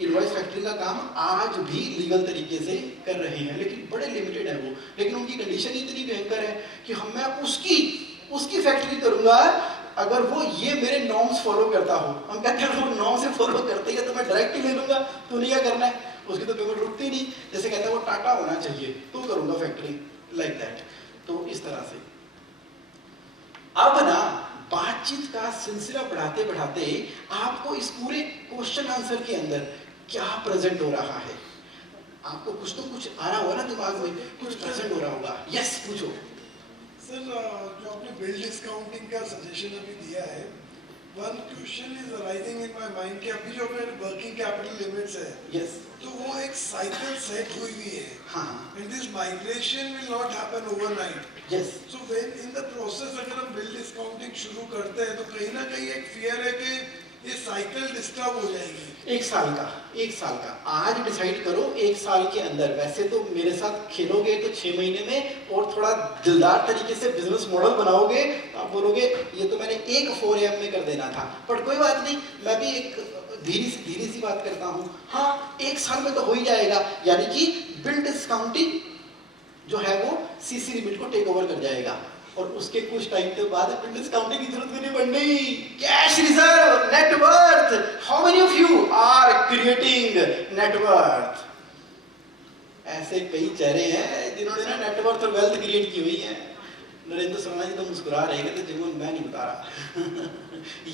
इनवॉइस फैक्टरिंग का काम आज भी लीगल तरीके से कर रहे हैं, लेकिन बड़े लिमिटेड है वो। लेकिन उनकी कंडीशन इतनी भयंकर है कि मैं उसकी फैक्ट्री करूंगा अगर वो ये मेरे नॉर्म्स फॉलो करता हो। हम कहते हैं वो नॉर्म से फॉलो करते हैं तो मैं डायरेक्ट ही ले लूंगा, तो नहीं क्या करना है, उसकी तो पेमेंट रुकती नहीं। जैसे कहते हैं वो टाटा होना चाहिए तो करूंगा फैक्ट्री, लाइक दैट। तो इस तरह से अब ना बातचीत का सिलसिला बढ़ाते बढ़ाते आपको इस पूरे क्वेश्चन आंसर के अंदर क्या प्रेजेंट हो रहा है, आपको कुछ तो कुछ आ रहा होगा ना दिमाग में, कुछ प्रेजेंट हो रहा होगा। यस, पूछो सर। जो आपने बिल डिस्काउंटिंग का सजेशन अभी दिया है, one question is arising in my mind कि अभी जो अपने वर्किंग कैपिटल लिमिट्स है, यस, तो वो एक साइकिल सेट हुई हुई है। हाँ, and this migration will not happen overnight. Yes. So when in the process अगर हम बिल डिस्काउंटिंग शुरू करते हैं तो कहीं ना कहीं एक फियर है कि ये साइकिल डिस्टर्ब हो जाएगी। एक साल का आज डिसाइड करो, एक साल के अंदर। वैसे तो मेरे साथ खेलोगे तो 6 महीने में, और थोड़ा दिलदार तरीके से बिजनेस मॉडल बनाओगे तो आप बोलोगे ये तो मैंने एक 4 AM में कर देना था। पर कोई बात नहीं, मैं भी एक धीरे सी बात करता हूँ। हाँ, 1 साल में तो हो ही जाएगा, यानी कि बिल डिस्काउंटिंग जो है वो सीसी लिमिट को टेक ओवर कर जाएगा, और उसके कुछ टाइम के बाद बिल डिस्काउंटिंग की जरूरत भी नहीं पड़नी। Cash reserve, net worth, how many of you are creating net worth? ऐसे कई चेहरे हैं जिन्होंने ना नेटवर्थ और वेल्थ क्रिएट की हुई है। नरेंद्र शर्मा जी तो मुस्कुरा रहे हैं, तो जीवन मैं नहीं बता रहा।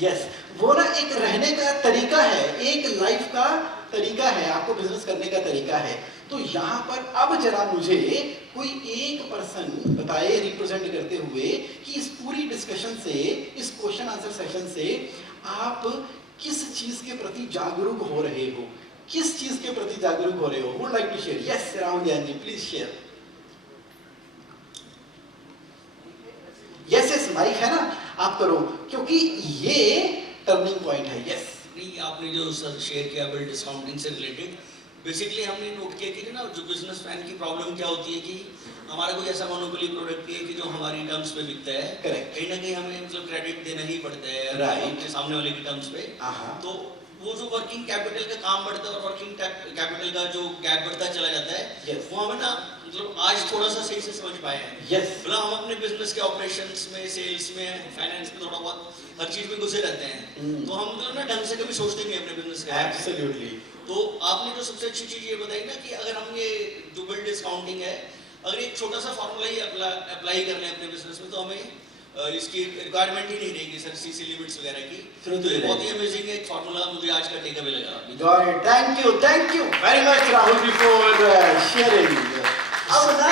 यस, वो ना एक रहने का तरीका है, एक लाइफ का तरीका है, आपको बिजनेस करने का तरीका है। तो यहाँ पर अब जरा मुझे कोई एक पर्सन बताए रिप्रेजेंट करते हुए कि इस पूरी डिस्कशन से, इस क्वेश्चन आंसर सेशन से आप किस चीज के प्रति जागरूक हो रहे हो, किस चीज के प्रति जागरूक हो रहे हो? Would like to share? Yes, Rahul Gyan ji, please share. Yes, mike है ना, आप करो, क्योंकि ये टर्निंग पॉइंट है। यस, नहीं, आपने जो सर शेयर किया बिल डिस्काउंटिंग से रिलेटेड, बेसिकली हमने नोट किया कि ना जो बिजनेसमैन की प्रॉब्लम क्या होती है कि हमारा कोई ऐसा मोनोपोली प्रोडक्ट है कि जो हमारी टर्म्स पे बिकता है, कहीं ना कहीं हमें मतलब क्रेडिट देना ही पड़ता है राइट सामने वाले की टर्म्स पे। तो वो जो वर्किंग कैपिटल का काम बढ़ता है और वर्किंग कैपिटल का जो गैप बढ़ता चला जाता है, वो हमें ना मतलब आज थोड़ा सा सही से समझ पाए हैं। मतलब हम अपने बिजनेस के ऑपरेशंस में, सेल्स में, फाइनेंस में थोड़ा बहुत हर चीज में घुसे रहते हैं, तो हम मतलब ना ढंग से कभी सोचते नहीं अपने बिजनेस के। एब्सोल्युटली। तो आपने जो सबसे अच्छी चीज ये बताई ना कि अगर हम ये जो बिल डिस्काउंटिंग है, अगर एक छोटा सा फॉर्मूला ही अप्लाई कर लें अपने बिजनेस में, तो हमें इसकी रिक्वायरमेंट ही नहीं रहेगी सर सीसी लिमिट्स वगैरह की। तो ये बहुत ही अमेजिंग एक फॉर्मूला मुझे आज का टेक अवे लगा। Thank you very much Rahul ji for sharing. अब ना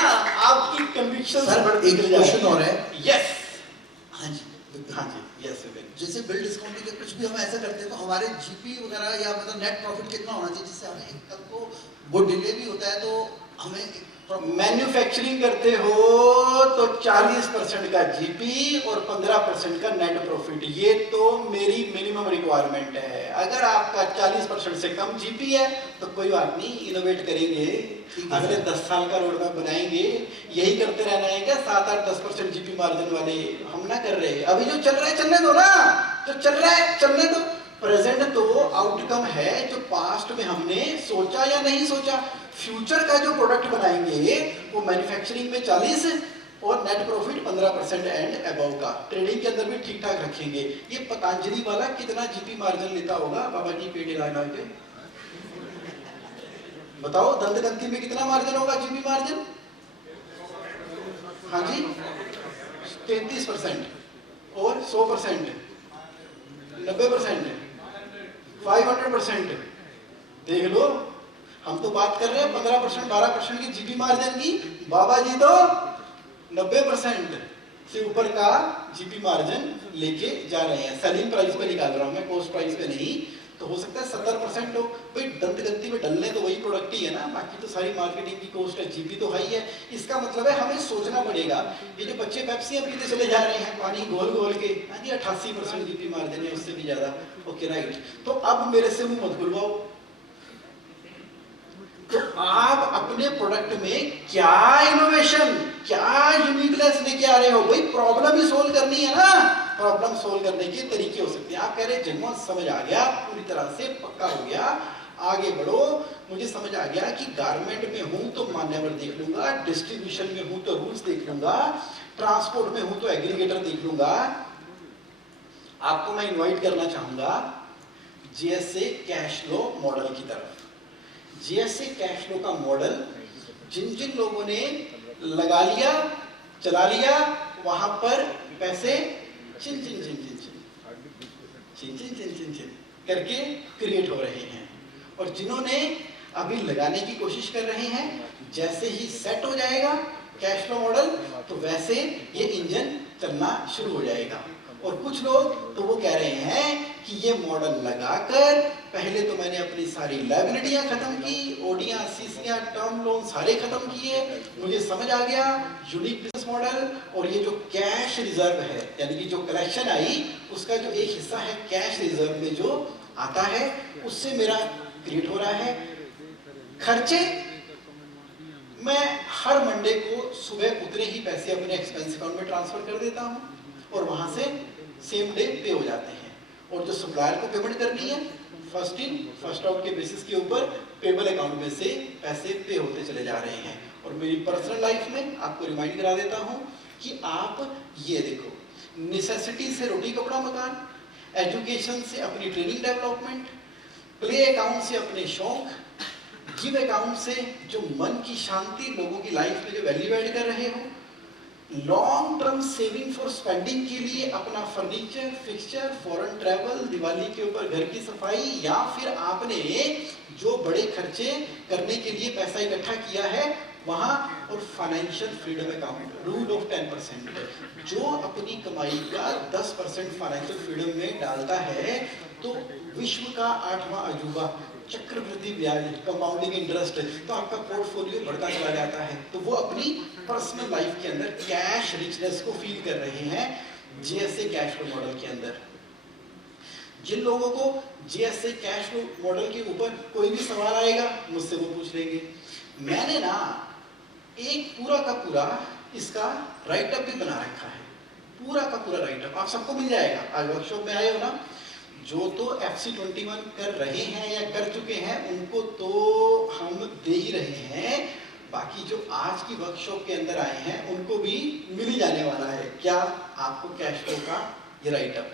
आपकी कन्विक्शन सर, एक क्वेश्चन और है। यस, हाँ जी, यस। जैसे बिल डिस्काउंटिंग के कुछ भी हम ऐसा करते हैं तो हमारे जीपी वगैरह या मतलब नेट प्रॉफिट कितना होना चाहिए जिससे हमें कल को वो डिले भी होता है तो हमें मैन्युफैक्चरिंग करते हो तो 40% का जीपी और 15% का नेट प्रॉफिट, ये तो मेरी मिनिमम रिक्वायरमेंट है। अगर आपका 40% से कम जीपी है तो कोई बात नहीं, इनोवेट करेंगे, अगले 10 साल का रोड मैप बनाएंगे। यही करते रहना है क्या 7-8-10% जीपी मार्जिन वाले? हम ना कर रहे, अभी जो चल रहा है चलने दो ना, जो चल रहा है चलने दो। प्रेजेंट तो आउटकम है जो पास्ट में हमने सोचा या नहीं सोचा। फ्यूचर का जो प्रोडक्ट बनाएंगे वो मैन्युफैक्चरिंग में 40 और नेट प्रॉफिट 15% एंड अबव का, ट्रेडिंग के अंदर भी ठीक ठाक रखेंगे। ये पतंजलि वाला कितना जीपी मार्जिन लेता होगा बाबा जी पेट हिला के बताओ, दंतकंती में कितना मार्जिन होगा जीपी मार्जिन? हाँ जी 33% और 100%, 90%, 500%। देख लो, हम तो बात कर रहे हैं 15% 12% की जीपी मार्जिन की, बाबा जी तो 90% से ऊपर का जीपी मार्जिन लेके जा रहे हैं। सेलिंग प्राइस पे निकाल रहा हूं मैं, कॉस्ट प्राइस पे नहीं। तो हो सकता है 70% लोग, भाई दंतकंती में डलने तो वही प्रोडक्ट ही है ना, बाकी तो सारी मार्केटिंग की कॉस्ट है, जीपी तो हाई है। इसका मतलब है हमें सोचना पड़ेगा। ये जो बच्चे पेप्सियां पीते चले जा रहे हैं पानी घोल घोल के, हाँ जी 88% जीपी मार्जिन है, उससे भी ज्यादा। ओके राइट, तो अब मेरे से मुंह मत खुलवाओ। तो आप अपने प्रोडक्ट में क्या इनोवेशन, क्या यूनिकनेस लेके आ रहे हो? भाई प्रॉब्लम ही सोल्व करनी है ना, प्रॉब्लम सोल्व करने के तरीके हो सकते हैं। आप कह रहे जन्म समझ आ गया, पूरी तरह से पक्का हो गया, आगे बढ़ो। मुझे समझ आ गया कि गारमेंट में हूं तो मान्यवर देख लूंगा, डिस्ट्रीब्यूशन में हूं तो रूल्स देख लूंगा, ट्रांसपोर्ट में हूं तो एग्रीगेटर देख लूंगा। आपको मैं इनवाइट करना चाहूंगा जीएसए कैश फ्लो मॉडल की तरफ। जीएसए कैश फ्लो का मॉडल जिन जिन लोगों ने लगा लिया, चला लिया, वहां पर पैसे चिन चिन चिन चिन चिन चिन चिन चिन चिन चिन करके क्रिएट हो रहे हैं। और जिन्होंने अभी लगाने की कोशिश कर रहे हैं, जैसे ही सेट हो जाएगा कैश फ्लो मॉडल तो वैसे ये इंजन चलना शुरू हो जाएगा। और कुछ लोग तो वो कह रहे हैं कि ये मॉडल लगाकर पहले तो मैंने अपनी सारी लायबिलिटियां खत्म की, ओडियां, सीसीआं, टर्म लोन सारे खत्म किए, मुझे समझ आ गया यूनिक बिजनेस मॉडल। और ये जो कैश रिजर्व है, यानी कि जो कलेक्शन आई उसका जो एक हिस्सा है कैश रिजर्व में जो आता है, उससे मेरा क्रिएट हो रहा है। खर्चे मैं हर मंडे को सुबह उतने ही पैसे अपने एक्सपेंस अकाउंट में ट्रांसफर कर देता हूँ और वहां से सेम डे पे हो जाते हैं। और जो सप्लायर को पेमेंट करनी है, फर्स्ट इन फर्स्ट आउट के बेसिस के ऊपर पेबल अकाउंट में से पैसे पे होते चले जा रहे हैं। और मेरी पर्सनल लाइफ में आपको रिमाइंड करा देता हूं कि आप ये देखो, नेसेसिटी से रोटी कपड़ा मकान, एजुकेशन से अपनी ट्रेनिंग डेवलपमेंट, प्ले अकाउंट से अपने शौक, गिव अकाउंट से जो मन की शांति, लोगों की लाइफ में जो वैल्यू ऐड कर रहे हो, long term saving for spending के लिए अपना furniture, fixture, foreign travel, Diwali के ऊपर घर की सफाई, या फिर आपने जो बड़े खर्चे करने के लिए पैसा इकट्ठा किया है वहां, और financial freedom account, rule of 10%। जो अपनी कमाई का 10% फाइनेंशियल फ्रीडम में डालता है तो विश्व का 8वां अजूबा चक्रवृद्धि ब्याज, कंपाउंडिंग इंटरेस्ट, तो आपका पोर्टफोलियो बढ़ता चला जाता है। तो वो अपनी पर्सनल लाइफ के अंदर कैश रिचनेस को फील कर रहे हैं जीएसए कैश फ्लो मॉडल के अंदर। जिन लोगों को जीएसए कैश फ्लो मॉडल के ऊपर कोई भी सवाल आएगा मुझसे वो पूछ लेंगे। मैंने ना एक पूरा का पूरा इसका राइट अप भी बना रखा है, पूरा का पूरा राइट अप आप सबको मिल जाएगा। आज वर्कशॉप में आए हो ना, जो तो FC21 कर रहे हैं या कर चुके हैं उनको तो हम दे ही रहे हैं, बाकी जो आज की वर्कशॉप के अंदर आए हैं उनको भी मिल ही जाने वाला है। क्या आपको कैश फ्लो का ये राइट अप,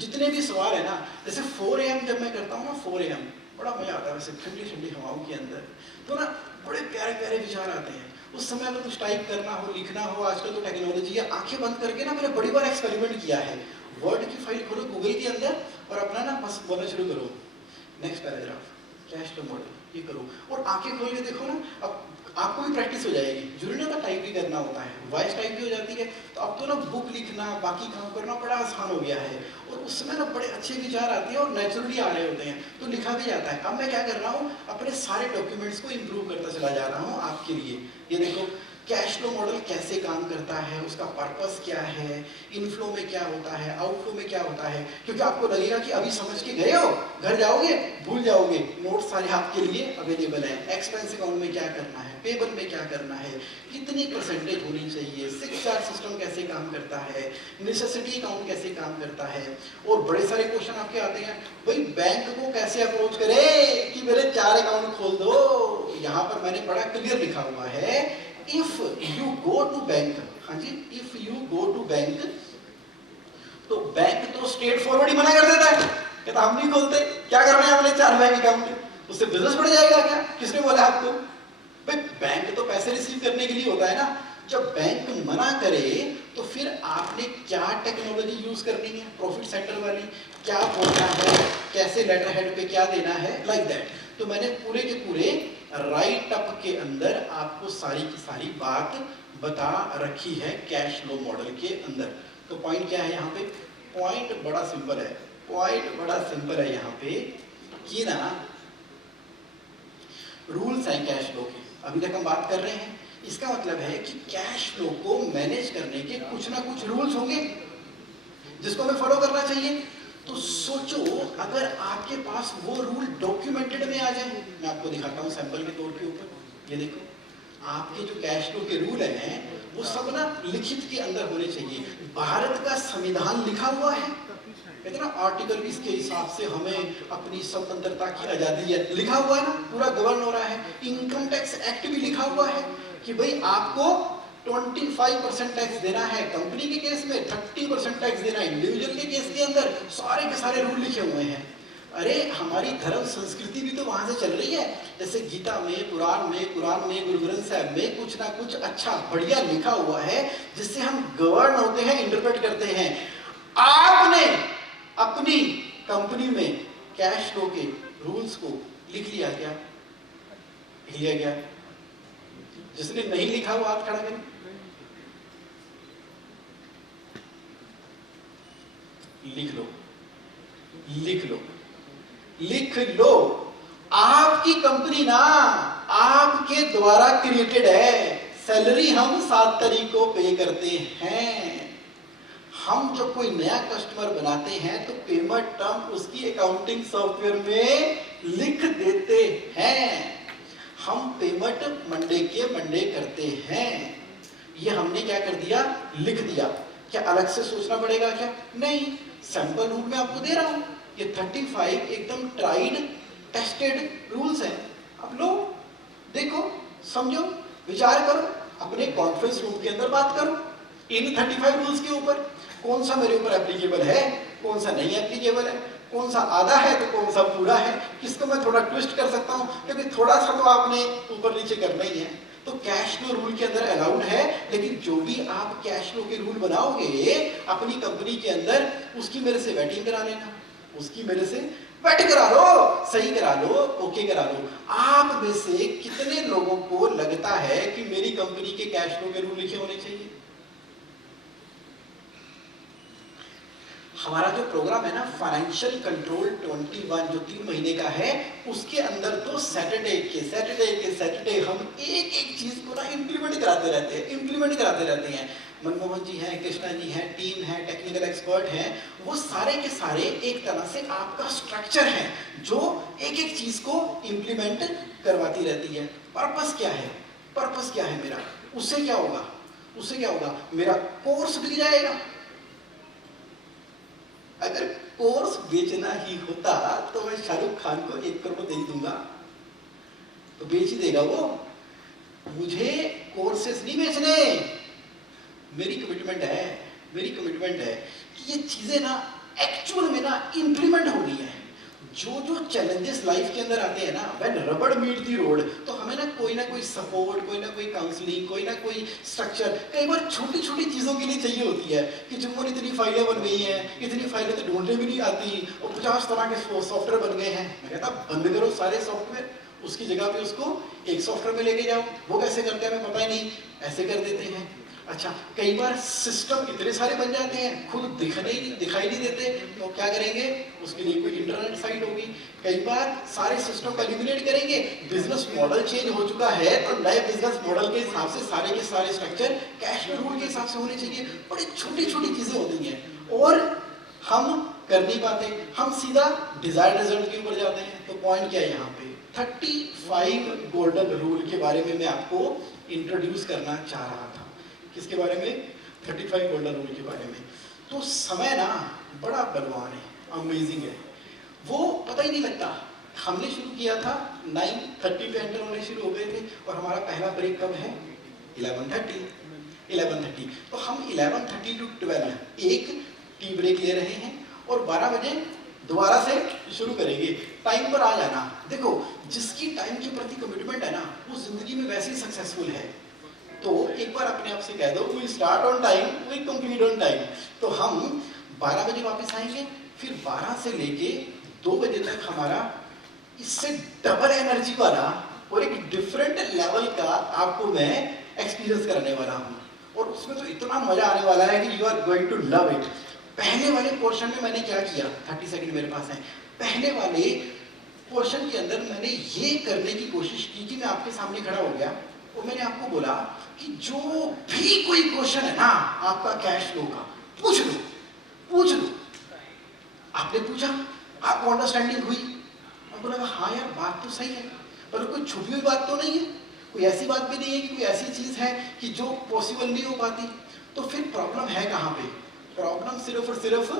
जितने भी सवाल है ना, जैसे 4 AM जब मैं करता हूँ ना, 4 AM बड़ा मजा आता है वैसे ठंडी ठंडी हवाओं के अंदर, तो ना बड़े प्यारे प्यारे विचार आते हैं। उस समय अगर कुछ टाइप करना हो, लिखना हो, आजकल तो टेक्नोलॉजी है, आंखें बंद करके ना मैंने बड़ी बार एक्सपेरिमेंट किया है। वर्ड की फाइल खोलो गूगल के अंदर और अपना ना बस बोलना शुरू करो, next paragraph, cash flow model, ये करो, और आंखें खोल के देखो ना, अब आपको भी प्रैक्टिस हो जाएगी। जरूरी नहीं टाइप भी करना होता है, वॉइस टाइप भी हो जाती है। तो अब तो ना बुक लिखना, बाकी काम करना बड़ा आसान हो गया है, और उस समय ना बड़े अच्छे विचार आते हैं और नेचुरली आ रहे होते हैं, तो लिखा भी जाता है। अब मैं क्या कर रहा हूँ, अपने सारे डॉक्यूमेंट्स को इम्प्रूव करता चला जा रहा हूँ आपके लिए। ये देखो कैश फ्लो मॉडल कैसे काम करता है, उसका पर्पस क्या है, इनफ्लो में क्या होता है, आउटफ्लो में क्या होता है, क्योंकि आपको लगेगा कि अभी समझ के गए हो, घर जाओगे भूल जाओगे, नोट सारे आपके लिए अवेलेबल है। एक्सपेंस अकाउंट में क्या करना है, पेबल में क्या करना है, कितनी परसेंटेज होनी चाहिए, 6 चार्ट सिस्टम कैसे काम करता है, नेसेसिटी अकाउंट कैसे काम करता है, और बड़े सारे क्वेश्चन आपके आते हैं, भाई बैंक को कैसे अप्रोच करे कि मेरे 4 अकाउंट खोल दो। यहाँ पर मैंने बड़ा क्लियर लिखा हुआ है, if you go to bank, हाँ जी, if you go to bank, तो बैंक तो स्ट्रेट फॉरवर्ड ही मना कर देता है, कहता हम नहीं खोलते, क्या करना है अपने 4 बैंक अकाउंट, उससे बिजनेस बढ़ जाएगा क्या, किसने बोला आपको? भाई बैंक तो पैसे रिसीव करने के लिए होता है ना। जब बैंक मना करे तो फिर आपने क्या टेक्नोलॉजी यूज करनी है, प्रॉफिट सेंटर वाली, क्या बोलना है, कैसे लेटर हेड पे क्या देना है, लाइक दैट। तो मैंने पूरे के पूरे राइट अप के अंदर आपको सारी की सारी बात बता रखी है कैश फ्लो मॉडल के अंदर। तो पॉइंट क्या है यहाँ पे? पॉइंट बड़ा सिंपल है, पॉइंट बड़ा सिंपल है यहाँ पे कि ना रूल्स हैं कैश फ्लो के, अभी तक हम बात कर रहे हैं। इसका मतलब है कि कैश फ्लो को मैनेज करने के कुछ ना कुछ रूल्स होंगे जिसको हमें फॉलो करना चाहिए। तो सोचो अगर आपके पास वो रूल डॉक्यूमेंटेड में आ जाए, मैं आपको दिखाता हूँ सैंपल के तौर के ऊपर। ये देखो, आपके जो कैश फ्लो के रूल हैं वो सब ना लिखित के अंदर होने चाहिए। भारत का संविधान लिखा हुआ है, कहते ना आर्टिकल 20 के हिसाब से हमें अपनी स्वतंत्रता की आजादी है, लिखा हुआ है ना, पूरा गवर्न हो रहा है। इनकम टैक्स एक्ट भी लिखा हुआ है कि भाई आपको 25% टैक्स देना है कंपनी के केस में, 30% टैक्स देना है इंडिविजुअल के केस के अंदर, सारे के सारे रूल लिखे हुए हैं। अरे हमारी धर्म संस्कृति भी तो वहां से चल रही है, जैसे गीता में, कुरान में, गुरु ग्रंथ साहब में कुछ ना कुछ अच्छा बढ़िया लिखा हुआ है जिससे हम गवर्न होते हैं, इंटरप्रेट करते हैं। आपने अपनी कंपनी में कैश फ्लो के रूल्स को लिख लिया क्या? लिया गया? जिसने नहीं लिखा वो हाथ खड़ा करें। लिख लो, लिख लो, लिख लो। आपकी कंपनी ना आपके द्वारा क्रिएटेड है, सैलरी हम 7 तारीख को पे करते हैं। हम जब कोई नया कस्टमर बनाते हैं तो पेमेंट टर्म उसकी अकाउंटिंग सॉफ्टवेयर में लिख देते हैं। हम पेमेंट मंडे के मंडे करते हैं, ये हमने क्या कर दिया? लिख दिया। क्या अलग से सोचना पड़ेगा क्या? नहीं, सैंपल रूल में आपको दे रहा हूं। ये 35 एकदम ट्राइड टेस्टेड रूल्स हैं। अब लो, देखो, समझो, विचार करो, अपने कॉन्फ्रेंस रूम के अंदर बात करो इन 35 रूल्स के ऊपर। कौन सा मेरे ऊपर एप्लीकेबल है, कौन सा नहीं एप्लीकेबल है, कौन सा आधा है तो कौन सा पूरा है, किसको मैं थोड़ा ट्विस्ट कर सकता हूं, क्योंकि थोड़ा सा तो आपने ऊपर नीचे करना ही है। तो कैश फ्लो रूल के अंदर अलाउड है, लेकिन जो भी आप कैश फ्लो के रूल बनाओगे अपनी कंपनी के अंदर, उसकी मेरे से वेटिंग करा लेना, उसकी मेरे से वेट करा लो, सही करा लो, ओके करा लो। आप में से कितने लोगों को लगता है कि मेरी कंपनी के कैश फ्लो के रूल लिखे होने चाहिए? हमारा जो प्रोग्राम है ना फाइनेंशियल कंट्रोल 21 जो 3 महीने का है, उसके अंदर तो सैटरडे हम एक एक चीज को ना इम्प्लीमेंट कराते रहते हैं। मनमोहन जी हैं, कृष्णा जी हैं, टीम है, टेक्निकल एक्सपर्ट हैं, वो सारे के सारे एक तरह से आपका स्ट्रक्चर है जो एक एक चीज को इम्प्लीमेंट करवाती रहती है। पर्पस क्या है? पर्पस क्या है मेरा? उससे क्या होगा? मेरा कोर्स बिक जाएगा। अगर कोर्स बेचना ही होता तो मैं शाहरुख खान को 1 करोड़ दे दूंगा, तो बेच ही देगा वो। मुझे कोर्सेस नहीं बेचने, मेरी कमिटमेंट है कि ये चीजें ना एक्चुअल में ना इंप्लीमेंट होनी है। जो चैलेंजेस लाइफ के अंदर आते हैं ना, व्हेन रबड़ मीट दी रोड, तो हमें ना कोई सपोर्ट, कोई ना कोई काउंसलिंग, कोई ना कोई स्ट्रक्चर कई बार छोटी छोटी चीजों के लिए चाहिए होती है कि जुम्मन इतनी फाइलें बन गई हैं, इतनी फाइलें तो ढूंढने भी नहीं आती, और 50 तरह के सॉफ्टवेयर बन गए हैं। मैं कहता बंद करो सारे सॉफ्टवेयर, उसकी जगह पे उसको एक सॉफ्टवेयर में लेके जाओ। वो कैसे करते हैं हमें पता ही नहीं, ऐसे कर देते हैं। अच्छा, कई बार सिस्टम इतने सारे बन जाते हैं खुद दिखाई नहीं देते, तो क्या करेंगे, उसके लिए कोई इंटरनेट साइट होगी। कई बार सारे सिस्टम को एलिमिनेट करेंगे, बिजनेस मॉडल चेंज हो चुका है तो नए बिजनेस मॉडल के हिसाब से सारे के सारे स्ट्रक्चर कैश फ्लो रूल के हिसाब से होने चाहिए। बड़ी छोटी छोटी चीजें होती हैं और हम कर नहीं पाते, हम सीधा डिजायर्ड रिजल्ट के ऊपर जाते हैं। तो पॉइंट क्या है यहाँ पे, 35 गोल्डन रूल के बारे में मैं आपको इंट्रोड्यूस करना चाह रहा था। किसके बारे में, 35 गोल्डन रूल के बारे में। तो समय ना बड़ा बलवान है, अमेजिंग है, वो पता ही नहीं लगता। हमने शुरू किया था 9:30 पे एंटर होने शुरू हो गए थे और हमारा पहला ब्रेक कब है, 11:30। तो हम 11:30 to 12 एक टी ब्रेक ले रहे हैं और 12 बजे दोबारा से शुरू करेंगे। टाइम पर आ जाना, देखो जिसकी टाइम के प्रति कमिटमेंट है ना वो जिंदगी में वैसे ही सक्सेसफुल है। तो एक बार अपने आप से कह दो, we start on time, we complete on time. तो हम 12 बजे वापस आएंगे, फिर 12 से लेके 2 बजे तक हमारा इससे डबल एनर्जी वाला और एक डिफरेंट लेवल का आपको मैं एक्सपीरियंस कराने वाला हूँ और उसमें तो इतना मजा आने वाला है कि you are going to love it. पहले वाले पोर्शन में मैंने क्या किया, 30 सेकंड मेरे पास है। पहले वाले पोर्शन के अंदर मैंने ये करने की कोशिश की कि मैं आपके सामने खड़ा हो गया और मैंने आपको बोला कि जो भी कोई क्वेश्चन है ना आपका कैश फ्लो का, पूछ लो। आपने पूछा, आपको अंडरस्टैंडिंग हुई, आपको लगा हाँ यार बात तो सही है, पर कोई छुपी हुई बात तो नहीं है, कोई ऐसी बात भी नहीं है कि कोई ऐसी चीज है कि जो पॉसिबल नहीं हो पाती। तो फिर प्रॉब्लम है कहाँ पे, प्रॉब्लम सिर्फ और सिर्फ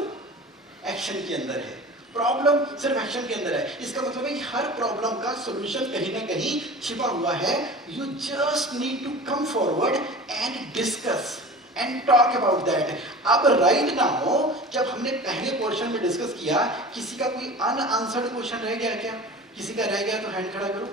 एक्शन के अंदर है। प्रॉब्लम सिर्फ एक्शन के अंदर है, इसका मतलब है कि हर प्रॉब्लम का सॉल्यूशन कहीं ना कहीं छिपा हुआ है। You just need to come forward and discuss and talk about that. अब राइट नाउ जब हमने पहले पोर्शन में डिस्कस किया, किसी का कोई अनआंसर्ड क्वेश्चन रह गया क्या, किसी का रह गया तो हैंड खड़ा करो,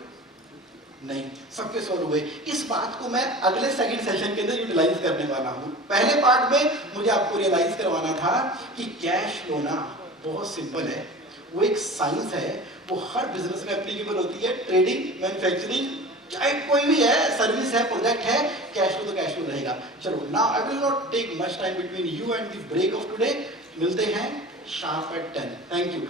नहीं, सबके सॉल्व हुए। इस बात को मैं अगले सेकंड सेशन के अंदर यूटिलाइज करने वाला हूँ। पहले पार्ट में मुझे आपको रियलाइज करवाना था कि कैश फ्लो ना बहुत सिंपल है, वो एक साइंस है, वो हर बिजनेस में एप्लीकेबल होती है। ट्रेडिंग, मैन्युफैक्चरिंग, चाहे कोई भी है, सर्विस है, प्रोडक्ट है, कैश फ्लो तो कैश फ्लो रहेगा। चलो now I will not take much time between you and the break of today. मिलते हैं शार्प एट 10। Thank you.